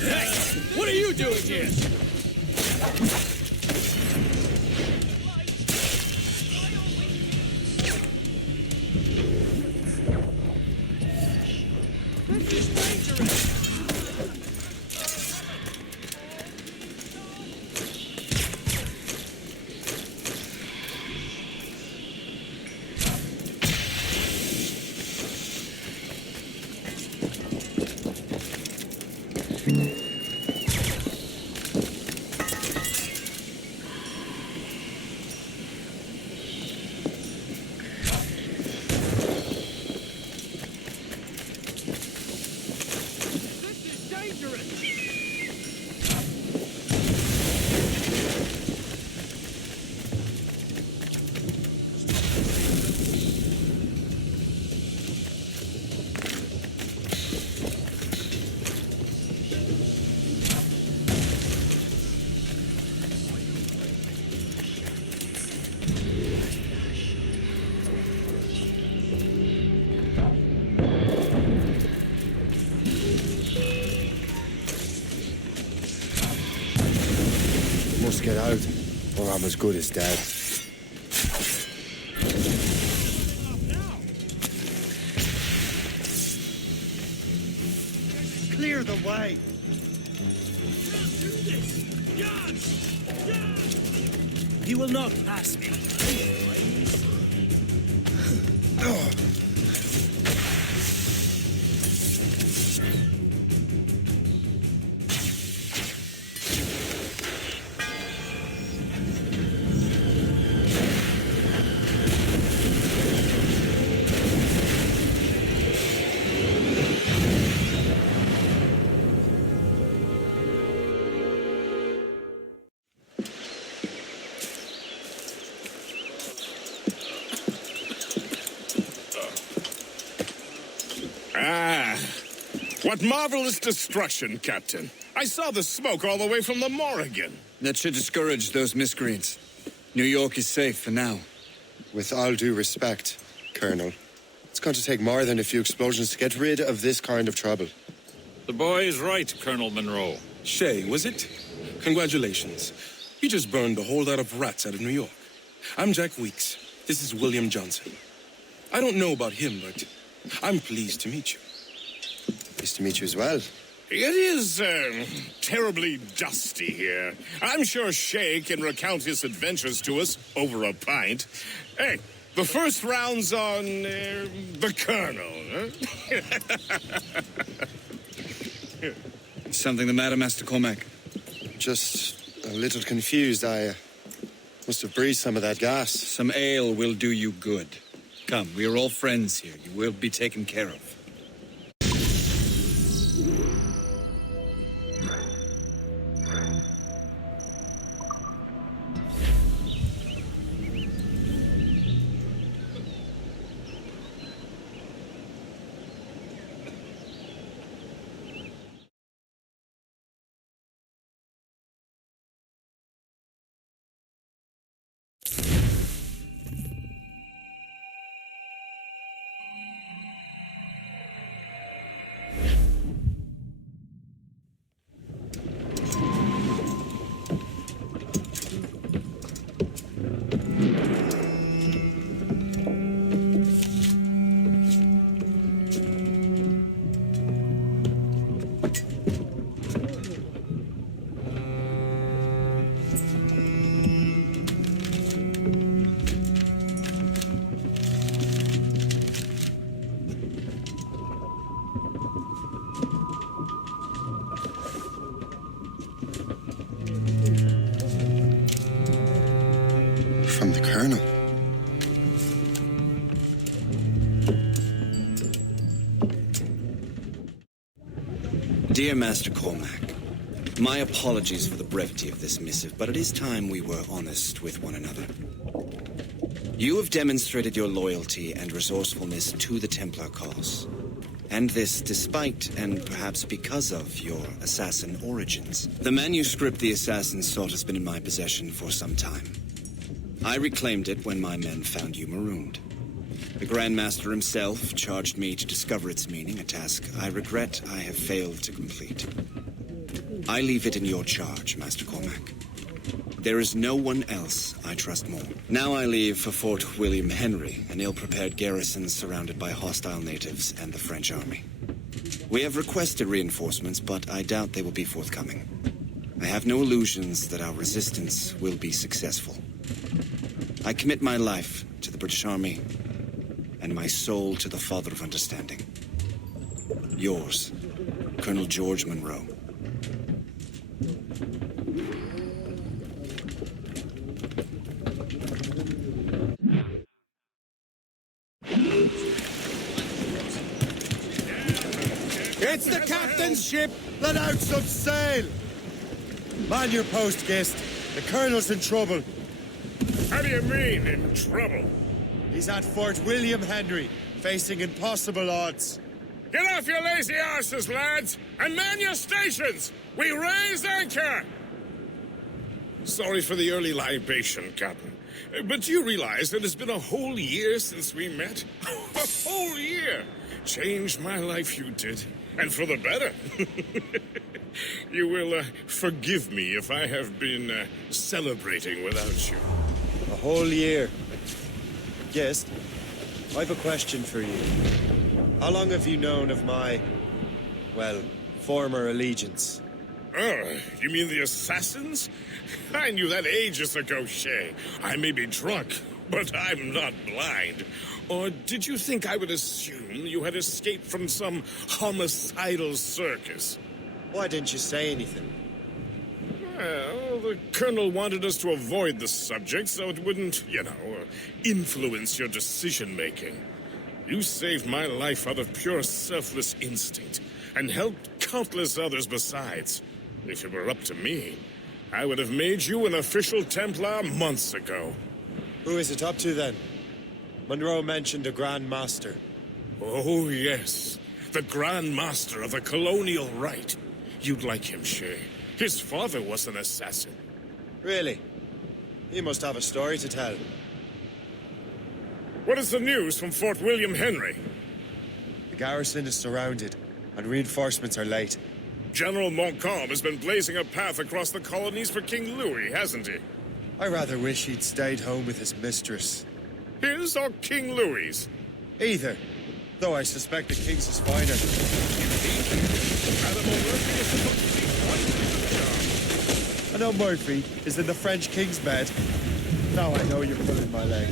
Hey! What are you doing here? This is dangerous! just get out, or I'm as good as dead. Clear the way. He will not pass me. What marvelous destruction, Captain. I saw the smoke all the way from the Morrigan. That should discourage those miscreants. New York is safe for now. With all due respect, Colonel, it's going to take more than a few explosions to get rid of this kind of trouble. The boy is right, Colonel Monroe. Shay, was it? Congratulations. You just burned a whole lot of rats out of New York. I'm Jack Weeks. This is William Johnson. I don't know about him, but I'm pleased to meet you. Pleased to meet you as well. It is, terribly dusty here. I'm sure Shay can recount his adventures to us over a pint. Hey, the first round's on, the Colonel, huh? Something the matter, Master Cormac? Just a little confused. I must have breathed some of that gas. Some ale will do you good. Come, we are all friends here. You will be taken care of. From the Colonel. Dear Master Cormac, my apologies for the brevity of this missive, but it is time we were honest with one another. You have demonstrated your loyalty and resourcefulness to the Templar cause. And this despite, and perhaps because of, your assassin origins. The manuscript the assassin sought has been in my possession for some time. I reclaimed it when my men found you marooned. The Grand Master himself charged me to discover its meaning, a task I regret I have failed to complete. I leave it in your charge, Master Cormac. There is no one else I trust more. Now I leave for Fort William Henry, an ill-prepared garrison surrounded by hostile natives and the French army. We have requested reinforcements, but I doubt they will be forthcoming. I have no illusions that our resistance will be successful. I commit my life to the British Army and my soul to the Father of Understanding. Yours, Colonel George Monroe. It's the captain's ship! Let out some sail! Man your post, Gist. The Colonel's in trouble. How do you mean, in trouble? He's at Fort William Henry, facing impossible odds. Get off your lazy arses, lads, and man your stations! We raise anchor! Sorry for the early libation, Captain. But do you realize that it's been a whole year since we met? A whole year! Changed my life, you did. And for the better. You will forgive me if I have been celebrating without you. A whole year. Yes, I've a question for you. How long have you known of my, well, former allegiance? Oh, you mean the assassins? I knew that ages ago, Shay. I may be drunk, but I'm not blind. Or did you think I would assume you had escaped from some homicidal circus? Why didn't you say anything? Well, the Colonel wanted us to avoid the subject so it wouldn't, influence your decision-making. You saved my life out of pure selfless instinct, and helped countless others besides. If it were up to me, I would have made you an official Templar months ago. Who is it up to, then? Monroe mentioned a Grand Master. Oh, yes. The Grand Master of the Colonial Rite. You'd like him, Shay. His father was an assassin. Really? He must have a story to tell. What is the news from Fort William Henry? The garrison is surrounded, and reinforcements are late. General Montcalm has been blazing a path across the colonies for King Louis, hasn't he? I rather wish he'd stayed home with his mistress. His or King Louis's? Either. Though I suspect the king's is finer. I know Murphy is in the French king's bed. Now I know you're pulling my leg.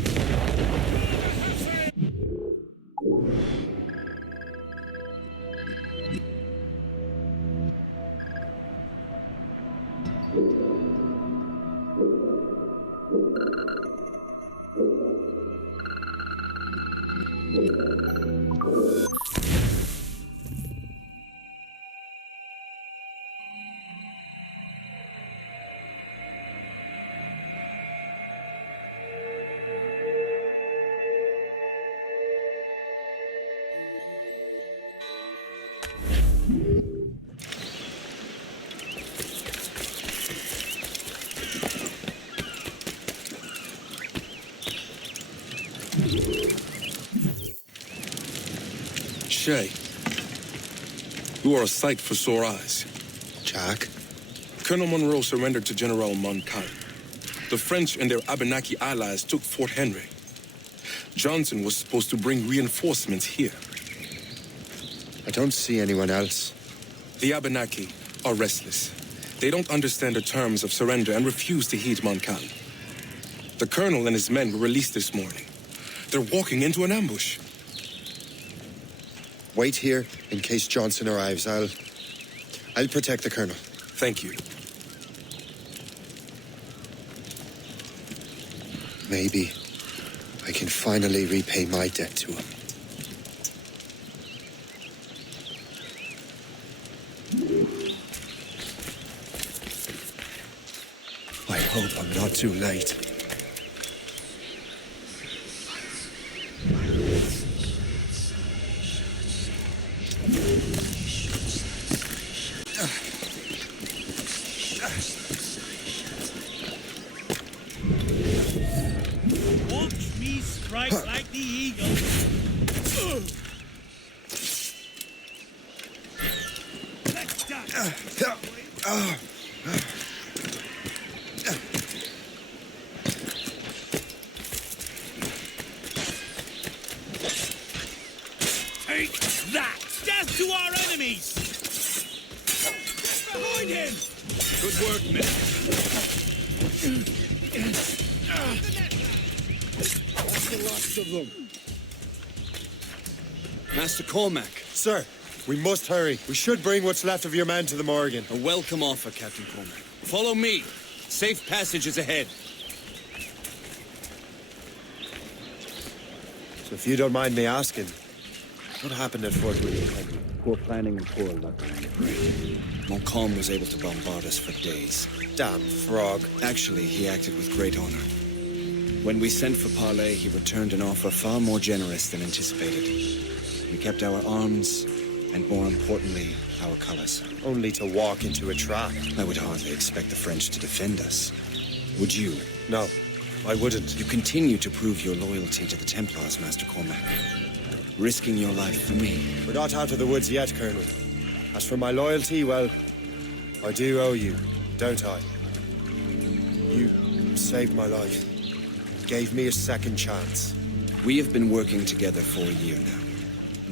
Shay, you are a sight for sore eyes. Jack? Colonel Monroe surrendered to General Montcalm. The French and their Abenaki allies took Fort Henry. Johnson was supposed to bring reinforcements here. I don't see anyone else. The Abenaki are restless. They don't understand the terms of surrender and refuse to heed Montcalm. The colonel and his men were released this morning. They're walking into an ambush. Wait here in case Johnson arrives. I'll protect the colonel. Thank you. Maybe I can finally repay my debt to him. I hope I'm not too late. Watch me strike like the eagle. Let's Take that! Death to our enemies! Behind him! Good work, men. That's the last of them. Master Cormac. Sir, we must hurry. We should bring what's left of your men to the Morgan. A welcome offer, Captain Cormac. Follow me. Safe passage is ahead. So if you don't mind me asking, what happened at Fort William Henry? Poor planning and poor luck, I'm afraid. Montcalm was able to bombard us for days. Damn frog. Actually, he acted with great honor. When we sent for Parley, he returned an offer far more generous than anticipated. We kept our arms, and more importantly, our colors. Only to walk into a trap. I would hardly expect the French to defend us. Would you? No, I wouldn't. You continue to prove your loyalty to the Templars, Master Cormac. Risking your life for me. We're not out of the woods yet, Colonel. As for my loyalty, well, I do owe you, don't I? You saved my life. Gave me a second chance. We have been working together for a year now.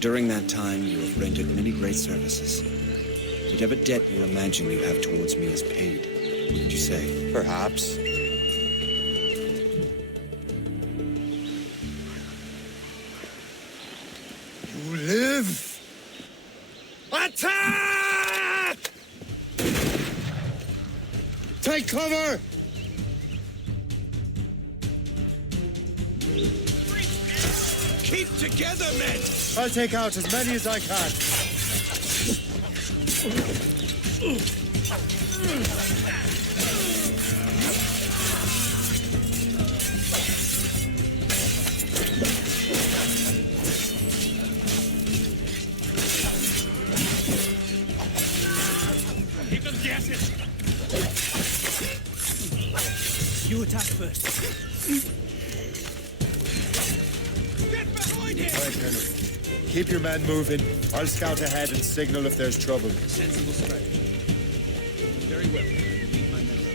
During that time, you have rendered many great services. Whatever debt you imagine you have towards me is paid, wouldn't you say? Perhaps. You live! Attack! Take cover! Keep together, men! I'll take out as many as I can. Keep them gases! You attack first. Get behind him! All right, Colonel. Keep your men moving. I'll scout ahead and signal if there's trouble. Sensible strategy. Very well. Lead my men around.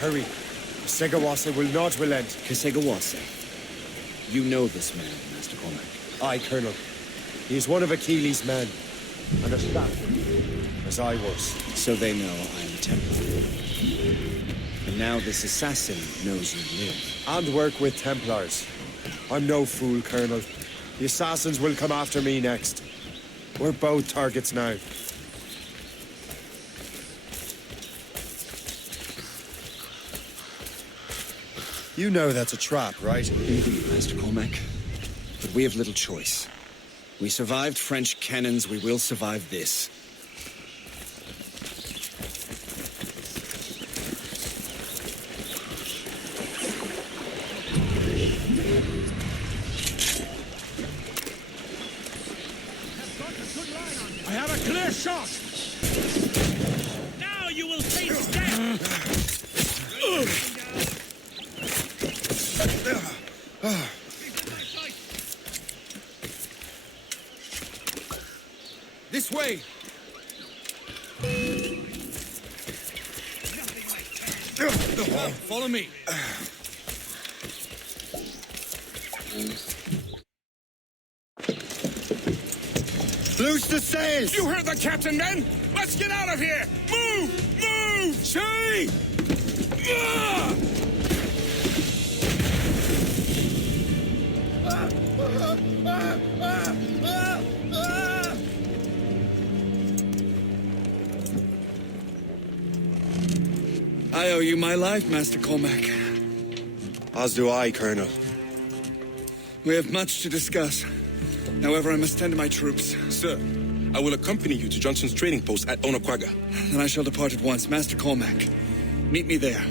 Hurry. Segawase will not relent. Kesegawase. You know this man, Master Cormac. Aye, Colonel. He is one of Achilles' men, and a assassin, as I was. So they know I am a Templar. And now this assassin knows you live. And work with Templars. I'm no fool, Colonel. The assassins will come after me next. We're both targets now. You know that's a trap, right? Indeed, Master Cormac. But we have little choice. We survived French cannons, we will survive this. I have a clear shot! Now you will face death! This way! Follow me. Loose the sails! You heard the captain, men! Let's get out of here! Move! Move! Shay! I owe you my life, Master Cormac. As do I, Colonel. We have much to discuss. However, I must tend to my troops. Sir, I will accompany you to Johnson's trading post at Onakwaga. Then I shall depart at once. Master Cormac, meet me there.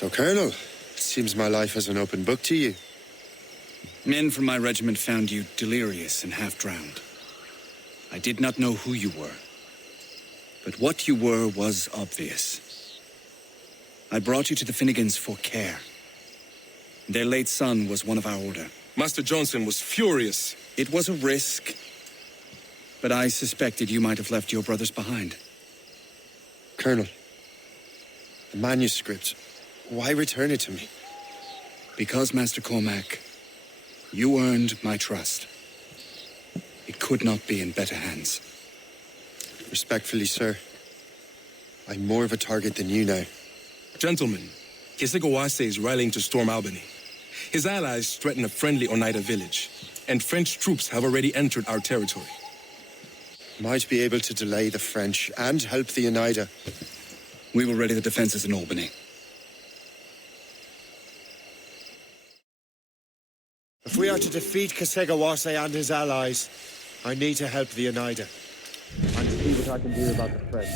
So, Colonel, it seems my life is an open book to you. Men from my regiment found you delirious and half-drowned. I did not know who you were, but what you were was obvious. I brought you to the Finnegans for care. Their late son was one of our order. Master Johnson was furious. It was a risk, but I suspected you might have left your brothers behind. Colonel, the manuscript, why return it to me? Because, Master Cormac, you earned my trust. It could not be in better hands. Respectfully, sir, I'm more of a target than you now. Gentlemen, Kesegawase is rallying to storm Albany. His allies threaten a friendly Oneida village, and French troops have already entered our territory. Might be able to delay the French and help the Oneida. We will ready the defenses in Albany. If we are to defeat Kasegawase and his allies, I need to help the Oneida. And see what I can do about the French.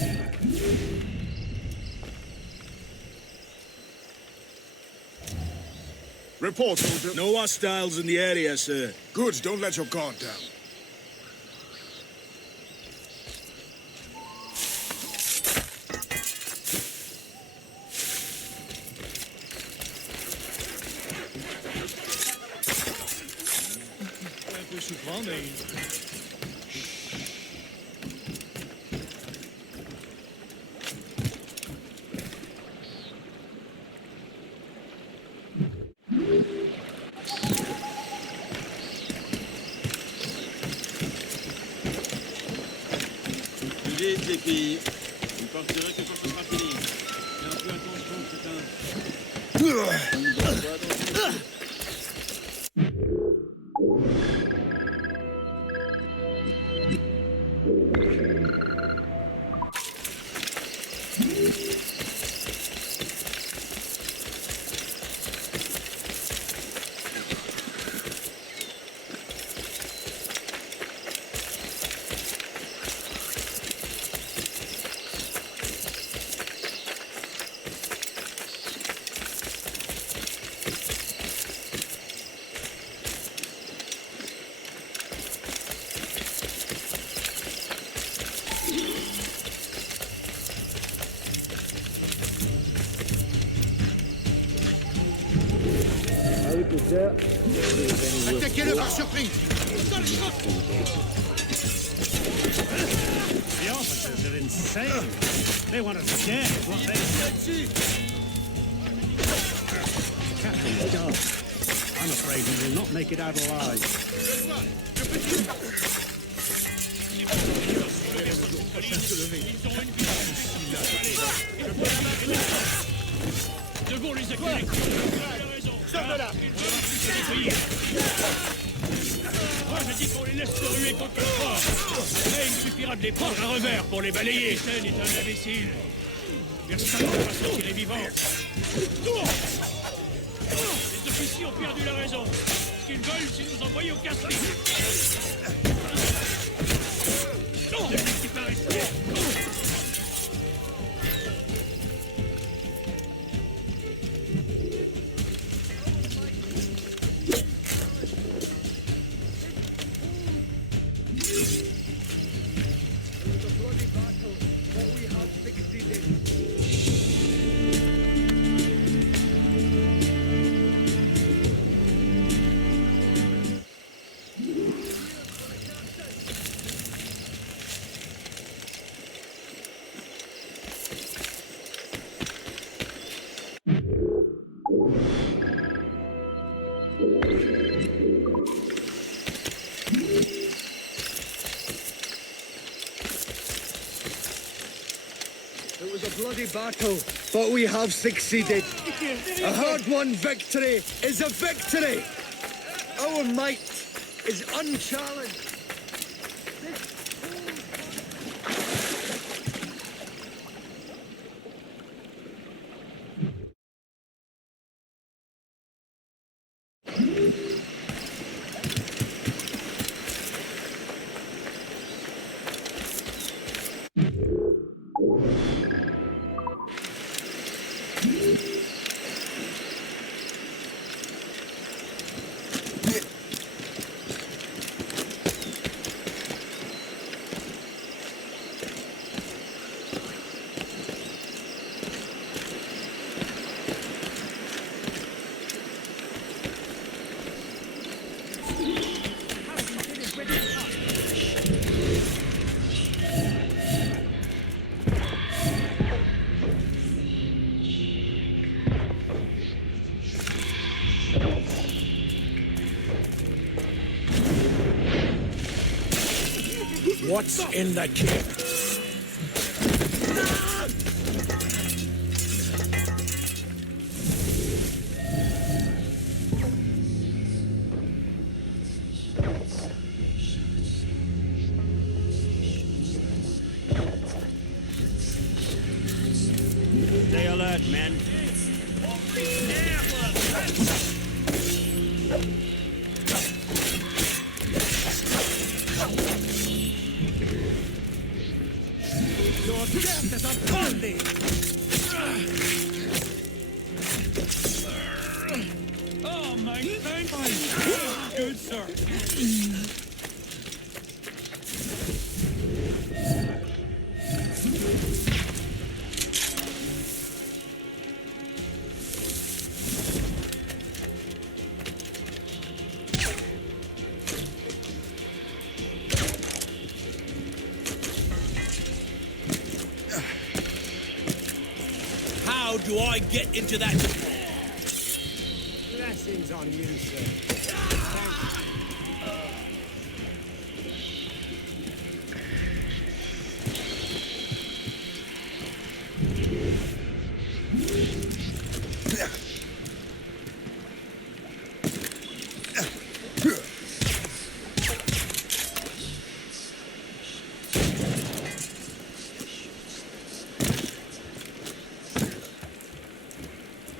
Report, soldier. No hostiles in the area, sir. Good, don't let your guard down. Vite, les filles. Vous partirez que quand ce sera fini. Et un peu attention, Attaquez-le par surprise! The officers are insane. They want us dead, is what they say. Captain's done. I'm afraid he will not make it out alive. Devons les accueillir. Sors-de-là. Moi, je dis qu'on les laisse se ruer contre le fort. Mais il suffira de les prendre à revers pour les balayer. Sten est un imbécile. Personne ne va s'en tirer vivant. Les officiers ont perdu la raison. Ce qu'ils veulent, c'est nous envoyer au casse-pied. Non, c'est pas resté. It was a bloody battle, but we have succeeded. A hard-won victory is a victory. Our might is unchallenged. What's in the kit? Stay alert, men. Death is upon thee! Oh, my thanks. Good, sir. How do I get into that? Blessings on you, sir.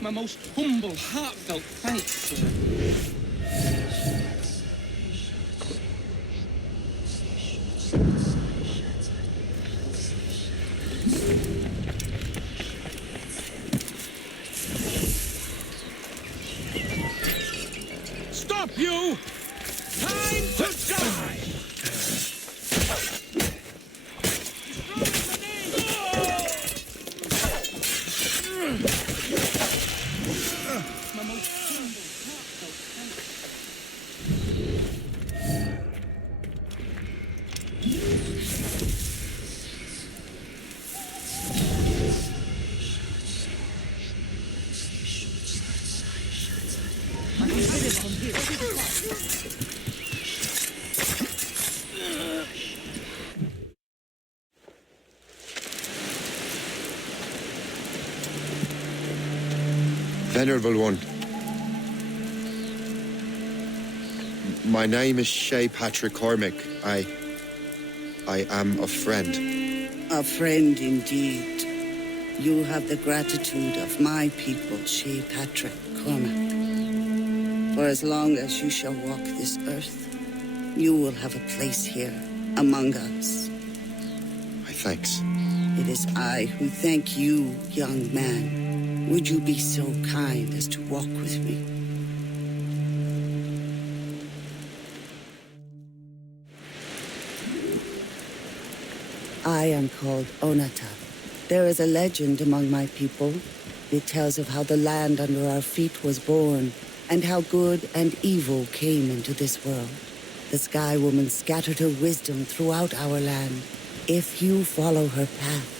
My most humble, heartfelt thanks, sir. Stop you! Time to die! My most humble, heartfelt thanks. Venerable One, my name is Shay Patrick Cormac. I am a friend. A friend indeed. You have the gratitude of my people, Shay Patrick Cormac. For as long as you shall walk this earth, you will have a place here among us. My thanks. It is I who thank you, young man. Would you be so kind as to walk with me? I am called Onata. There is a legend among my people. It tells of how the land under our feet was born, and how good and evil came into this world. The Sky Woman scattered her wisdom throughout our land. If you follow her path,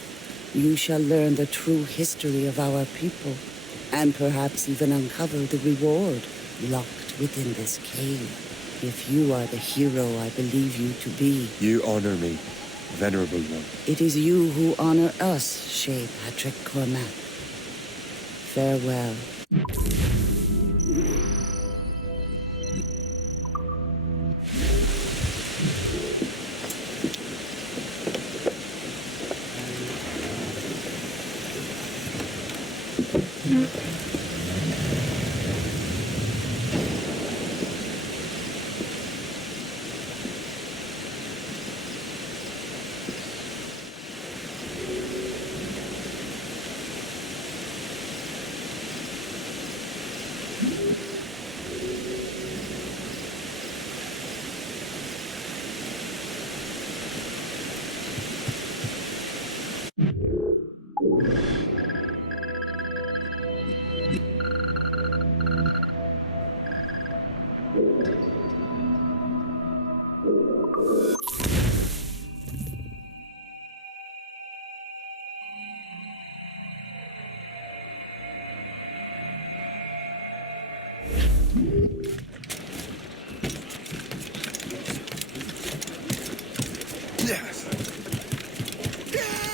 you shall learn the true history of our people, and perhaps even uncover the reward locked within this cave. If you are the hero I believe you to be. You honor me, Venerable One. It is you who honor us, Shay Patrick Cormac. Farewell.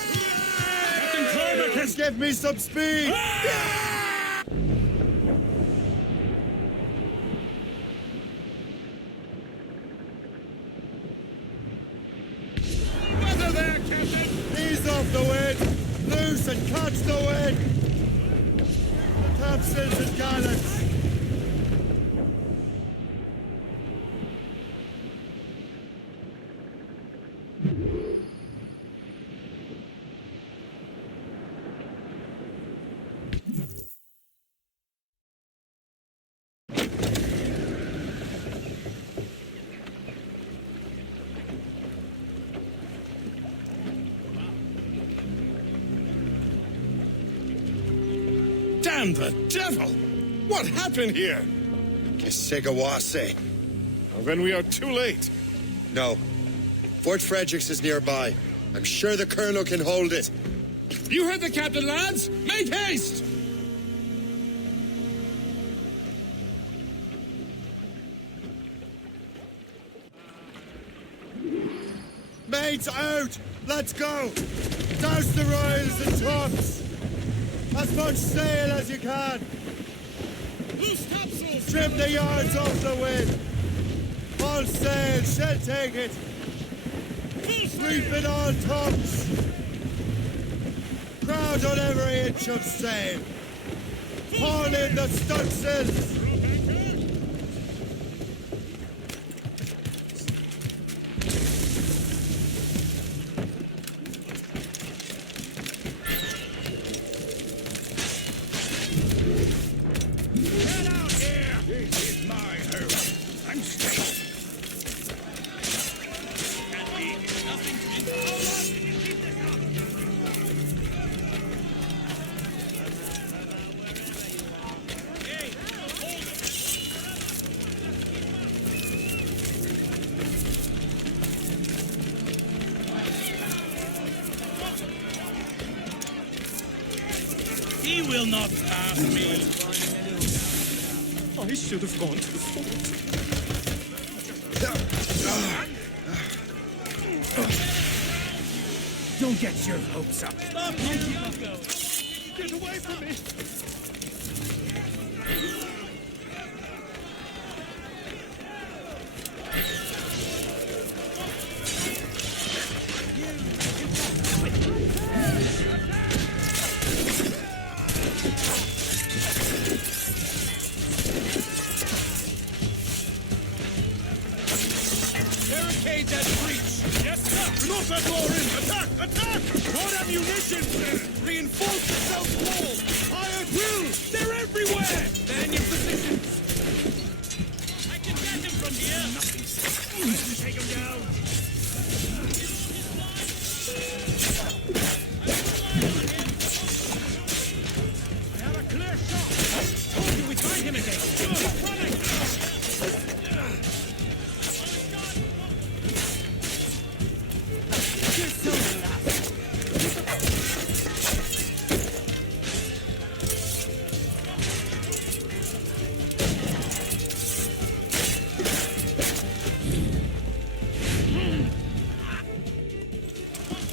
Captain Cormac has given me some speed! Weather there, Captain! Ease off the wind! Loose and catch the wind! The topsails and gallants! And the devil! What happened here? Kesegawase. Well, then we are too late. No. Fort Fredericks is nearby. I'm sure the Colonel can hold it. You heard the captain, lads! Make haste! Mates out! Let's go! Douse the royals and tops! As much sail as you can! Loose topsails! Trim the yards off the wind! All sail, she'll take it! Reef it all tops! Crowd on every inch of sail! Haul in the stunsails! Get out here! This is my home. I'm safe. Can't leave. Nothing's been. Hold on! Keep this up! Hey, hold it! He will not pass me. I should have gone to the fort. Don't get your hopes up. Stop, Hugo! Get away from me! Barricade that breach! Yes, sir! Not that door in! Attack! Attack! More ammunition! Reinforce the south wall! Fire at will! They're everywhere! Man your positions! I can get them from here! Nothing. Take them down! I have a clear shot! Told you we'd find him again! Keep running!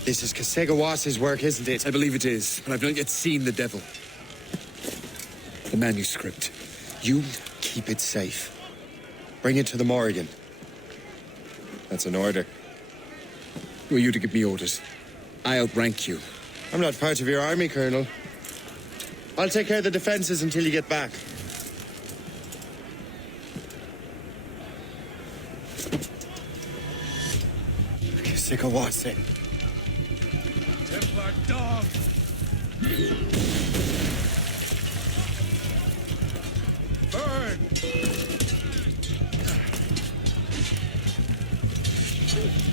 This is Kesegawase's work, isn't it? I believe it is, but I've not yet seen the devil. The manuscript. You keep it safe. Bring it to the Morrigan. That's an order. Who are you to give me orders? I outrank you. I'm not part of your army, Colonel. I'll take care of the defenses until you get back. Kesekawase. Templar dog! Burn!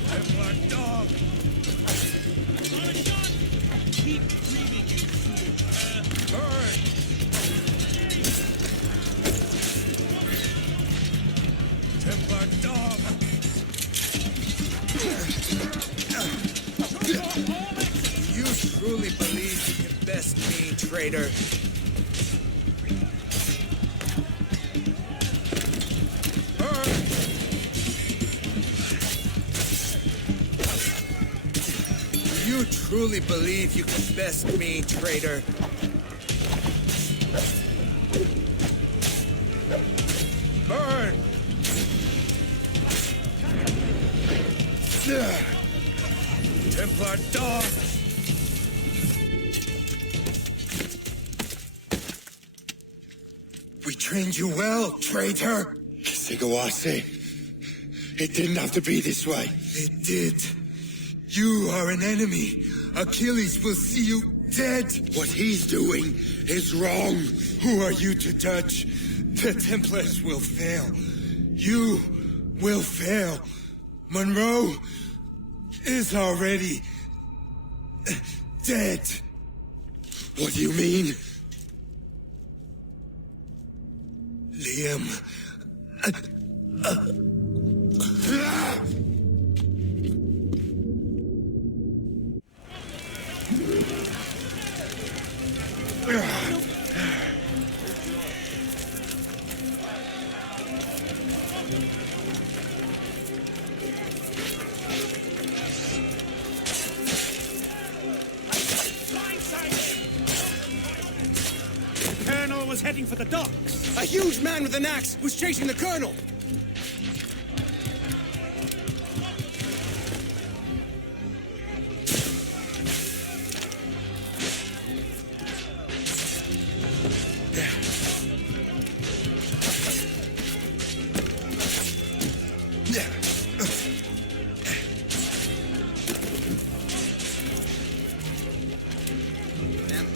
Templar dog! Not a shot! Keep breathing, you burn! Templar dog! You truly believe you can best me, traitor? You truly believe you can best me, traitor? Burn! Templar dog! We trained you well, traitor. Kesekawase. It didn't have to be this way. It did. You are an enemy. Achilles will see you dead. What he's doing is wrong. Who are you to judge? The Templars will fail. You will fail. Monroe is already dead. What do you mean? Liam. The Colonel was heading for the docks. A huge man with an axe was chasing the Colonel!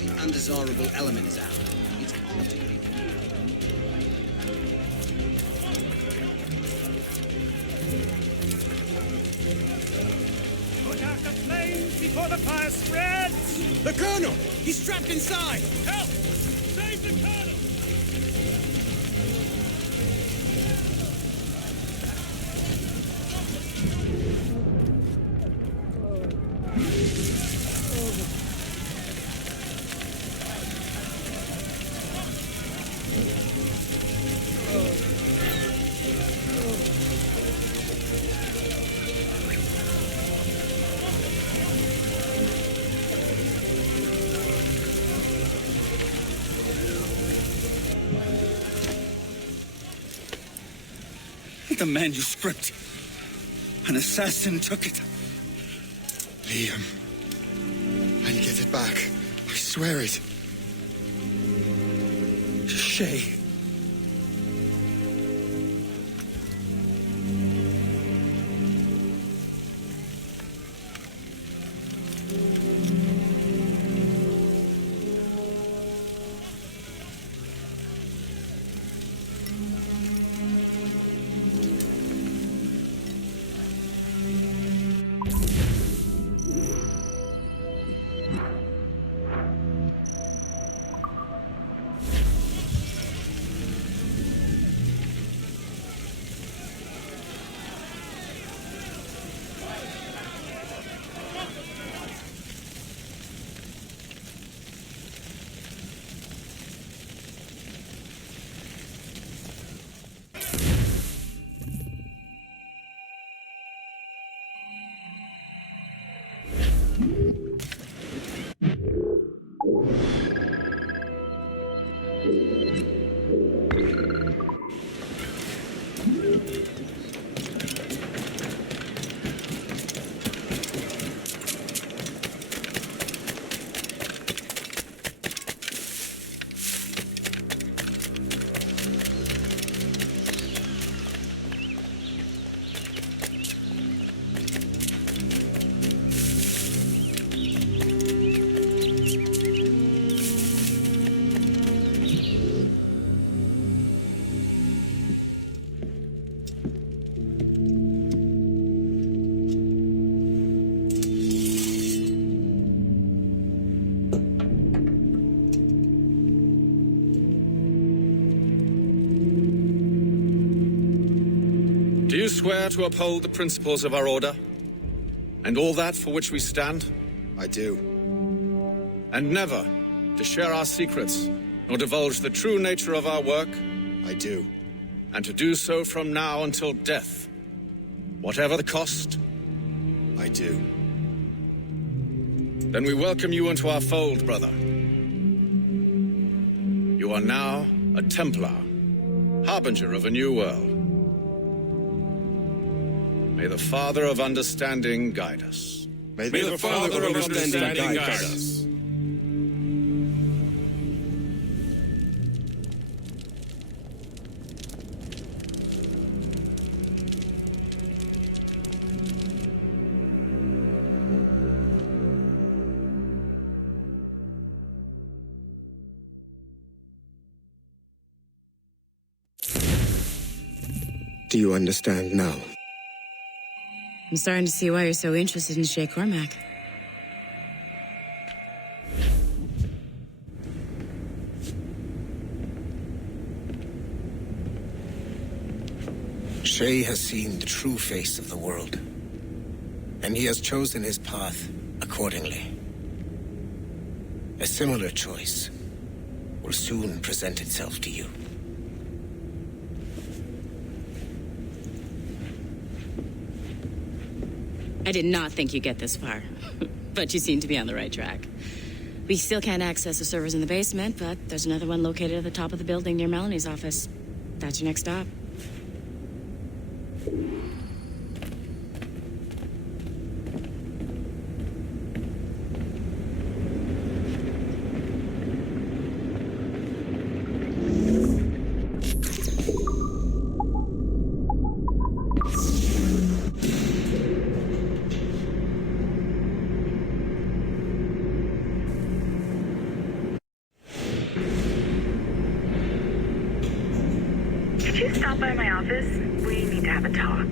The undesirable element is out. It's Put out the flames before the fire spreads. the Colonel! He's trapped inside! Help! Save the Colonel! The manuscript. An assassin took it. Liam. I'll get it back. I swear it. Shay. Do you swear to uphold the principles of our order? And all that for which we stand? I do. And never to share our secrets, nor divulge the true nature of our work? I do. And to do so from now until death, whatever the cost? I do. Then we welcome you into our fold, brother. You are now a Templar, harbinger of a new world. May the Father of Understanding guide us. May the Father of Understanding guide us. Do you understand now? I'm starting to see why you're so interested in Shay Cormac. Shay has seen the true face of the world, and he has chosen his path accordingly. A similar choice will soon present itself to you. I did not think you'd get this far, but you seem to be on the right track. We still can't access the servers in the basement, but there's another one located at the top of the building near Melanie's office. That's your next stop. Could you stop by my office? We need to have a talk.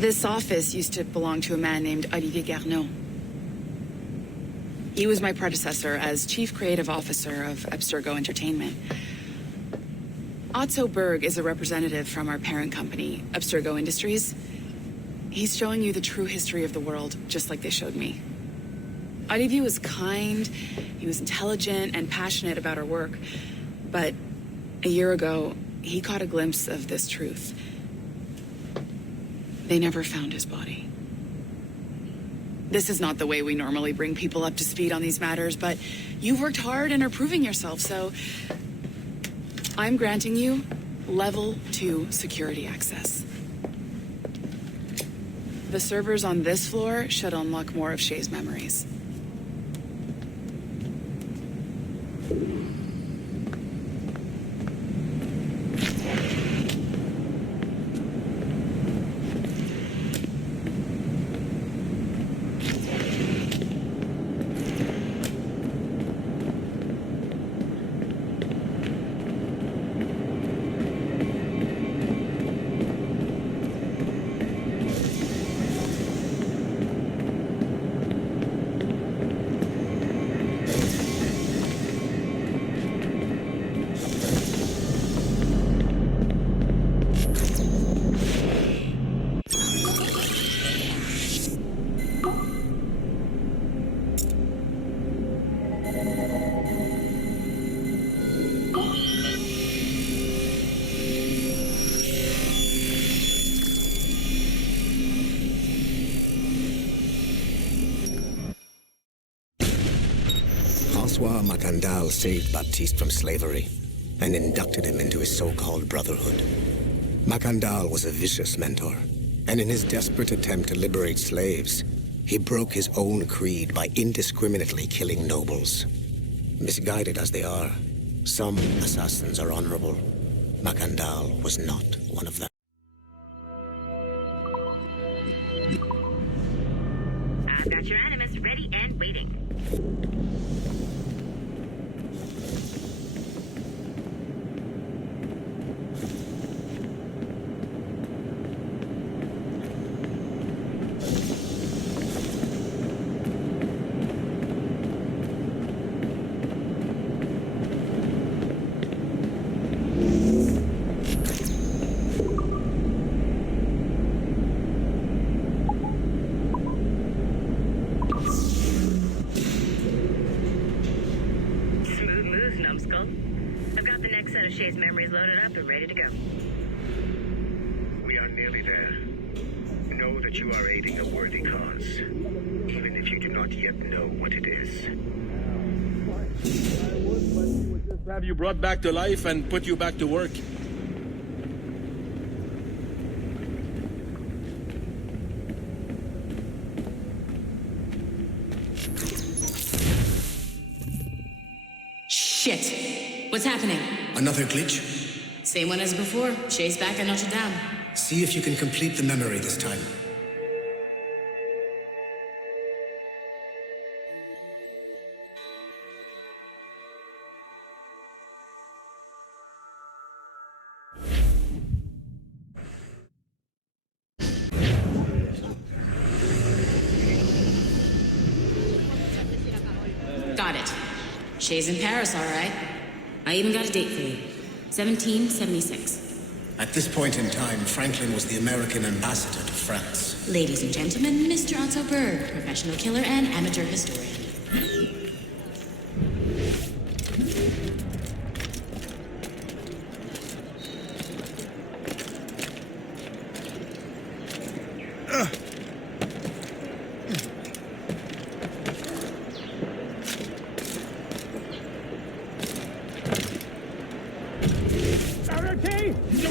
This office used to belong to a man named Olivier Garneau. He was my predecessor as Chief Creative Officer of Abstergo Entertainment. Otto Berg is a representative from our parent company, Abstergo Industries. He's showing you the true history of the world, just like they showed me. Olivier was kind, he was intelligent and passionate about our work. But a year ago, he caught a glimpse of this truth. They never found his body. This is not the way we normally bring people up to speed on these matters, but you've worked hard and are proving yourself, so I'm granting you level 2 security access. The servers on this floor should unlock more of Shay's memories. Francois Macandal saved Baptiste from slavery and inducted him into his so-called brotherhood. Macandal was a vicious mentor, and in his desperate attempt to liberate slaves, he broke his own creed by indiscriminately killing nobles. Misguided as they are, some assassins are honorable. Macandal was not one of them. I've got your animus ready and waiting. Shay's memories loaded up and ready to go. We are nearly there. Know that you are aiding a worthy cause, even if you do not yet know what it is. Just have you brought back to life and put you back to work. Shit! What's happening? Another glitch? Same one as before. Shay's back at Notre Dame. See if you can complete the memory this time. Got it. Shay's in Paris, all right. I even got a date for you. 1776. At this point in time, Franklin was the American ambassador to France. Ladies and gentlemen, Mr. Otto Berg, professional killer and amateur historian.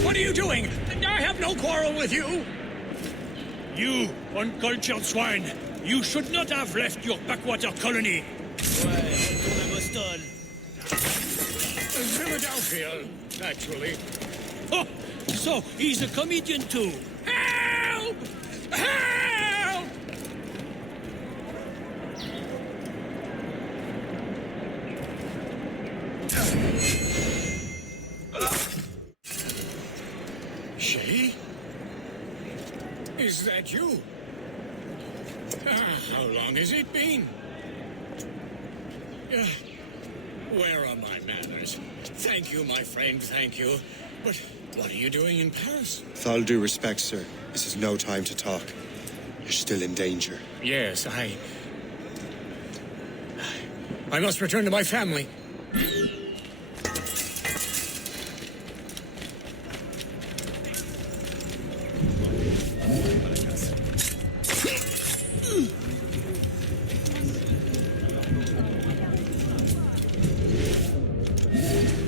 What are you doing? I have no quarrel with you. You, uncultured swine. You should not have left your backwater colony. Philadelphia, naturally. Oh, so he's a comedian too. Help! Help! Shay? Is that you? How long has it been? Where are my manners? Thank you, my friend, thank you. But what are you doing in Paris? With all due respect, sir, this is no time to talk. You're still in danger. Yes, I must return to my family.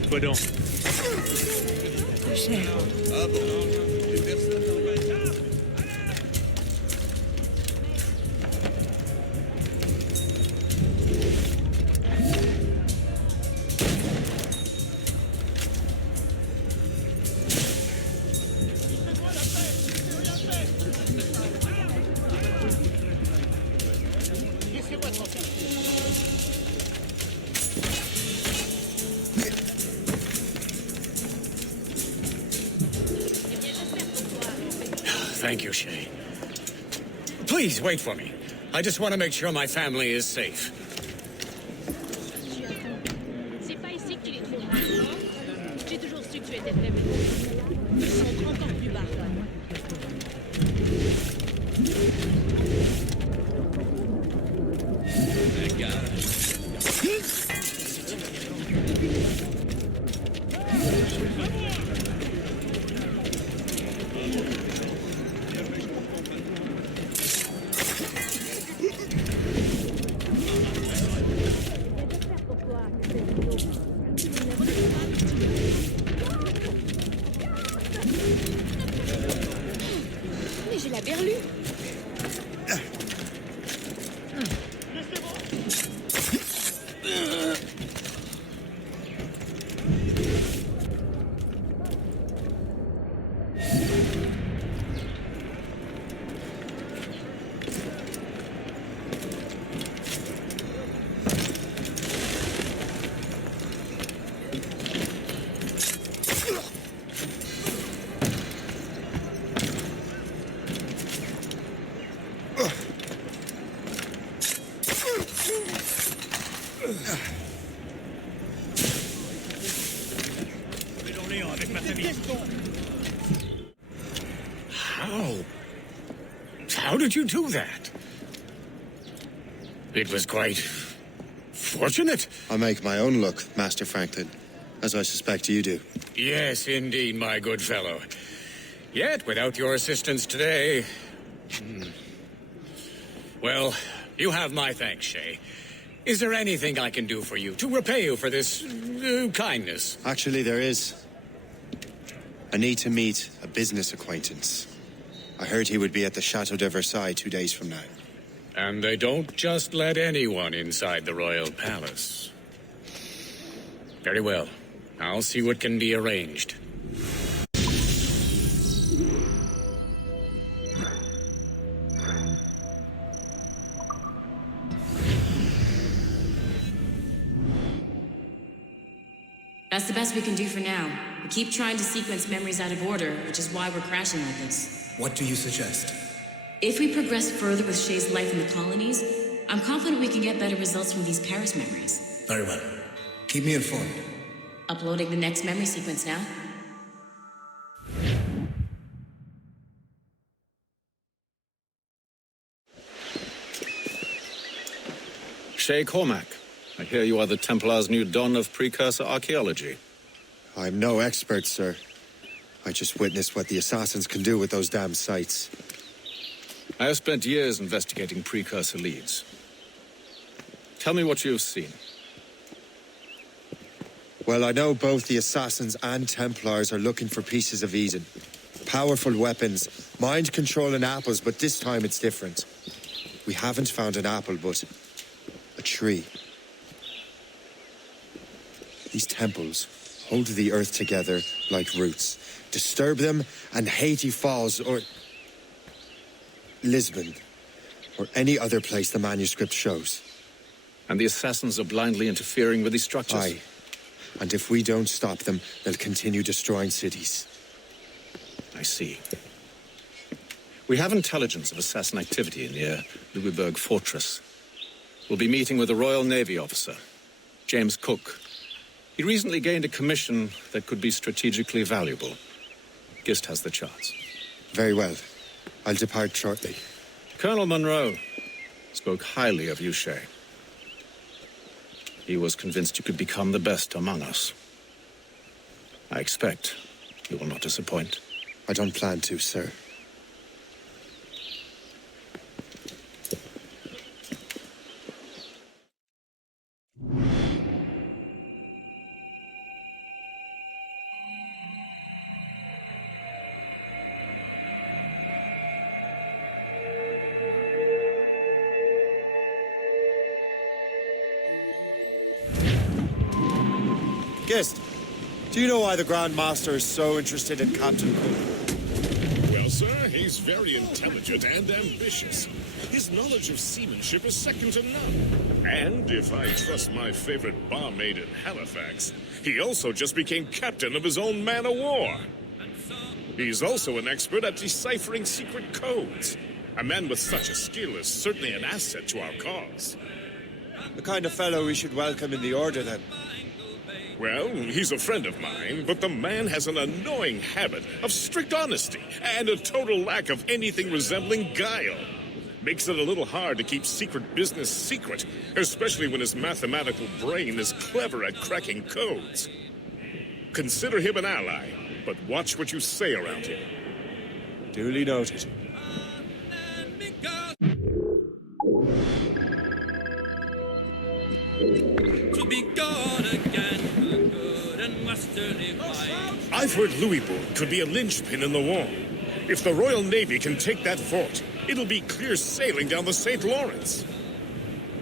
Pardon. Ah bon? Les personnes dans le bazar? Thank you, Shay. Please wait for me. I just want to make sure my family is safe. C'est pas ici que tu les trouveras. J'ai toujours su que tu étais très beau. Ils sont encore plus bas. Mais j'ai la berlue. How did you do that? It was quite fortunate. I make my own luck, Master Franklin, as I suspect you do. Yes, indeed, my good fellow. Yet, without your assistance today... Well, you have my thanks, Shay. Is there anything I can do for you to repay you for this kindness? Actually, there is. I need to meet a business acquaintance. I heard he would be at the Chateau de Versailles 2 days from now. And they don't just let anyone inside the royal palace. Very well. I'll see what can be arranged. That's the best we can do for now. We keep trying to sequence memories out of order, which is why we're crashing like this. What do you suggest? If we progress further with Shay's life in the colonies, I'm confident we can get better results from these Paris memories. Very well. Keep me informed. Uploading the next memory sequence now. Shay Cormac, I hear you are the Templar's new don of precursor archaeology. I'm no expert, sir. I just witnessed what the assassins can do with those damn sites. I have spent years investigating precursor leads. Tell me what you have seen. Well, I know both the assassins and Templars are looking for pieces of Eden. Powerful weapons, mind-controlling apples, but this time it's different. We haven't found an apple, but a tree. These temples hold the earth together like roots. Disturb them, and Haiti falls, or Lisbon, or any other place the manuscript shows. And the assassins are blindly interfering with these structures? Aye. And if we don't stop them, they'll continue destroying cities. I see. We have intelligence of assassin activity near Louisburg Fortress. We'll be meeting with a Royal Navy officer, James Cook. He recently gained a commission that could be strategically valuable. Gist has the charts. Very well. I'll depart shortly. Colonel Monroe spoke highly of you, Shay. He was convinced you could become the best among us. I expect you will not disappoint. I don't plan to, sir. Gist, do you know why the Grand Master is so interested in Captain Cook? Well, sir, he's very intelligent and ambitious. His knowledge of seamanship is second to none. And if I trust my favorite barmaid in Halifax, he also just became captain of his own man-of-war. He's also an expert at deciphering secret codes. A man with such a skill is certainly an asset to our cause. The kind of fellow we should welcome in the Order, then. Well, he's a friend of mine, but the man has an annoying habit of strict honesty and a total lack of anything resembling guile. Makes it a little hard to keep secret business secret, especially when his mathematical brain is clever at cracking codes. Consider him an ally, but watch what you say around him. Duly noted. To be gone again, a good and masterly fight. I've heard Louisbourg could be a linchpin in the war. If the Royal Navy can take that fort, it'll be clear sailing down the St. Lawrence.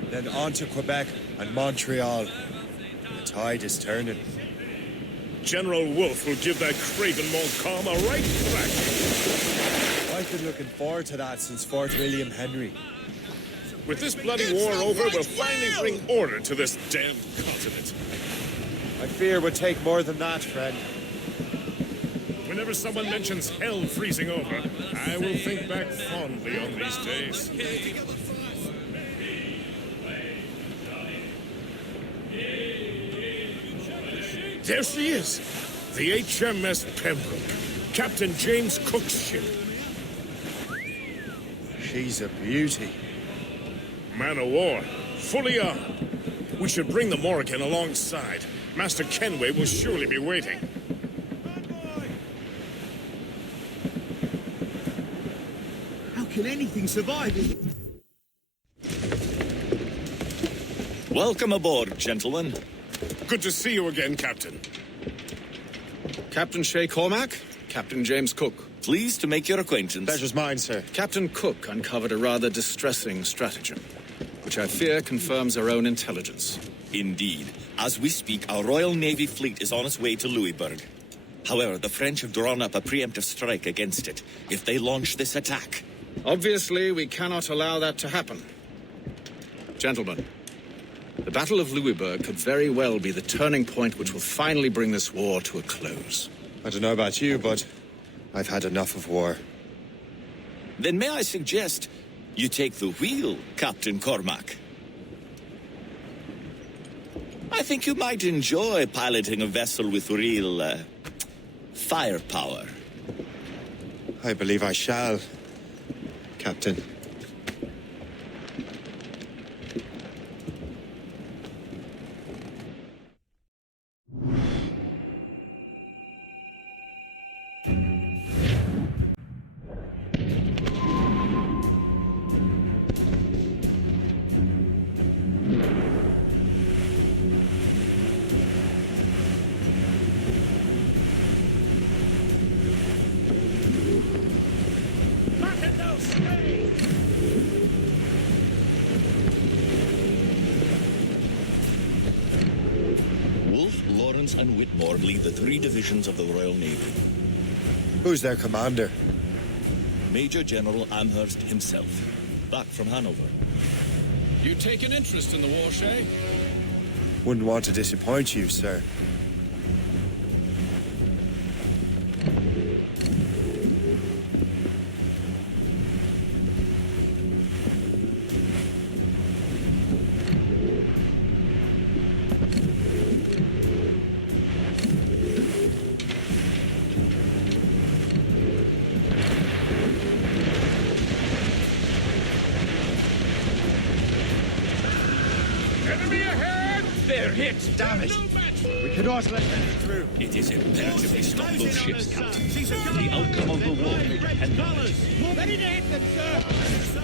Then on to Quebec and Montreal. The tide is turning. General Wolfe will give that craven Montcalm a right thrash. I've been looking forward to that since Fort William Henry. With this bloody war over, we'll finally bring order to this damned continent. I fear it would take more than that, friend. Whenever someone mentions hell freezing over, I will think back fondly on these days. There she is, the HMS Pembroke, Captain James Cook's ship. She's a beauty. Man of war, fully armed. We should bring the Morrigan alongside. Master Kenway will surely be waiting. How can anything survive Welcome aboard, gentlemen. Good to see you again, Captain. Captain Shay Cormac, Captain James Cook. Pleased to make your acquaintance. Pleasure's mine, sir. Captain Cook uncovered a rather distressing stratagem, which I fear confirms our own intelligence. Indeed. As we speak, our Royal Navy fleet is on its way to Louisburg. However, the French have drawn up a preemptive strike against it if they launch this attack. Obviously, we cannot allow that to happen. Gentlemen, the Battle of Louisburg could very well be the turning point which will finally bring this war to a close. I don't know about you, but I've had enough of war. Then may I suggest you take the wheel, Captain Cormac? I think you might enjoy piloting a vessel with real, firepower. I believe I shall, Captain. Wolfe, Lawrence, and Whitmore lead the 3 divisions of the Royal Navy. Who's their commander? Major General Amherst himself, back from Hanover. You take an interest in the war, Shay? Wouldn't want to disappoint you, sir. Enemy ahead! They're hit, damn it! We cannot let them through. It is imperative we stop those ships, Captain. The outcome of the war may depend on it. Ready to hit them, sir!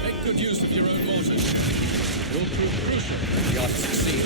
Make good use of your own mortars. Will prove crucial if we are to succeed.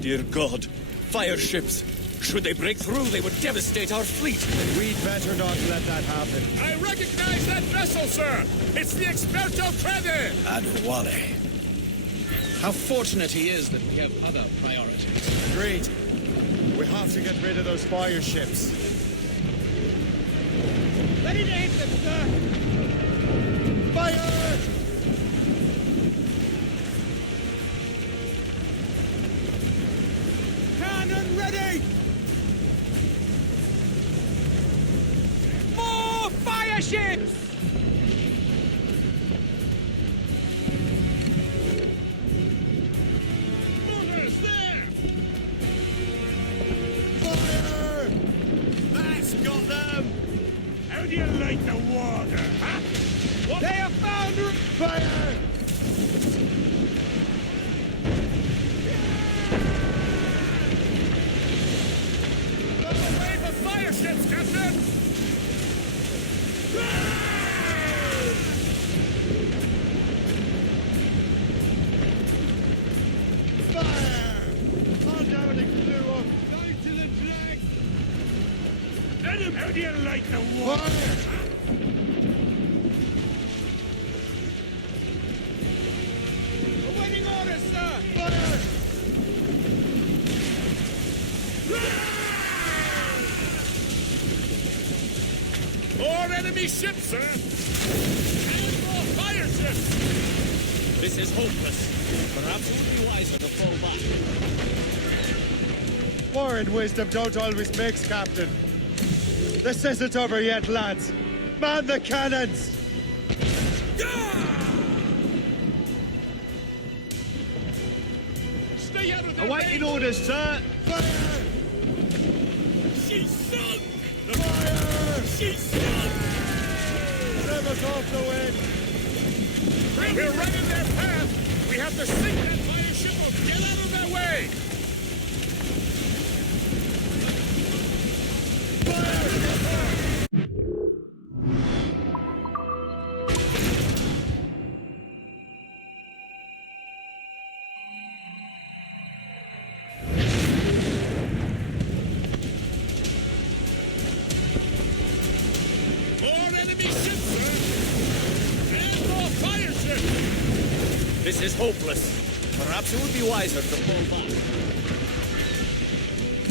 Dear God, fire ships! Should they break through, they would devastate our fleet. We'd better not let that happen. I recognize that vessel, sir! It's the Experto Crede! Adewale. How fortunate he is that we have other priorities. Agreed. We have to get rid of those fire ships. Ready to hit them, sir! Fire! Cannon ready! More fire ships! Mortars there! Fire! That's got them! How do you like the water, huh? What? They have found her! Fire! Away the fire ships, Captain! Fire! On down and clear up! Down to the drag! Adam, how do you like the water? Fire! Awaiting orders, sir! Fire! More enemy ships, sir! And more fire ships! This is hopeless. Perhaps it would be wiser to fall back. War and wisdom don't always mix, Captain. This isn't over yet, lads. Man the cannons! Stay out of their Awaiting way. orders, sir. Fire! She's sunk! Fire! She's sunk! Trevor's off the wind! We're right in their path! We have to sink that fire ship or get out of their way! More enemy ships, sir! And more fire ships! This is hopeless. Perhaps it would be wiser to pull back.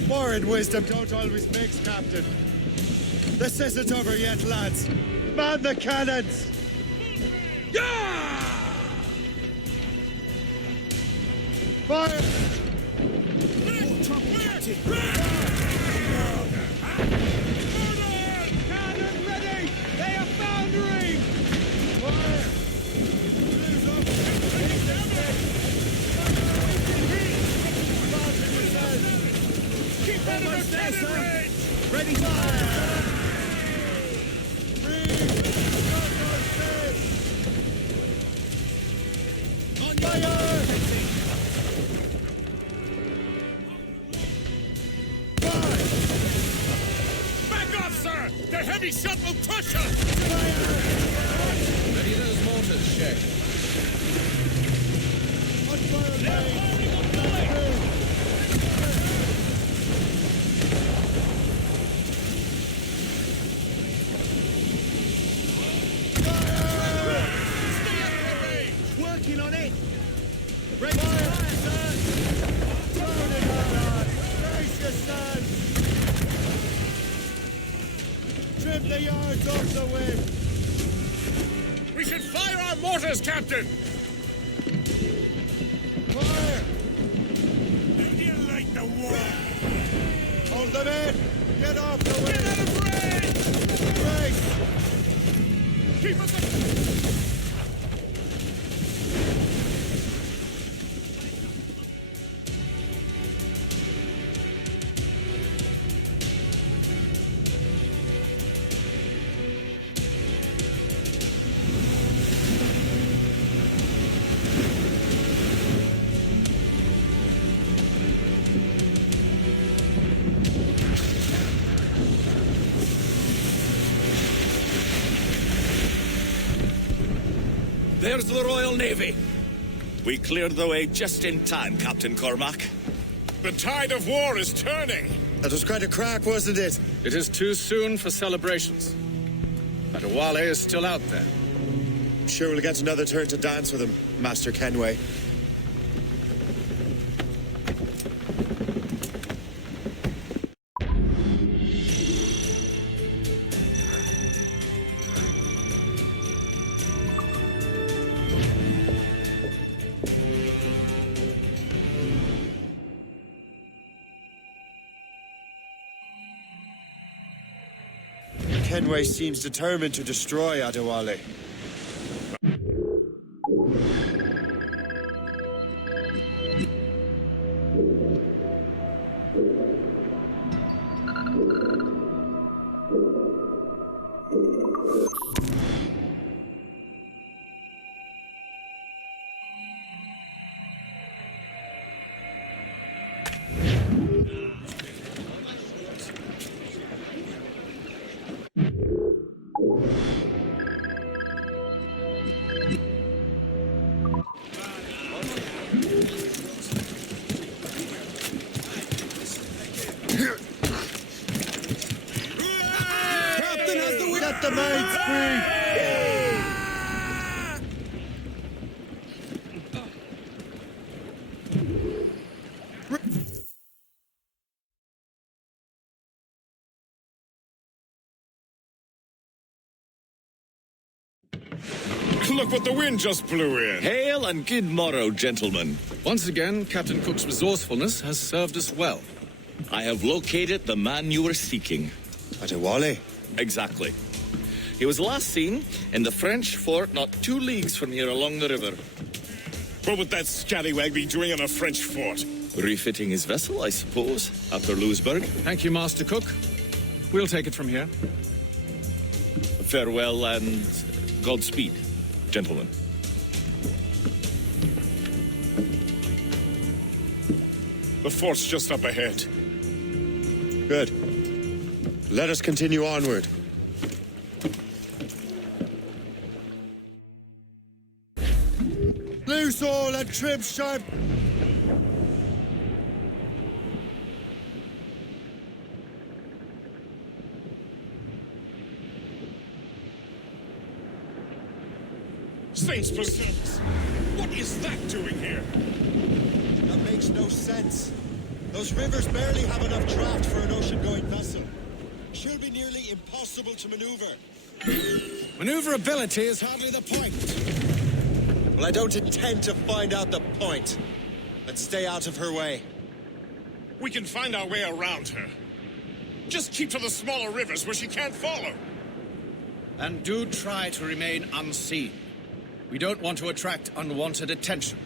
War and wisdom don't always mix, Captain. This isn't over yet, lads. Man the cannons! Fire! Cannon ready! They are foundering! Fire! Keep out of their cannon range! Ready, fire! On fire! Back off, sir! The heavy shot will crush us! Ready those mortars, Shay. Working on it. Ready to fire, sir. Brace yourselves! Trim the yards off the wind! We should fire our mortars, Captain! Fire! Do you like the war? Hold them in! Get off the wind! Get out of range! Brace! Keep us up! There's the Royal Navy. We cleared the way just in time, Captain Cormac. The tide of war is turning. That was quite a crack, wasn't it? It is too soon for celebrations. Adewale is still out there. Sure we'll get another turn to dance with him, Master Kenway. Kenway seems determined to destroy Adewale. Captain has the Get the mates free! Look what the wind just blew in. Hail and good morrow, gentlemen. Once again, Captain Cook's resourcefulness has served us well. I have located the man you were seeking. Adewale? Exactly. He was last seen in the French fort not 2 leagues from here along the river. What would that scallywag be doing in a French fort? Refitting his vessel, I suppose, after Louisburg. Thank you, Master Cook. We'll take it from here. Farewell and Godspeed, gentlemen. The fort's just up ahead. Good. Let us continue onward. Loose all and trim sharp. Saints preserve us! What is that doing here? That makes no sense. Those rivers barely have enough draft for an ocean-going vessel. Should be nearly impossible to maneuver. Maneuverability is hardly the point. Well, I don't intend to find out the point. Let's stay out of her way. We can find our way around her. Just keep to the smaller rivers where she can't follow. And do try to remain unseen. We don't want to attract unwanted attention.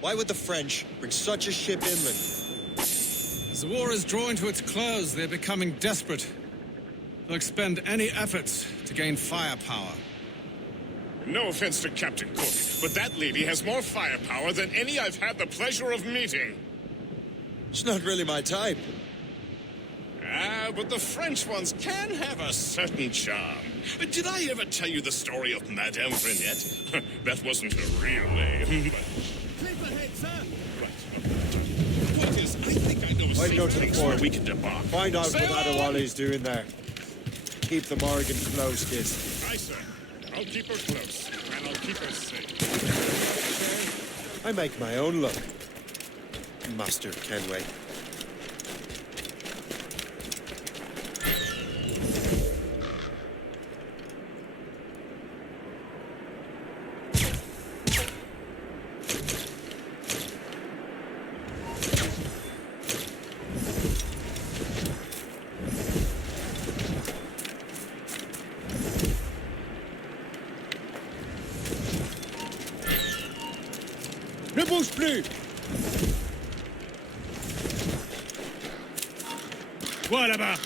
Why would the French bring such a ship inland? As the war is drawing to its close, they're becoming desperate. They'll expend any efforts to gain firepower. No offense to Captain Cook, but that lady has more firepower than any I've had the pleasure of meeting. She's not really my type. Ah, but the French ones can have a certain charm. Did I ever tell you the story of Madame Brenette? That wasn't her real name, but... Clip ahead, sir! Right. What is... I think I know a I'd safe go to the place where port. we can debark. Find out Sail what on! Adewale's doing there. Keep the Morrigan close, kid. Aye, sir. I'll keep her close, and I'll keep her safe. I make my own luck, Master Kenway. Ne bouge plus! Toi là-bas!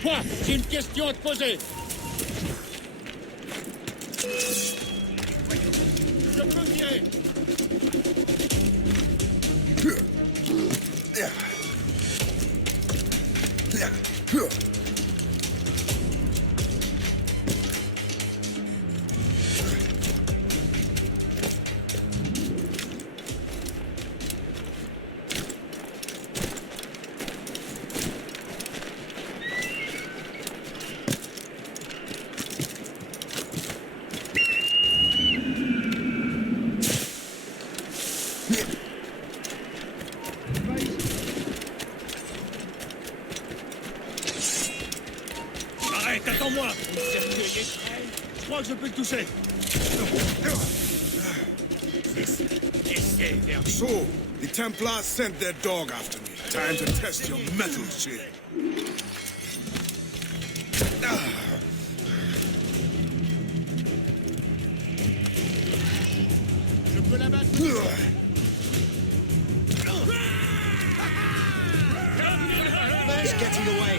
Toi, j'ai une question à te poser! Je peux tirer! Arrête, attends-moi! Je crois que je peux te toucher. So, the Templars sent their dog after me. Time to test your mettle, Jin. Je peux la battre. Man's getting away.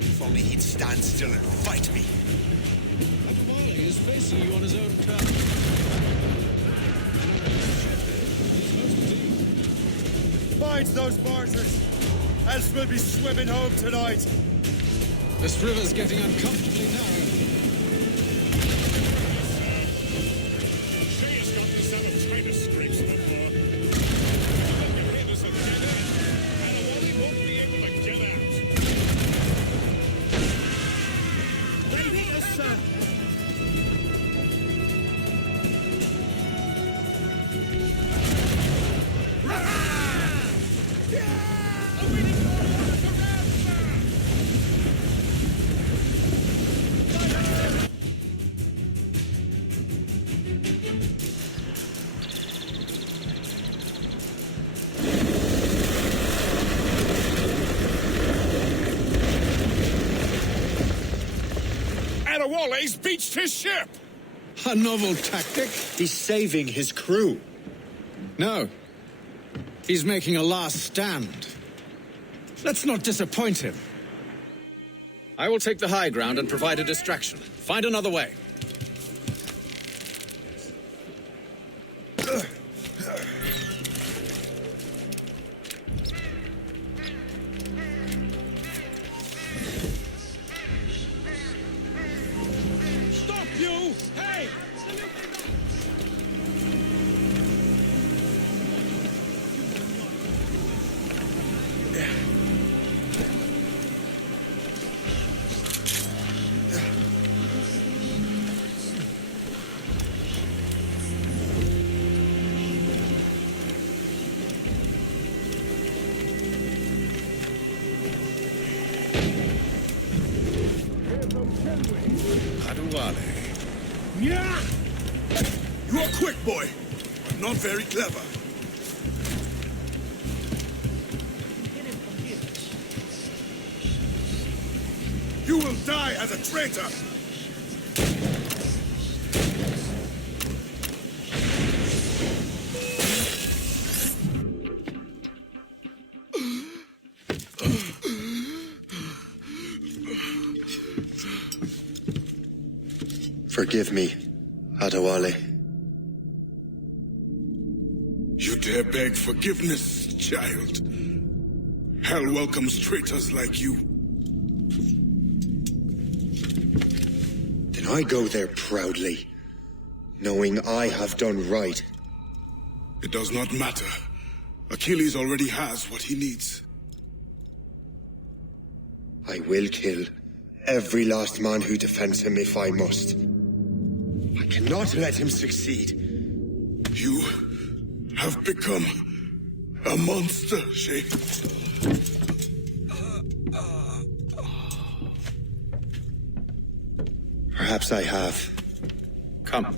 If only he'd stand still and fight me. Adewale is facing you on his own turf. Find those barges, else we'll be swimming home tonight. This river's getting uncomfortably narrow. Shay has got me some Titus scrapes on the floor. Your head is a dead end, and Wally won't be able to get out. They hit us, sir! He's beached his ship! A novel tactic? He's saving his crew. No. He's making a last stand. Let's not disappoint him. I will take the high ground and provide a distraction. Find another way. Stop, you! Hey! Yeah! You are quick, boy, but not very clever. You will die as a traitor! Forgive me, Adewale. You dare beg forgiveness, child? Hell welcomes traitors like you. Then I go there proudly, knowing I have done right. It does not matter. Achilles already has what he needs. I will kill every last man who defends him if I must. I cannot let him succeed. You have become a monster, Shay. Perhaps I have. Come.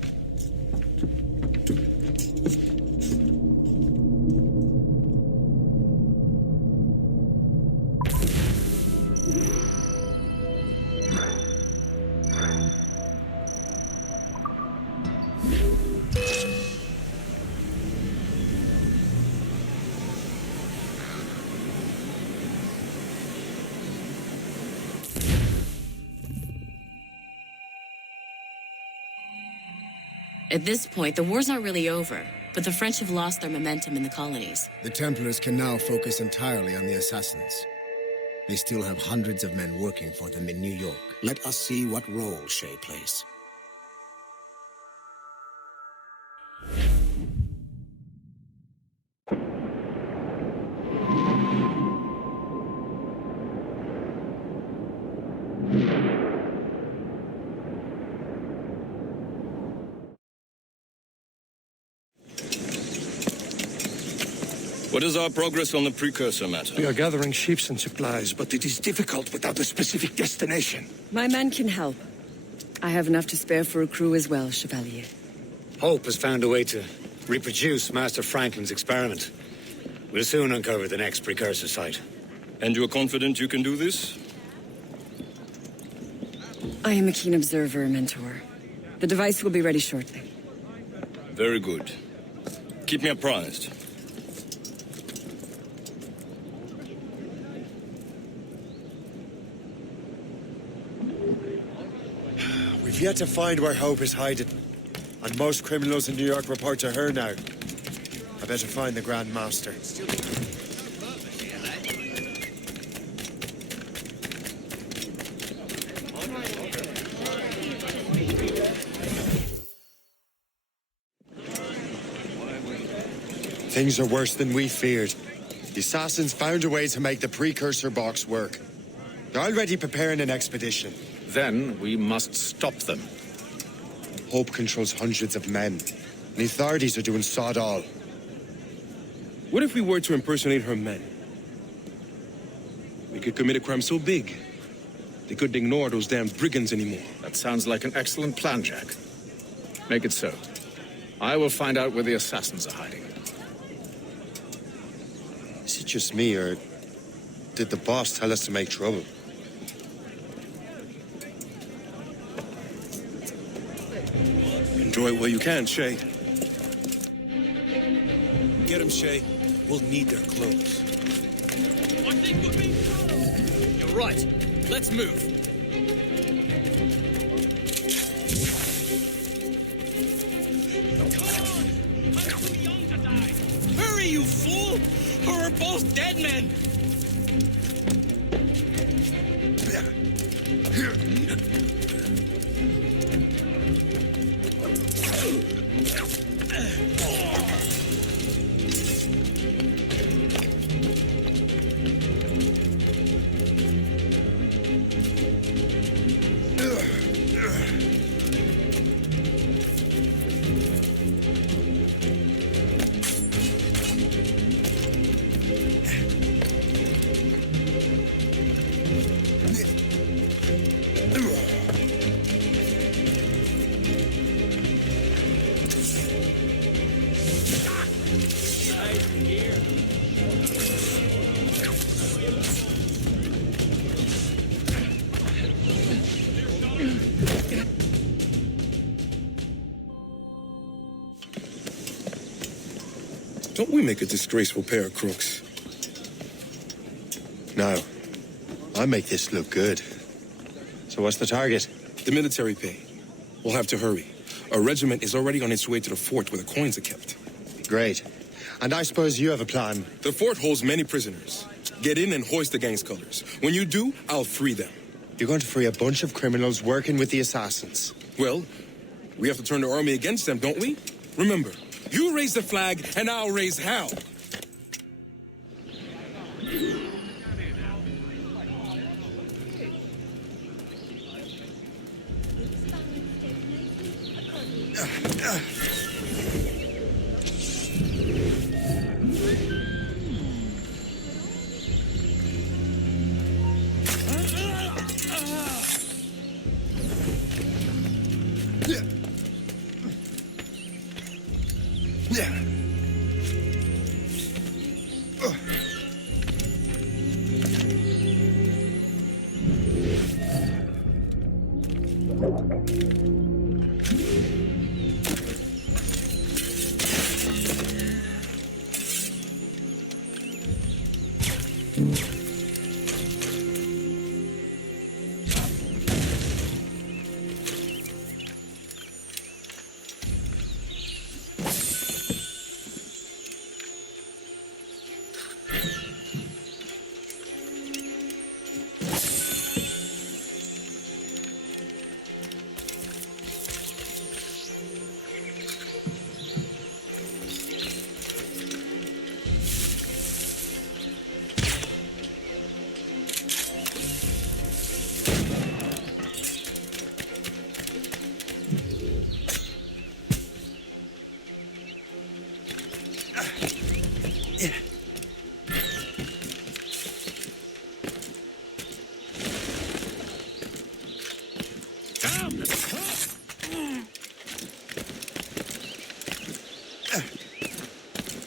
At this point, the war's not really over, but the French have lost their momentum in the colonies. The Templars can now focus entirely on the assassins. They still have hundreds of men working for them in New York. Let us see what role Shay plays. What is our progress on the precursor matter? We are gathering ships and supplies, but it is difficult without a specific destination. My men can help. I have enough to spare for a crew as well, Chevalier. Hope has found a way to reproduce Master Franklin's experiment. We'll soon uncover the next precursor site. And you are confident you can do this? I am a keen observer, Mentor. The device will be ready shortly. Very good. Keep me apprised. We've yet to find where Hope is hiding. And most criminals in New York report to her now. I better find the Grand Master. Things are worse than we feared. The assassins found a way to make the precursor box work. They're already preparing an expedition. Then we must stop them. Hope controls hundreds of men. The authorities are doing sod all. What if we were to impersonate her men? We could commit a crime so big, they couldn't ignore those damn brigands anymore. That sounds like an excellent plan, Jack. Make it so. I will find out where the assassins are hiding. Is it just me, or did the boss tell us to make trouble? well you can, Shay. Get him, Shay. We'll need their clothes. You're right. Let's move. Hurry, you fool! Or we're both dead men! Don't we make a disgraceful pair of crooks? No. I make this look good. So what's the target? The military pay. We'll have to hurry. A regiment is already on its way to the fort where the coins are kept. Great. And I suppose you have a plan. The fort holds many prisoners. Get in and hoist the gang's colors. When you do, I'll free them. You're going to free a bunch of criminals working with the assassins. Well, we have to turn the army against them, don't we? Remember, you raise the flag and I'll raise hell.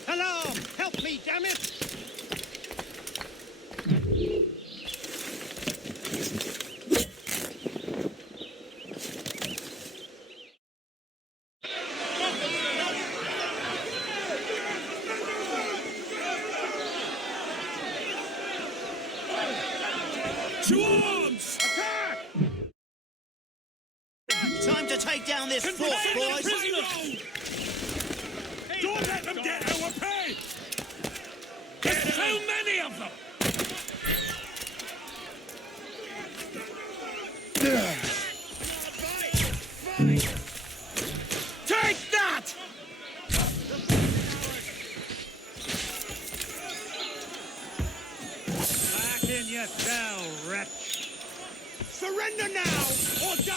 Alarm! Help me, damn it! To arms! Attack! Time to take down this fort, boys! Don't let them get our pay! There's so many of them! Take that! Back in your cell, wretch! Surrender now, or die!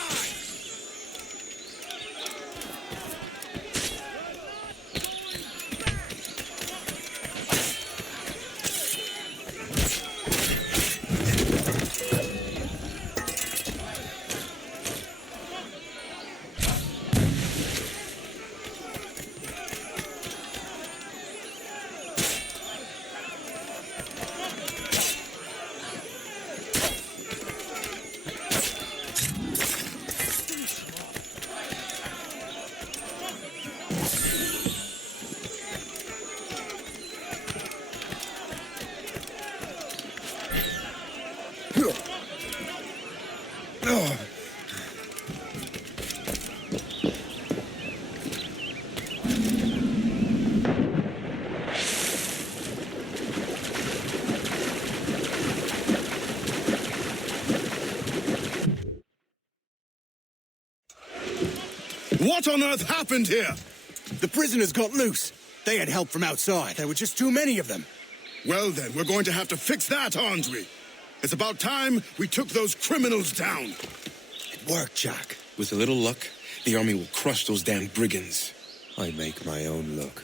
What on earth happened here? The prisoners got loose. They had help from outside. There were just too many of them. Well then, we're going to have to fix that, aren't we? It's about time we took those criminals down. It worked, Jack. With a little luck, the army will crush those damn brigands. I make my own luck.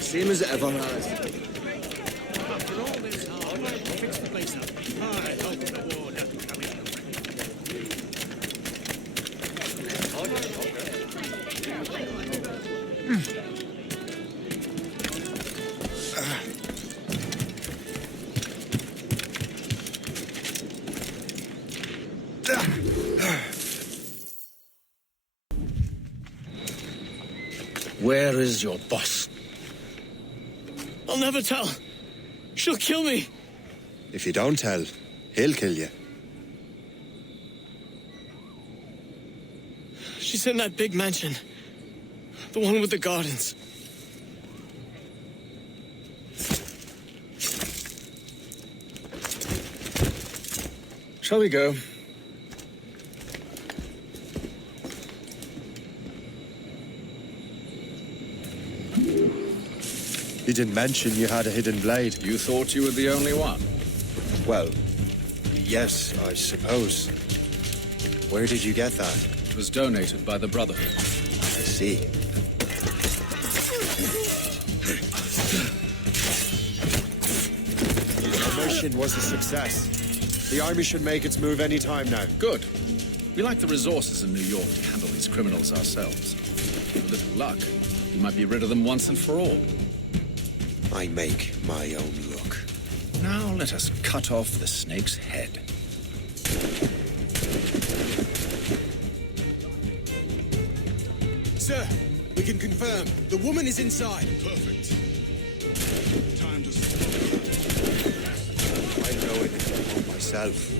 Same as it ever has. Where is your boss? I'll never tell. She'll kill me. If you don't tell, he'll kill you. She's in that big mansion. The one with the gardens. Shall we go? You didn't mention you had a hidden blade. You thought you were the only one? Well, yes, I suppose. Where did you get that? It was donated by the Brotherhood. I see. Our mission was a success. The army should make its move any time now. Good. We lack the resources in New York to handle these criminals ourselves. With a little luck, we might be rid of them once and for all. I make my own luck. Now let us cut off the snake's head. Sir, we can confirm. The woman is inside. Perfect. Time to I know it myself.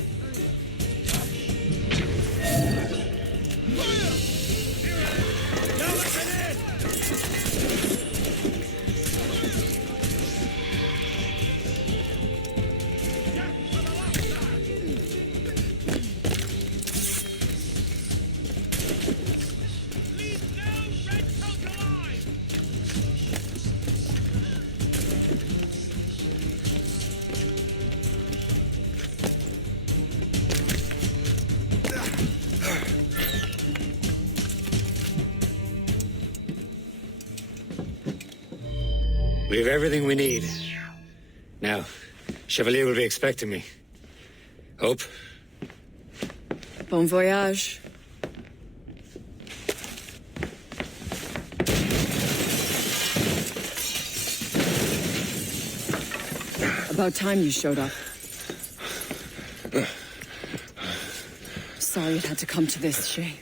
We have everything we need. Now, Chevalier will be expecting me. Hope? Bon voyage. About time you showed up. Sorry it had to come to this, Shay.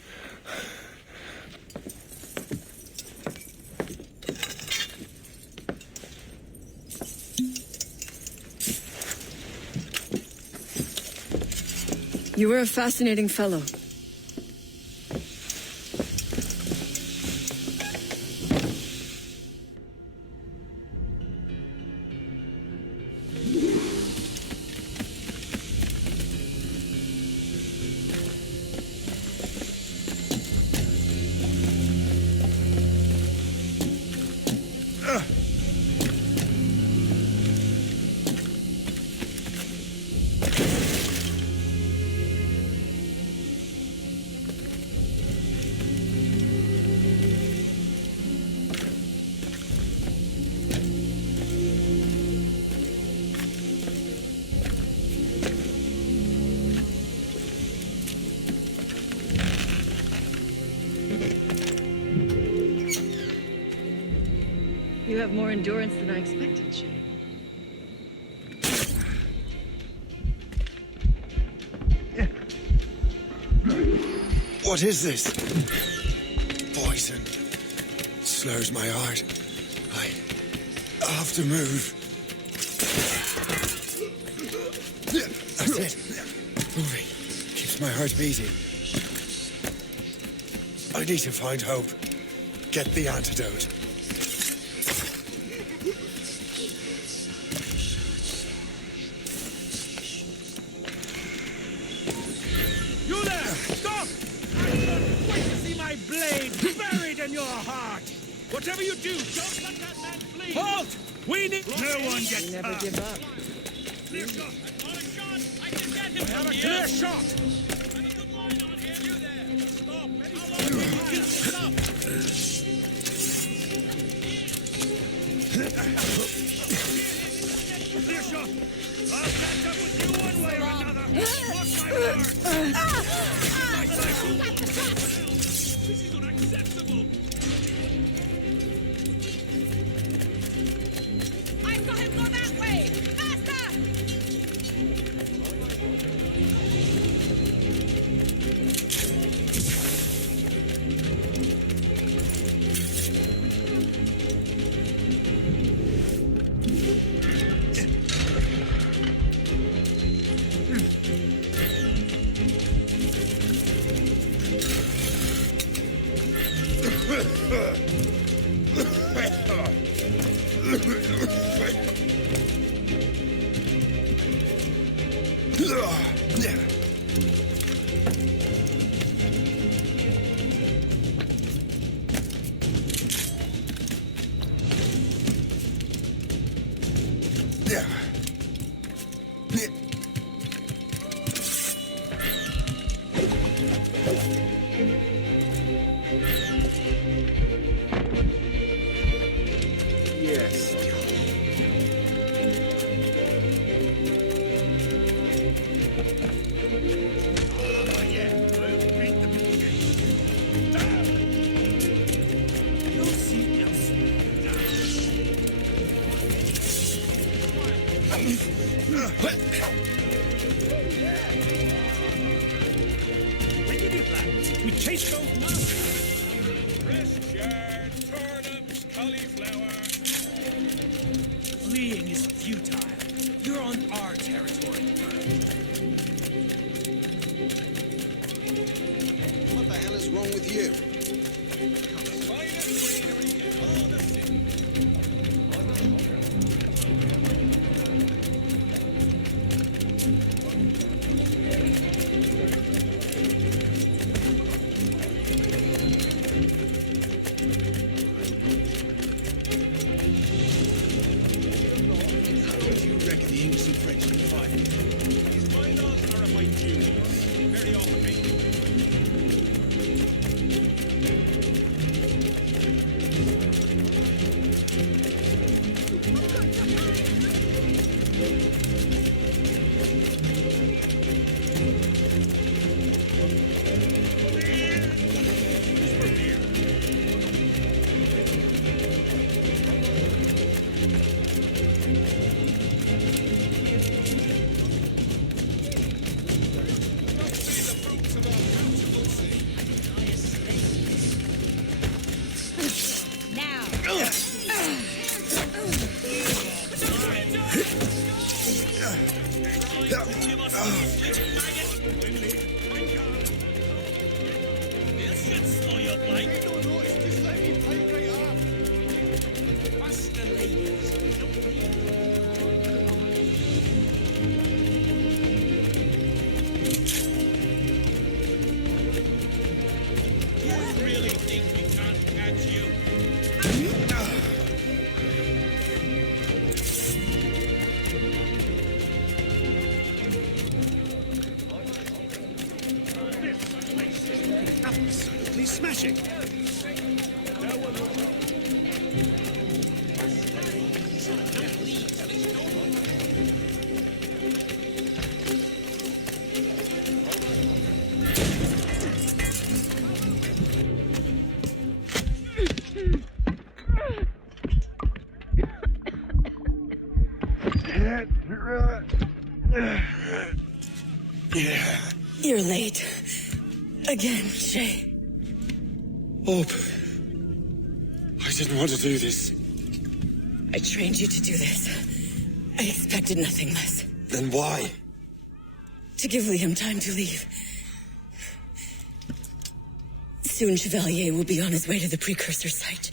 You were a fascinating fellow. You have more endurance than I expected, Shay. What is this? Poison. Slurs my heart. I have to move. That's it. Moving. Keeps my heart beating. I need to find hope. Get the antidote. You there! Stop! I can't wait to see my blade buried in your heart! Whatever you do, don't let that man flee! Halt! We need... No one gets Never give up. Clear shot! On a shot! I can get him from here! Clear shot! You there! Stop! How long will you keep this up? Clear shot! I'll catch up with you one way or another! Mark my words! This is unacceptable! I saw him go that way! Faster! Yes. We chase those nuts! Christian, turnips, cauliflower. Fleeing is futile. You're on our territory. What the hell is wrong with you? Absolutely smashing. You're late. Again, Shay. Hope. I didn't want to do this. I trained you to do this. I expected nothing less. Then why? To give Liam time to leave. Soon Chevalier will be on his way to the precursor site.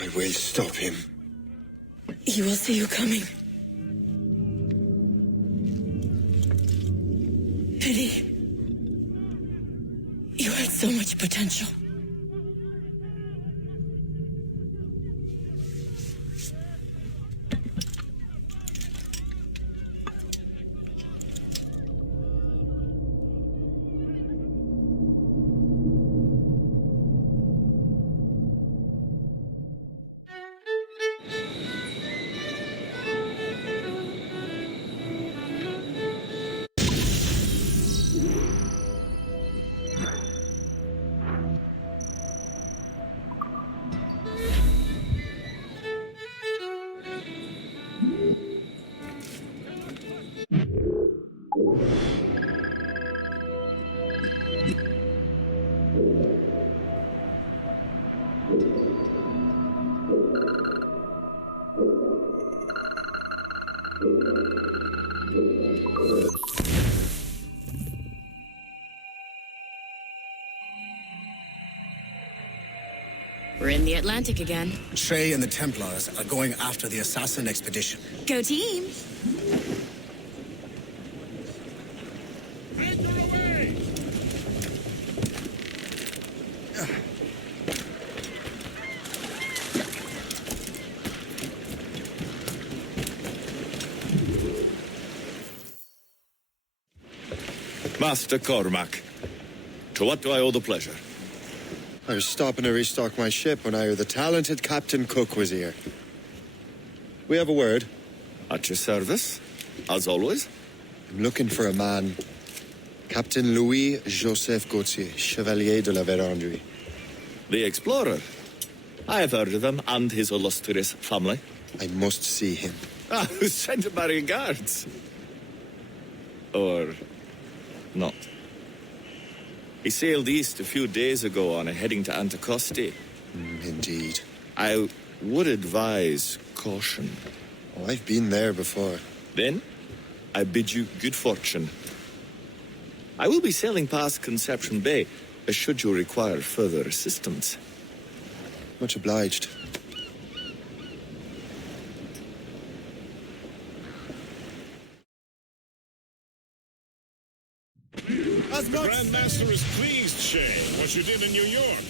I will stop him. He will see you coming. Pity. You had so much potential. We're in the Atlantic again. Shay and the Templars are going after the assassin expedition. Go team! Master Cormac, to what do I owe the pleasure? I was stopping to restock my ship when I heard the talented Captain Cook was here. We have a word. At your service, as always. I'm looking for a man. Captain Louis-Joseph Gauthier, Chevalier de la Vérendrye. The explorer. I have heard of him and his illustrious family. I must see him. Ah, send my regards. Or not. He sailed east a few days ago on a heading to Anticosti. Indeed. I would advise caution. Oh, I've been there before. Then, I bid you good fortune. I will be sailing past Conception Bay, should you require further assistance. Much obliged. The Grand Master is pleased, Shay, what you did in New York.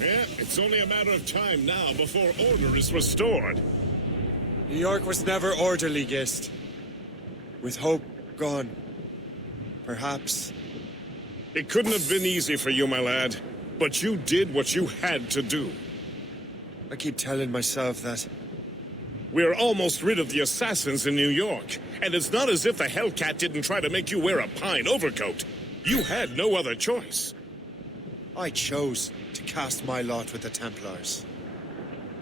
Yeah, it's only a matter of time now before order is restored. New York was never orderly, Gist. With hope gone, perhaps. It couldn't have been easy for you, my lad, but you did what you had to do. I keep telling myself that. We're almost rid of the assassins in New York, and it's not as if the Hellcat didn't try to make you wear a pine overcoat. You had no other choice. I chose to cast my lot with the Templars.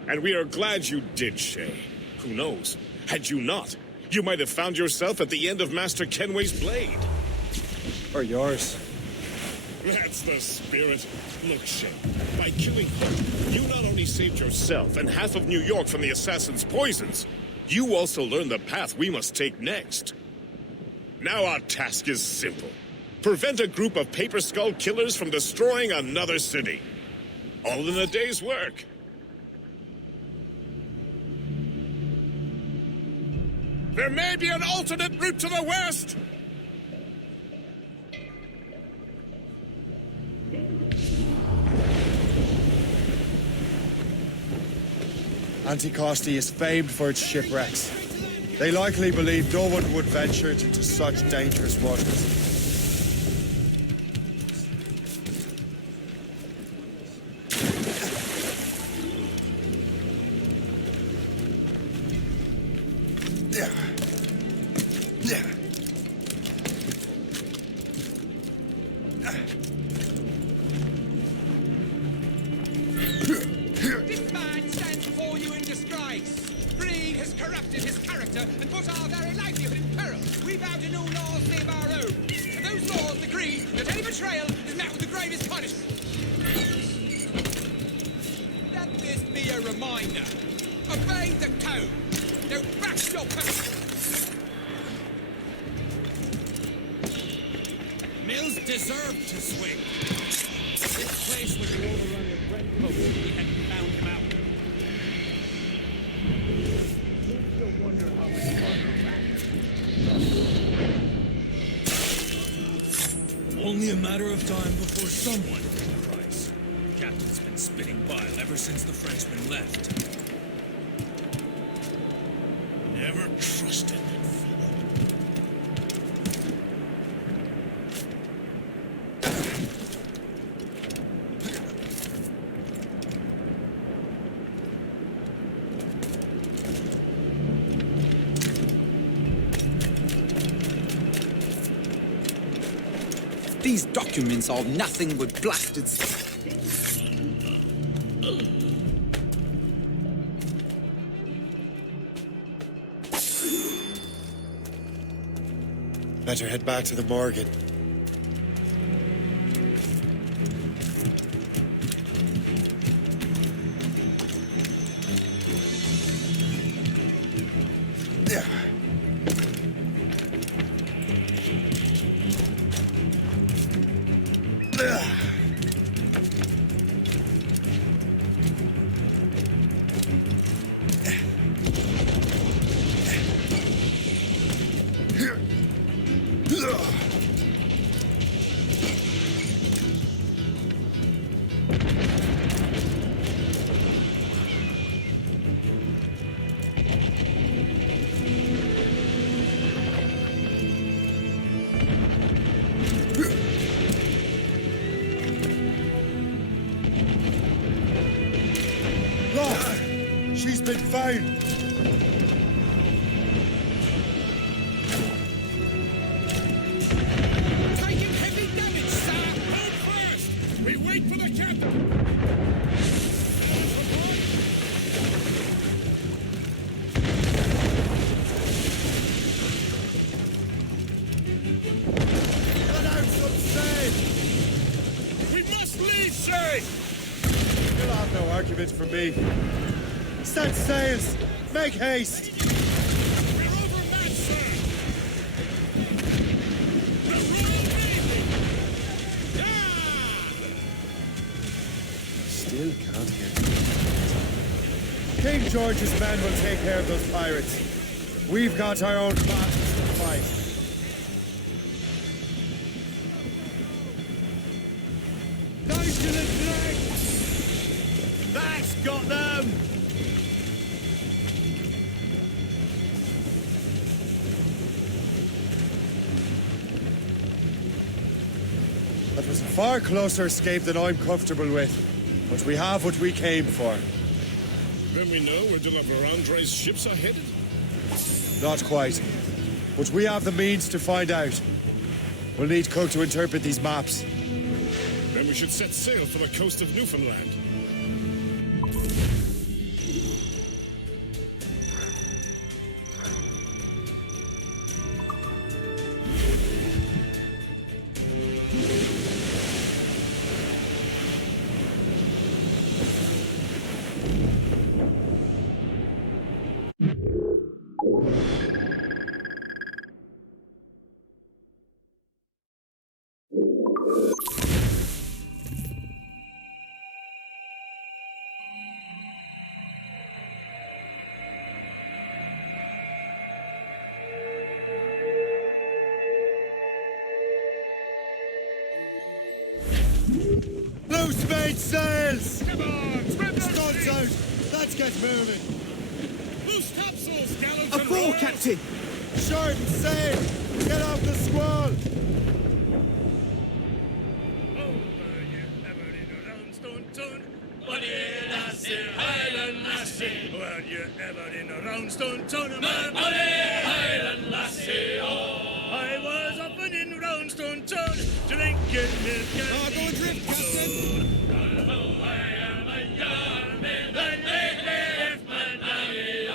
And we are glad you did, Shay. Who knows? Had you not, you might have found yourself at the end of Master Kenway's blade. Or yours. That's the spirit. Look, Shay, by killing Hook, you not only saved yourself and half of New York from the assassin's poisons, you also learned the path we must take next. Now our task is simple. Prevent a group of Paper Skull killers from destroying another city. All in a day's work. There may be an alternate route to the west! Anticosti is famed for its shipwrecks. They likely believe no one would venture into such dangerous waters. This man stands before you in disgrace. Greed has corrupted his character and put our very livelihood in peril. We bow international laws live our own. And those laws decree that any betrayal is met with the gravest punishment. Let this be a reminder. Obey the code. Don't bash your post. Mills deserved to swing. This place would be overrun with Brent Pope if we hadn't found him out. No wonder how many Only a matter of time before someone pays the price. The captain's been spitting bile ever since the Frenchmen left. Never trusted that fool. These documents are nothing but blasted... Better head back to the Morgan. She's been found! Taking heavy damage, sir! Hold fast! We wait for the captain! Let out some sail! We must leave, sir! You'll have no argument from me. Set sails! Make haste! We're overmatched, sir! The Royal Navy! Still can't get King George's men will take care of those pirates. We've got our own battles to fight. Down to the flag! That's got them! That was a far closer escape than I'm comfortable with. But we have what we came for. Then we know where de la Vérendrye's ships are headed? Not quite. But we have the means to find out. We'll need Cook to interpret these maps. Then we should set sail for the coast of Newfoundland. Loose made sails! Come on, spread those Studs sheets! out! Let's get moving! Loose topsails, gallant A and fool, royal! Captain! Short and sail! Get off the squall! Were you ever in a Roundstone tournament? Highland lassie, I was often in Roundstone town, drinking milk and go adrift, Captain! I am a yeoman that lately left my nanny, oh,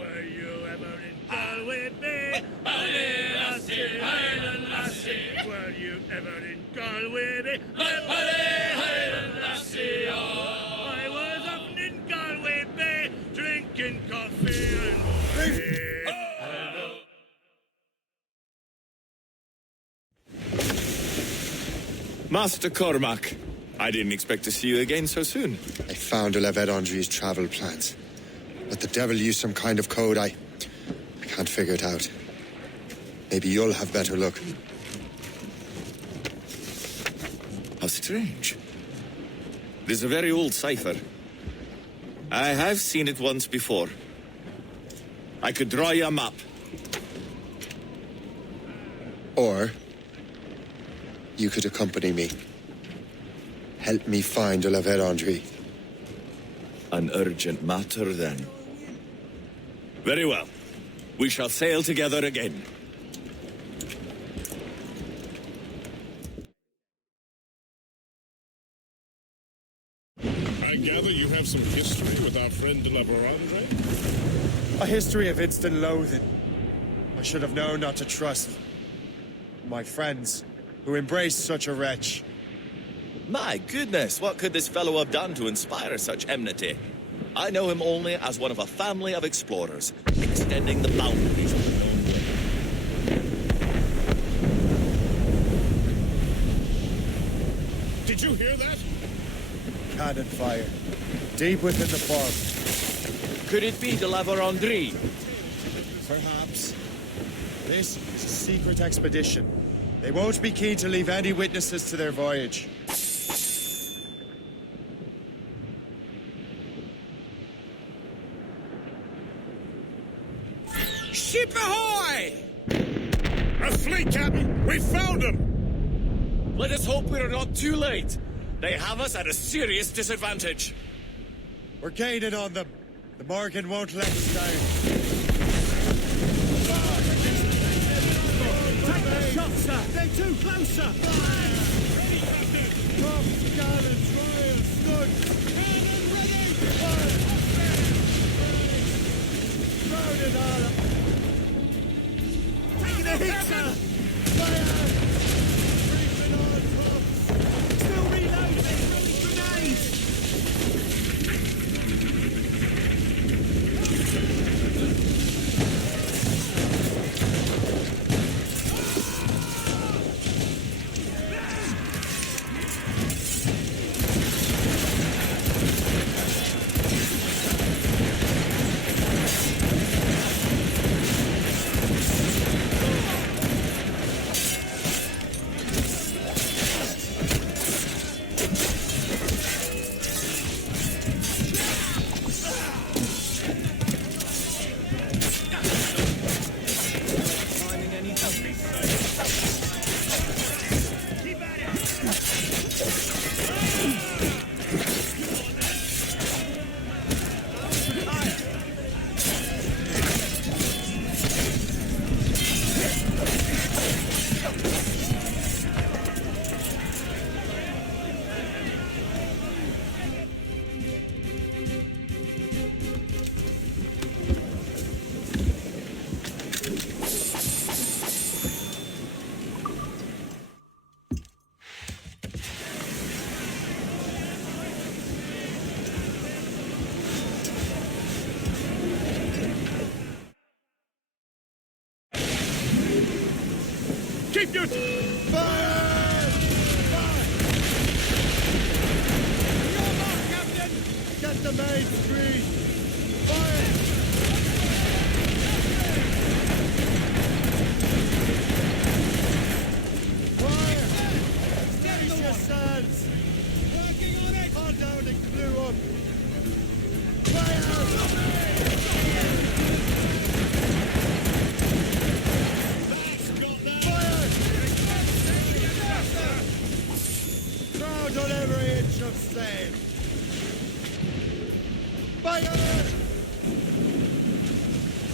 were you ever in Galway Bay? Highland lassie, were you ever in Galway? Highland lassie, I was often in Galway Bay, drinking coffee and Master Cormac, I didn't expect to see you again so soon. I found Olivette Andre's travel plans. But the devil used some kind of code. I can't figure it out. Maybe you'll have better luck. How strange. It is a very old cipher. I have seen it once before. I could draw you a map. Or you could accompany me. Help me find Olivette Andre. An urgent matter, then. Very well. We shall sail together again. I gather you have some history with our friend de la Vérendrye? A history of instant loathing. I should have known not to trust my friends who embraced such a wretch. My goodness, what could this fellow have done to inspire such enmity? I know him only as one of a family of explorers, extending the boundaries of the known world. Did you hear that? Cannon fire. Deep within the fog. Could it be de la Vérendrye? Perhaps. This is a secret expedition. They won't be keen to leave any witnesses to their voyage. Ship ahoy! A fleet, Captain! We found them! Let us hope we are not too late. They have us at a serious disadvantage. We're gaining on them. The Morgan won't let us down. Take the shot, sir! They're too close, sir! Ready, Captain! Top, gallants, royal, stood! Cannon ready! Crowded all up! Taking a hit, sir! Fire! Creeping on tops! Still reloading! Grenades! Keep your... Fire! Fire! Your mark, Captain! Get the main screen! Fire! Fire! Steady yourselves! Working on it! All down and blew up! Fire! Crowd on every inch of sail! Fire!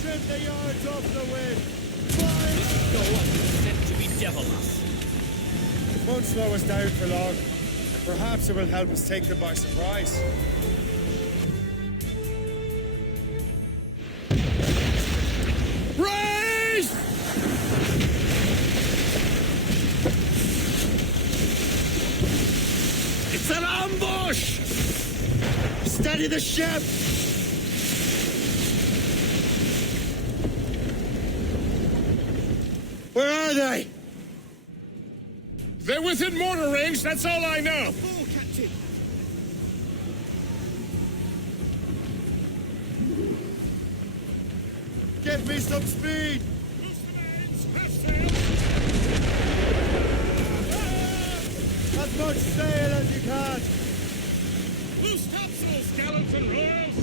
Trim the yards off the wind! Fire! No one is sent to be devilous. It won't slow us down for long, and perhaps it will help us take them by surprise. Raise! Push! Steady the ship! Where are they? They're within mortar range, that's all I know. Oh, Captain! Give me some speed! As much sail as you can! Loose topsails, gallants and royals!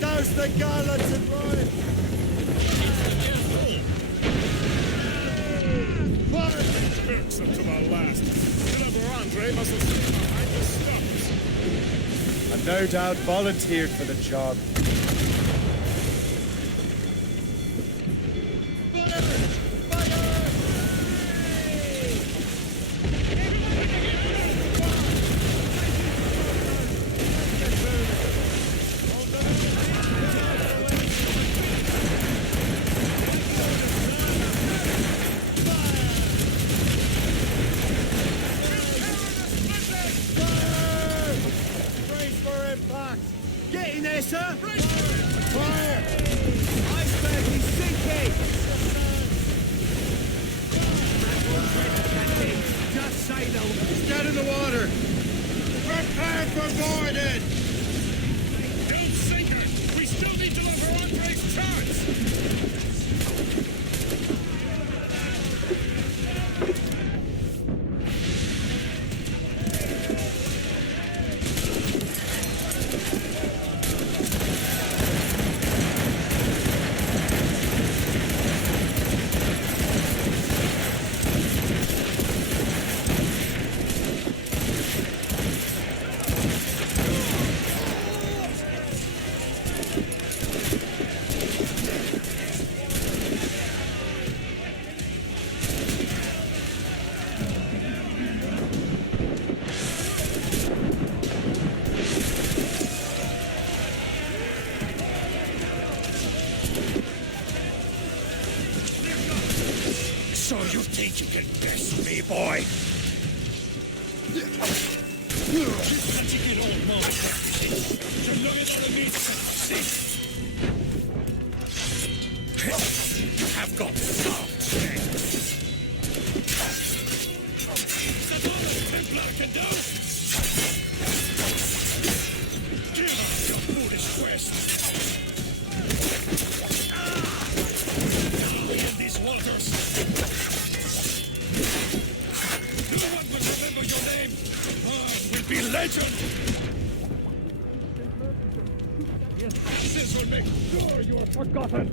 Douse the gallants and royals! Turks up to the last. Another Andre must have stayed behind the stumps. And no doubt volunteered for the job. Getting there, sir! Fire! Iceberg is sinking! Just say the... Get in the water! Prepare for boarding! Don't sink her! We still need to lower Andre's charts! So you think you can best me, boy? You have got soft strength. That's all a Templar can do. Give us your foolish quest. Die in these waters. No one will remember your name. Mine will be legend. This will make sure you are forgotten.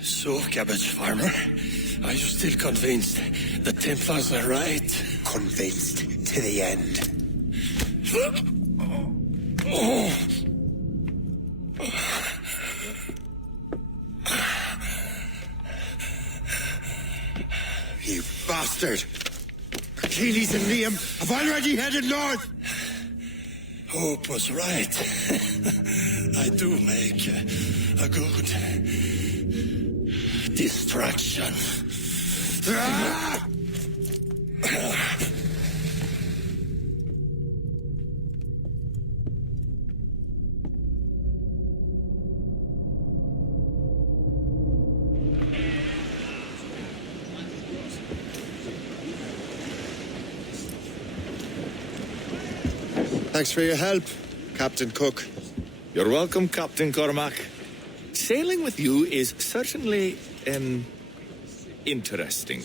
So, cabbage farmer, are you still convinced the Templars are right? Convinced to the end. You bastard! Achilles and Liam have already headed north! Hope was right. I do make a good distraction. Ah! Thanks for your help, Captain Cook. You're welcome, Captain Cormac. Sailing with you is certainly, interesting.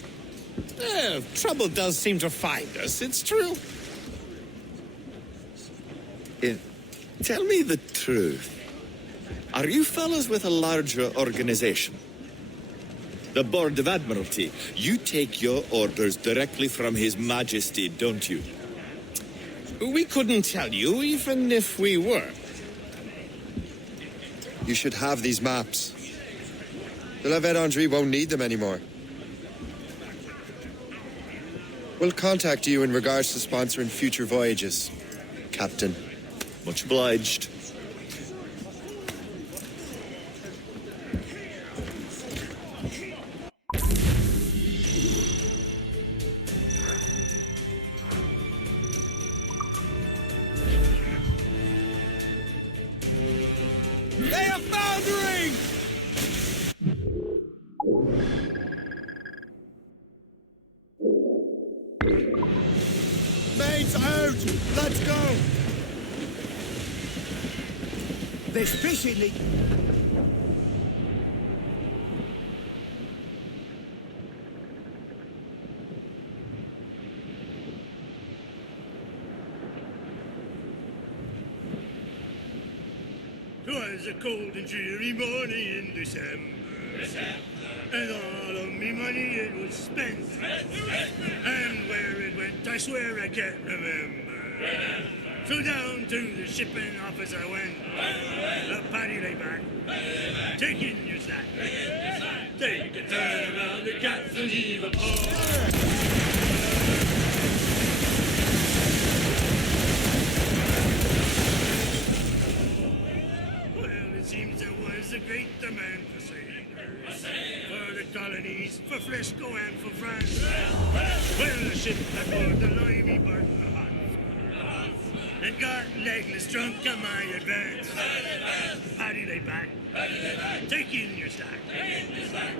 Trouble does seem to find us, it's true. Tell me the truth. Are you fellas with a larger organization? The Board of Admiralty. You take your orders directly from His Majesty, don't you? We couldn't tell you, even if we were. You should have these maps. The La Vedendrie won't need them anymore. We'll contact you in regards to sponsoring future voyages, Captain. Much obliged. They are foundering! Mates out! Let's go! There's fish in it. Twas a cold and dreary morning in December. And all of me money it was spent. And where it went, I swear I can't remember. So down to the shipping office I went. The paddy lay back, taking your sack. Take a turn around the captain's heave up. Well, it seems there was a great demand for sailors. For the colonies, for Frisco and for France. Well, the ship that bore the limey burnt the hot. And got legless drunk on my advance. Paddy lay back, taking your stack.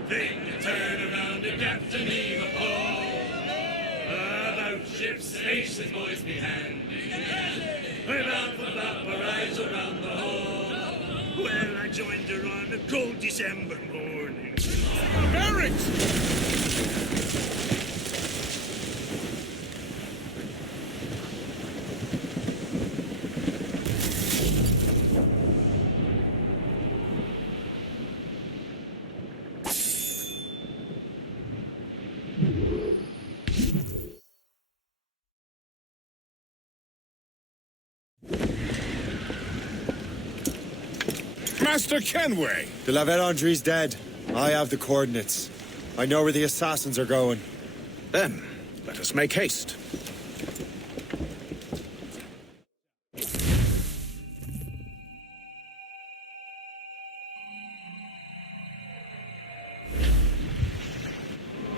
Take a turn around the captain, heave a pole. About ship's faces, boys, be handy. We're bound for Valparaiso around the hole. Well, I joined her on a cold December morning. Barracks! Master Kenway! The La Vedendrie's dead. I have the coordinates. I know where the assassins are going. Then, let us make haste.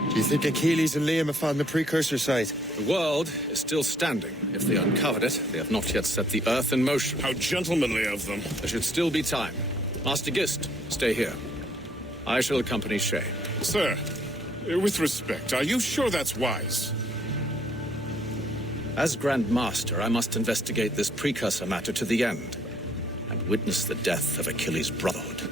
Do you think Achilles and Liam have found the precursor site? The world is still standing. If they uncovered it, they have not yet set the Earth in motion. How gentlemanly of them. There should still be time. Master Gist, stay here. I shall accompany Shay. Sir, with respect, are you sure that's wise? As Grand Master, I must investigate this precursor matter to the end and witness the death of Achilles' Brotherhood.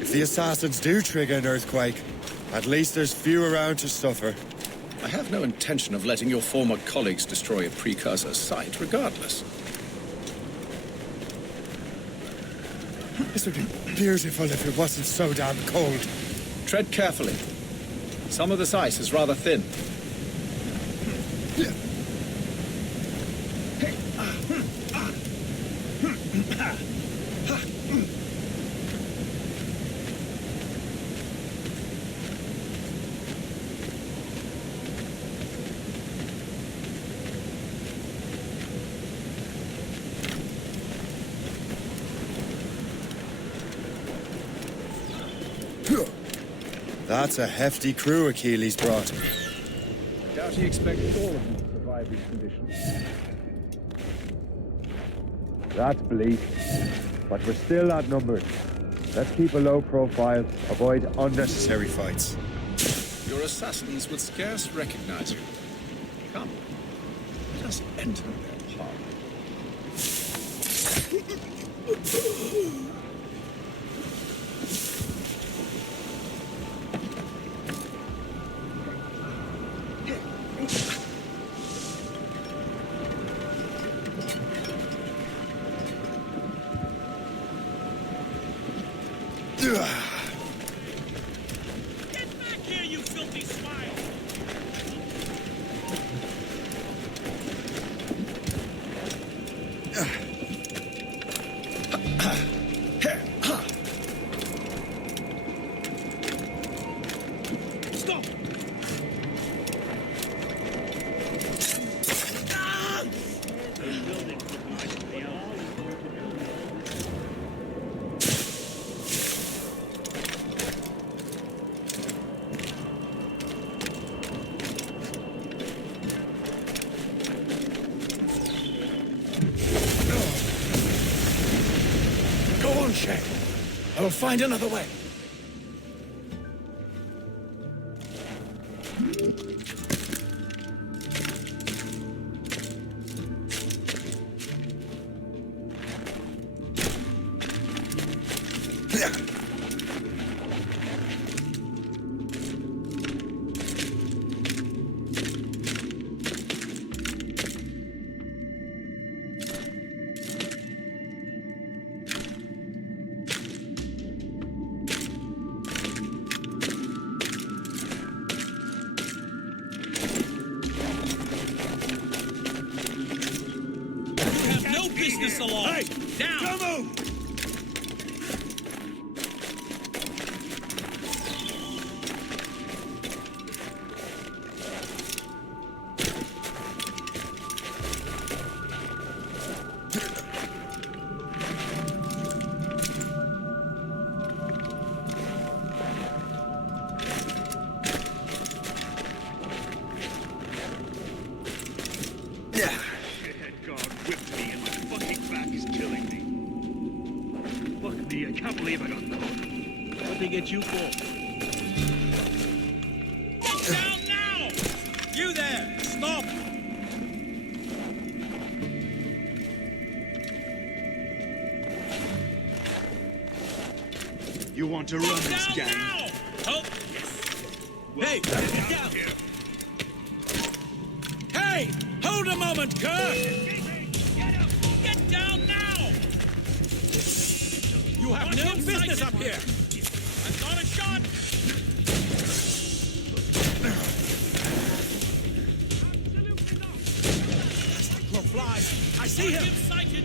If the assassins do trigger an earthquake, at least there's few around to suffer. I have no intention of letting your former colleagues destroy a precursor site, regardless. This would be beautiful if it wasn't so damn cold. Tread carefully. Some of this ice is rather thin. That's a hefty crew Achilles brought. I doubt he expected all of them to survive these conditions. That's bleak, but we're still outnumbered. Let's keep a low profile, avoid unnecessary fights. Your assassins would scarce recognize you. Come, let us enter their park. back here, you filthy swine! Stop! Go on, Shay. I will find another way. You have no business along! Hey! Down! Don't move! God whipped me and my fucking back is killing me. Fuck me, I can't believe I got caught. What'd they get you for? Get down now! You there! Stop! You want to run this Down gang? now! Oh, yes! Hey, get down! Hey! Hold a moment, Kerr! Get down now! You have no business up here! I've got a shot! Crow flies! I see him! Sighted.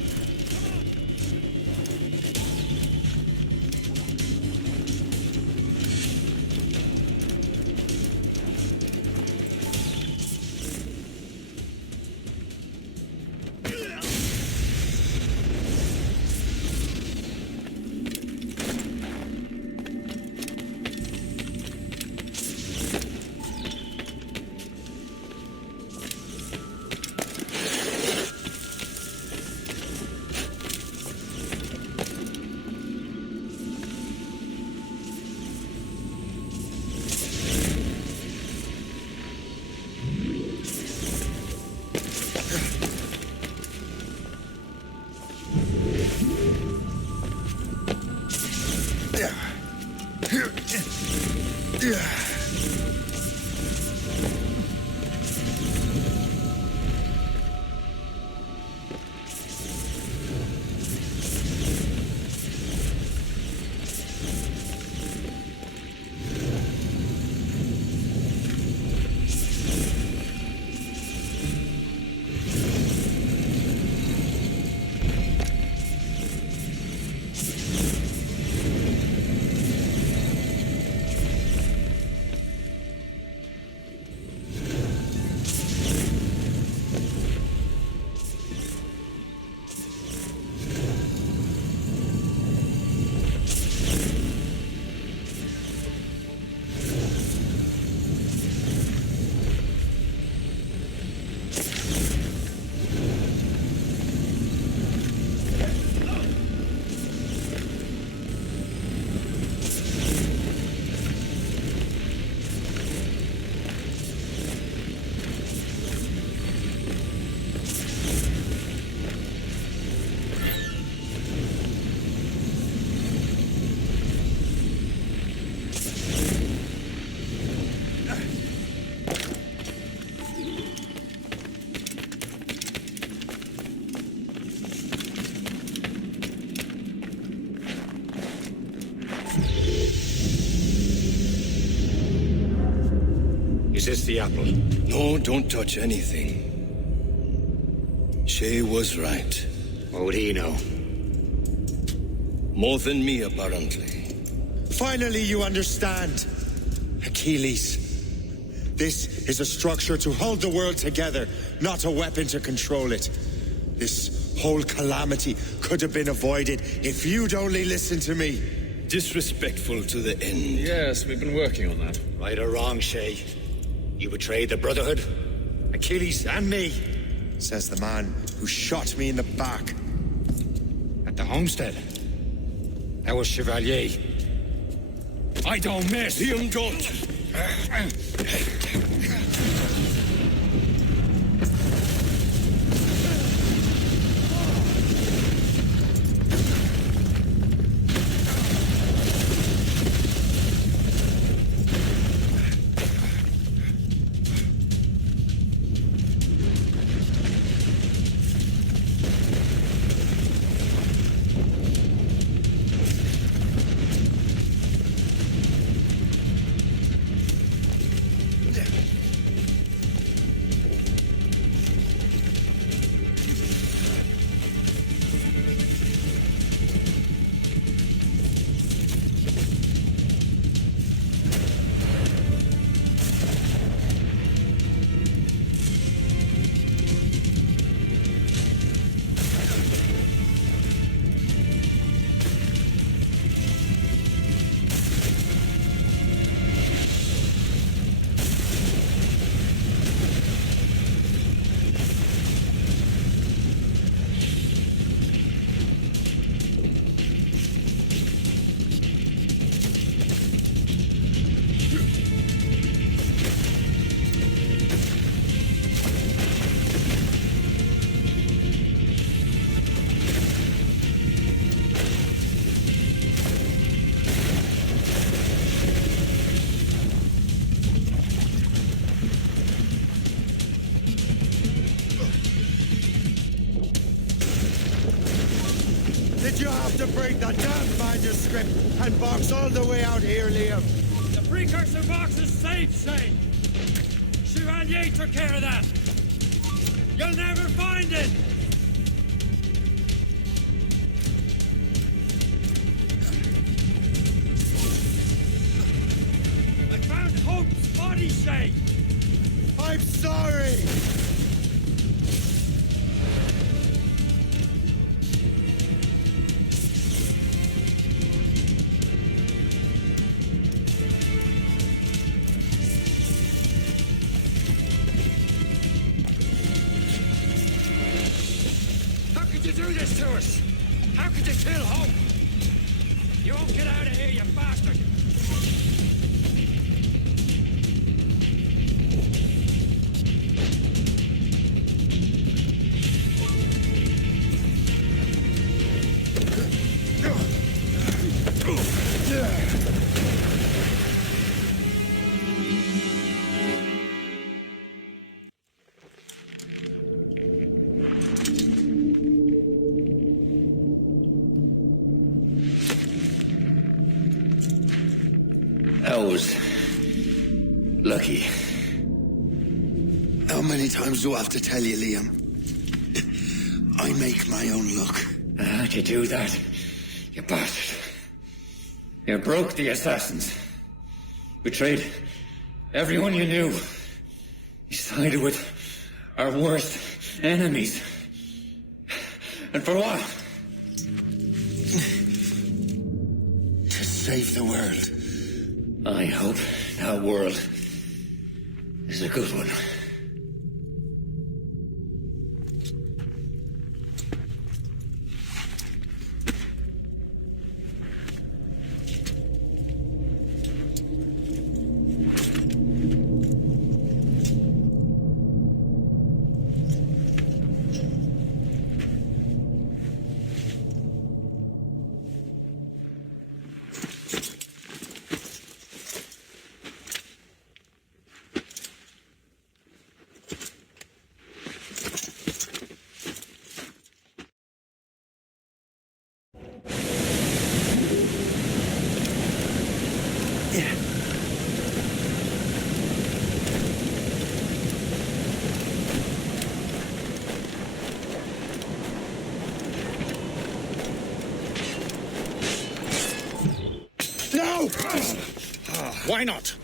resist the apple. No, don't touch anything. Shay was right. What would he know? More than me, apparently. Finally, you understand. Achilles. This is a structure to hold the world together, not a weapon to control it. This whole calamity could have been avoided if you'd only listened to me. Disrespectful to the end. Yes, we've been working on that. Right or wrong, Shay? You betrayed the Brotherhood, Achilles, and me. Says the man who shot me in the back. At the homestead. That was Chevalier. I don't miss. Liam, don't. Did you have to break that damn manuscript and box all the way out here, Liam? The precursor box is safe, Shane. Chevalier took care of that. You'll never find it. I found Hope's body, Shane. I'm sorry. You do this to us? How could you kill Hope? You won't get out of here, you bastard! I was lucky. How many times do I have to tell you, Liam? I make my own luck. How'd you do that, you bastard? You broke the assassins. Betrayed everyone you knew. You sided with our worst enemies. And for what? To save the world. I hope that world is a good one. Why not?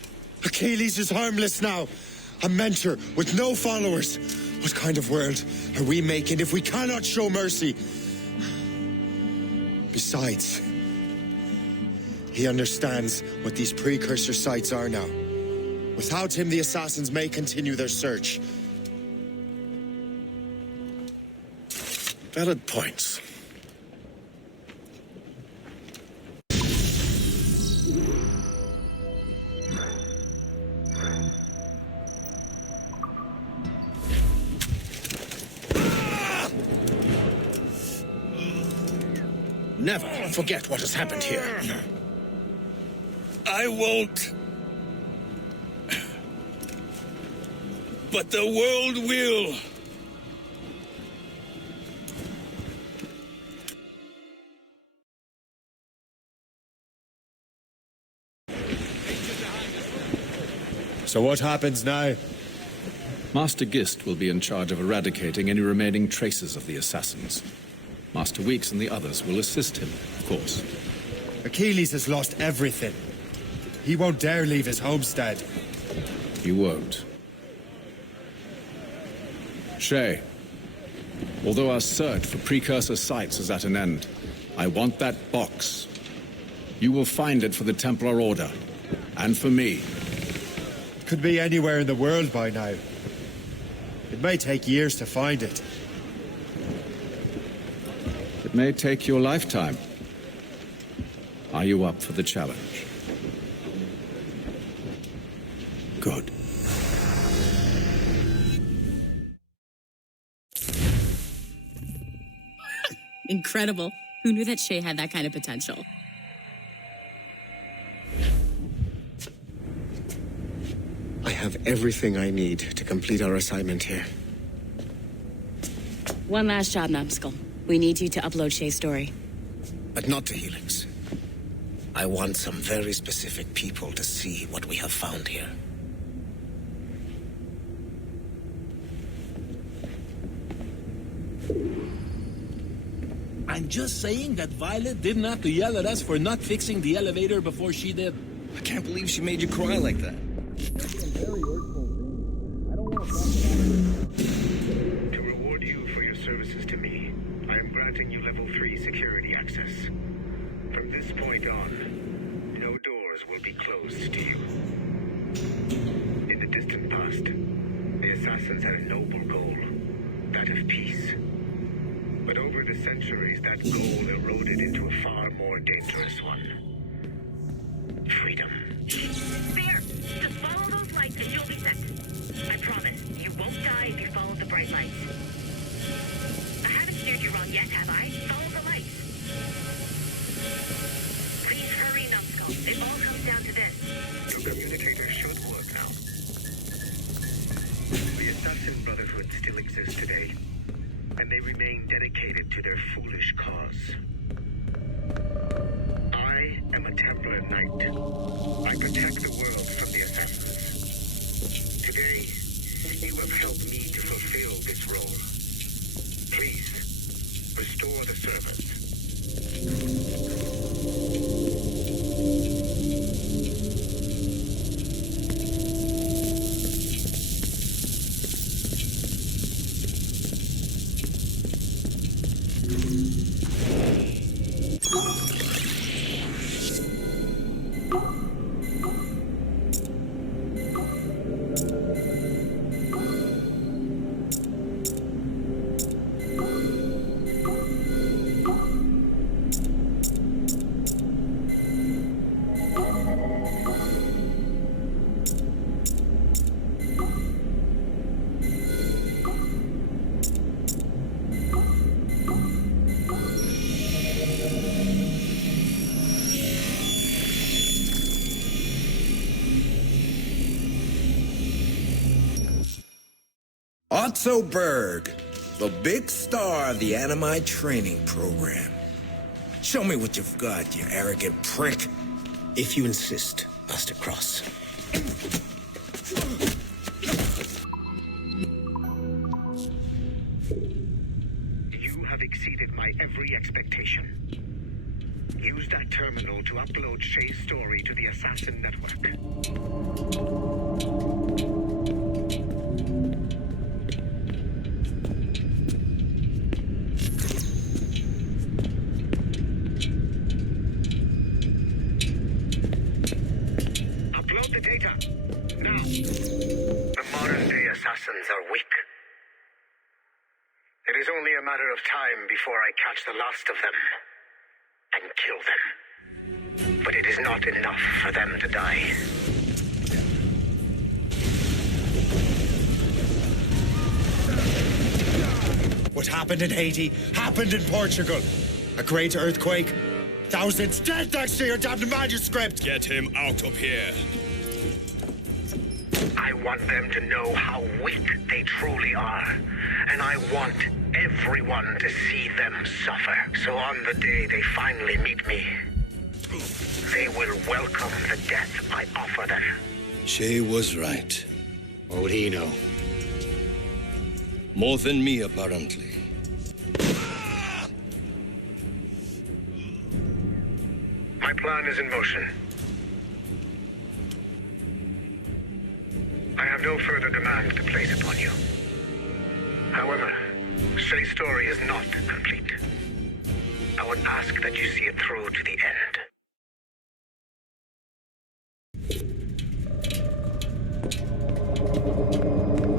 Achilles is harmless now. A mentor with no followers. What kind of world are we making if we cannot show mercy? Besides, he understands what these precursor sites are now. Without him, the assassins may continue their search. Valid points. Never forget what has happened here. I won't. But the world will. So what happens now? Master Gist will be in charge of eradicating any remaining traces of the assassins. Master Weeks and the others will assist him, of course. Achilles has lost everything. He won't dare leave his homestead. He won't. Shay, although our search for precursor sites is at an end, I want that box. You will find it for the Templar Order, and for me. Could be anywhere in the world by now. It may take years to find it. It may take your lifetime. Are you up for the challenge? Good. Incredible. Who knew that Shay had that kind of potential? I have everything I need to complete our assignment here. One last job, Numbskull. We need you to upload Shay's story. But not to Helix. I want some very specific people to see what we have found here. I'm just saying that Violet didn't have to yell at us for not fixing the elevator before she did. I can't believe she made you cry like that. To reward you for your services to me, I am granting you level 3 security access. From this point on, no doors will be closed to you. In the distant past, the assassins had a noble goal, that of peace. But over the centuries, that goal eroded into a far more dangerous one. Freedom. There! Just follow those lights and you'll be set. I promise, you won't die if you follow the bright lights. I haven't steered you wrong yet, have I? Follow the lights. Please hurry, Numbskull. It all comes down to this. Your communicator should work now. The Assassin Brotherhood still exists today, and they remain dedicated to their foolish cause. I am a Templar Knight. I protect the world from the Assassins. Today, you have helped me to fulfill this role. Please, restore the servants. Otto Berg, the big star of the Animi training program. Show me what you've got, you arrogant prick. If you insist, Master Cross. You have exceeded my every expectation. Use that terminal to upload Shay's story to the Assassin Network. Upload the data. Now. The modern-day assassins are weak. It is only a matter of time before I catch the last of them and kill them. But it is not enough for them to die. What happened in Haiti happened in Portugal. A great earthquake. Thousands dead thanks to your damned manuscript. Get him out of here. I want them to know how weak they truly are. And I want everyone to see them suffer. So on the day they finally meet me, they will welcome the death I offer them. Shay was right. What would he know? More than me, apparently. My plan is in motion. I have no further demands to place upon you. However, Shay's story is not complete. I would ask that you see it through to the end.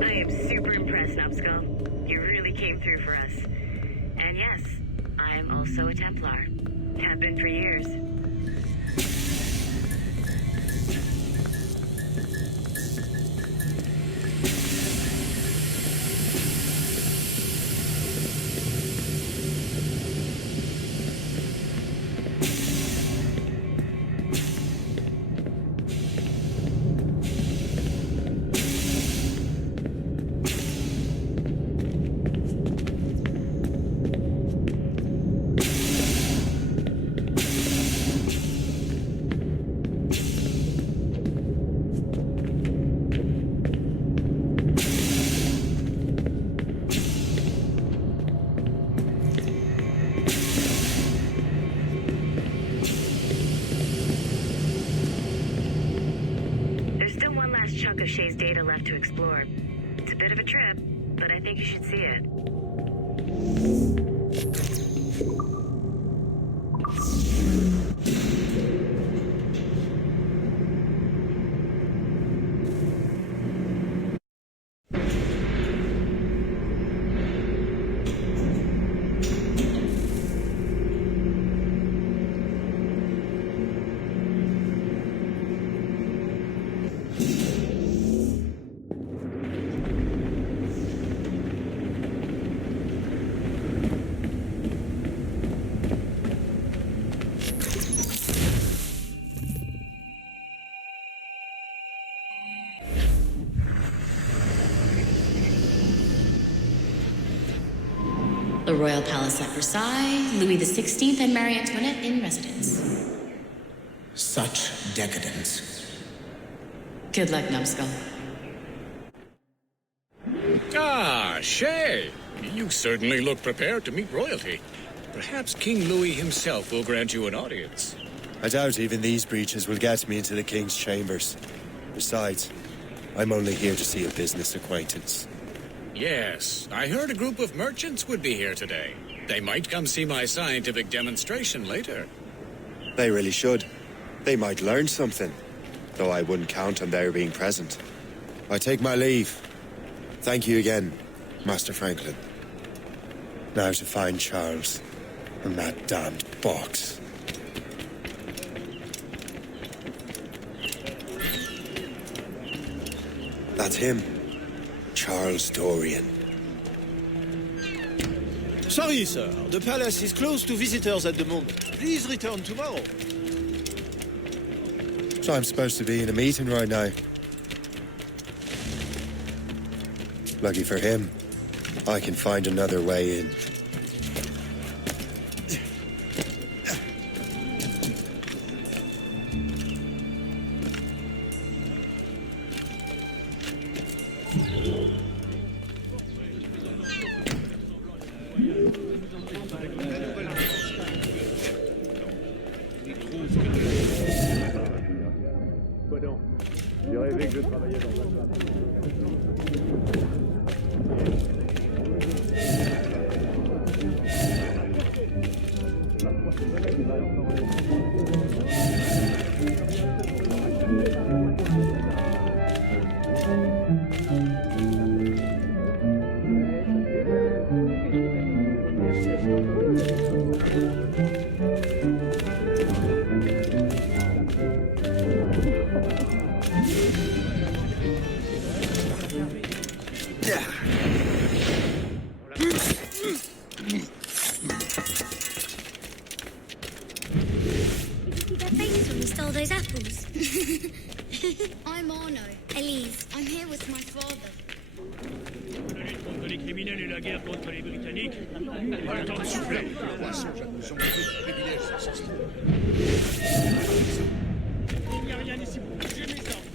I am super impressed, Numbskull. You really came through for us. And yes, I am also a Templar. Have been for years. Of Shay's data left to explore. It's a bit of a trip, but I think you should see it. The Royal Palace at Versailles, Louis XVI and Marie Antoinette in residence. Such decadence. Good luck, Numbskull. Ah, Shay! You certainly look prepared to meet royalty. Perhaps King Louis himself will grant you an audience. I doubt even these breaches will get me into the king's chambers. Besides, I'm only here to see a business acquaintance. Yes, I heard a group of merchants would be here today. They might come see my scientific demonstration later. They really should. They might learn something, though I wouldn't count on their being present. I take my leave. Thank you again, Master Franklin. Now to find Charles and that damned box. That's him. Charles Dorian. Sorry, sir. The palace is closed to visitors at the moment. Please return tomorrow. So I'm supposed to be in a meeting right now. Lucky for him, I can find another way in. We stole those apples. I'm Arno. Elise. I'm here with my father. La lutte contre les criminels et la guerre contre les Britanniques, pas le temps de souffler. Il n'y a rien ici pour bouger mes ordres.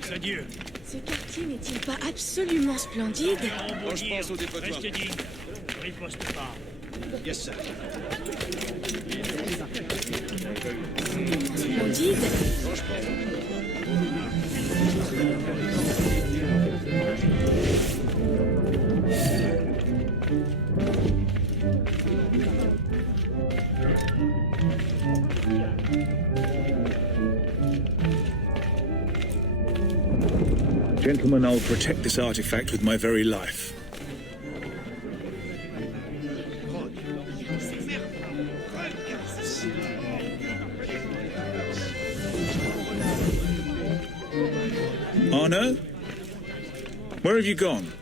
Grâce à Dieu. Ce quartier n'est-il pas absolument splendide? Je pense au dépotoir. Restez digne. Ne riposte pas. Yes, sir. Splendide? Gentlemen, I'll protect this artifact with my very life. Arno? Where have you gone?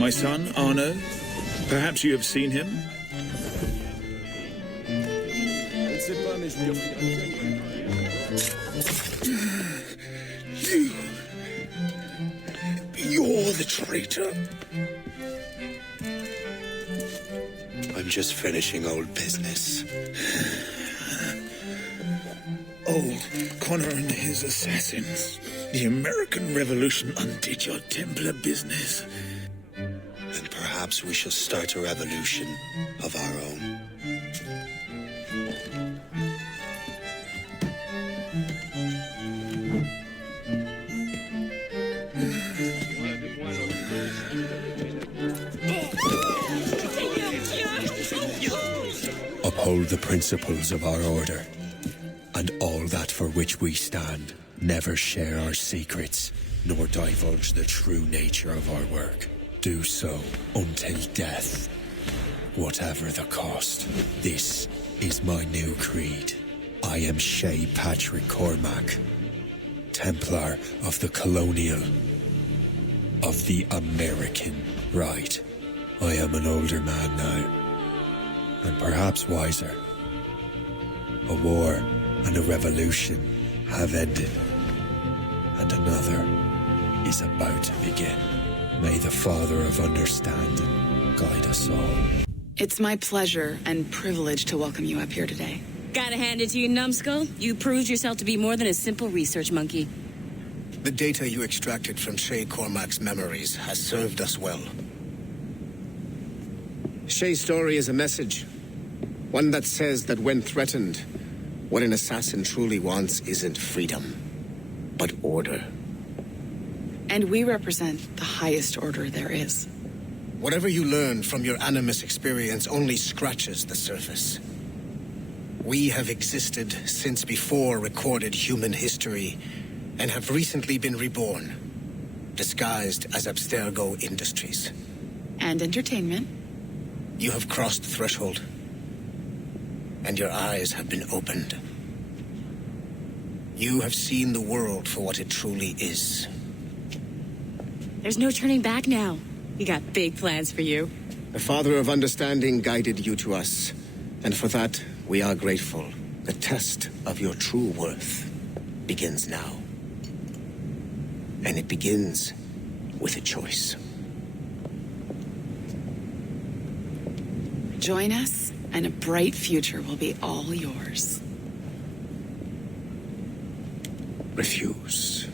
My son, Arno? Perhaps you have seen him? You're the traitor. I'm just finishing old business. Oh, Connor and his assassins. The American Revolution undid your Templar business. And perhaps we shall start a revolution of our own. Uphold the principles of our order, and all that for which we stand. Never share our secrets, nor divulge the true nature of our work. Do so until death, whatever the cost. This is my new creed. I am Shay Patrick Cormac, Templar of the Colonial, of the American right. I am an older man now, and perhaps wiser. A war and a revolution have ended, and another is about to begin. May the Father of Understanding guide us all. It's my pleasure and privilege to welcome you up here today. Gotta hand it to you, numbskull. You proved yourself to be more than a simple research monkey. The data you extracted from Shay Cormac's memories has served us well. Shay's story is a message. One that says that when threatened, what an assassin truly wants isn't freedom, but order. And we represent the highest order there is. Whatever you learned from your Animus experience only scratches the surface. We have existed since before recorded human history and have recently been reborn, disguised as Abstergo Industries. And entertainment. You have crossed the threshold, and your eyes have been opened. You have seen the world for what it truly is. There's no turning back now. We got big plans for you. The Father of Understanding guided you to us, and for that, we are grateful. The test of your true worth begins now. And it begins with a choice. Join us, and a bright future will be all yours. Refuse.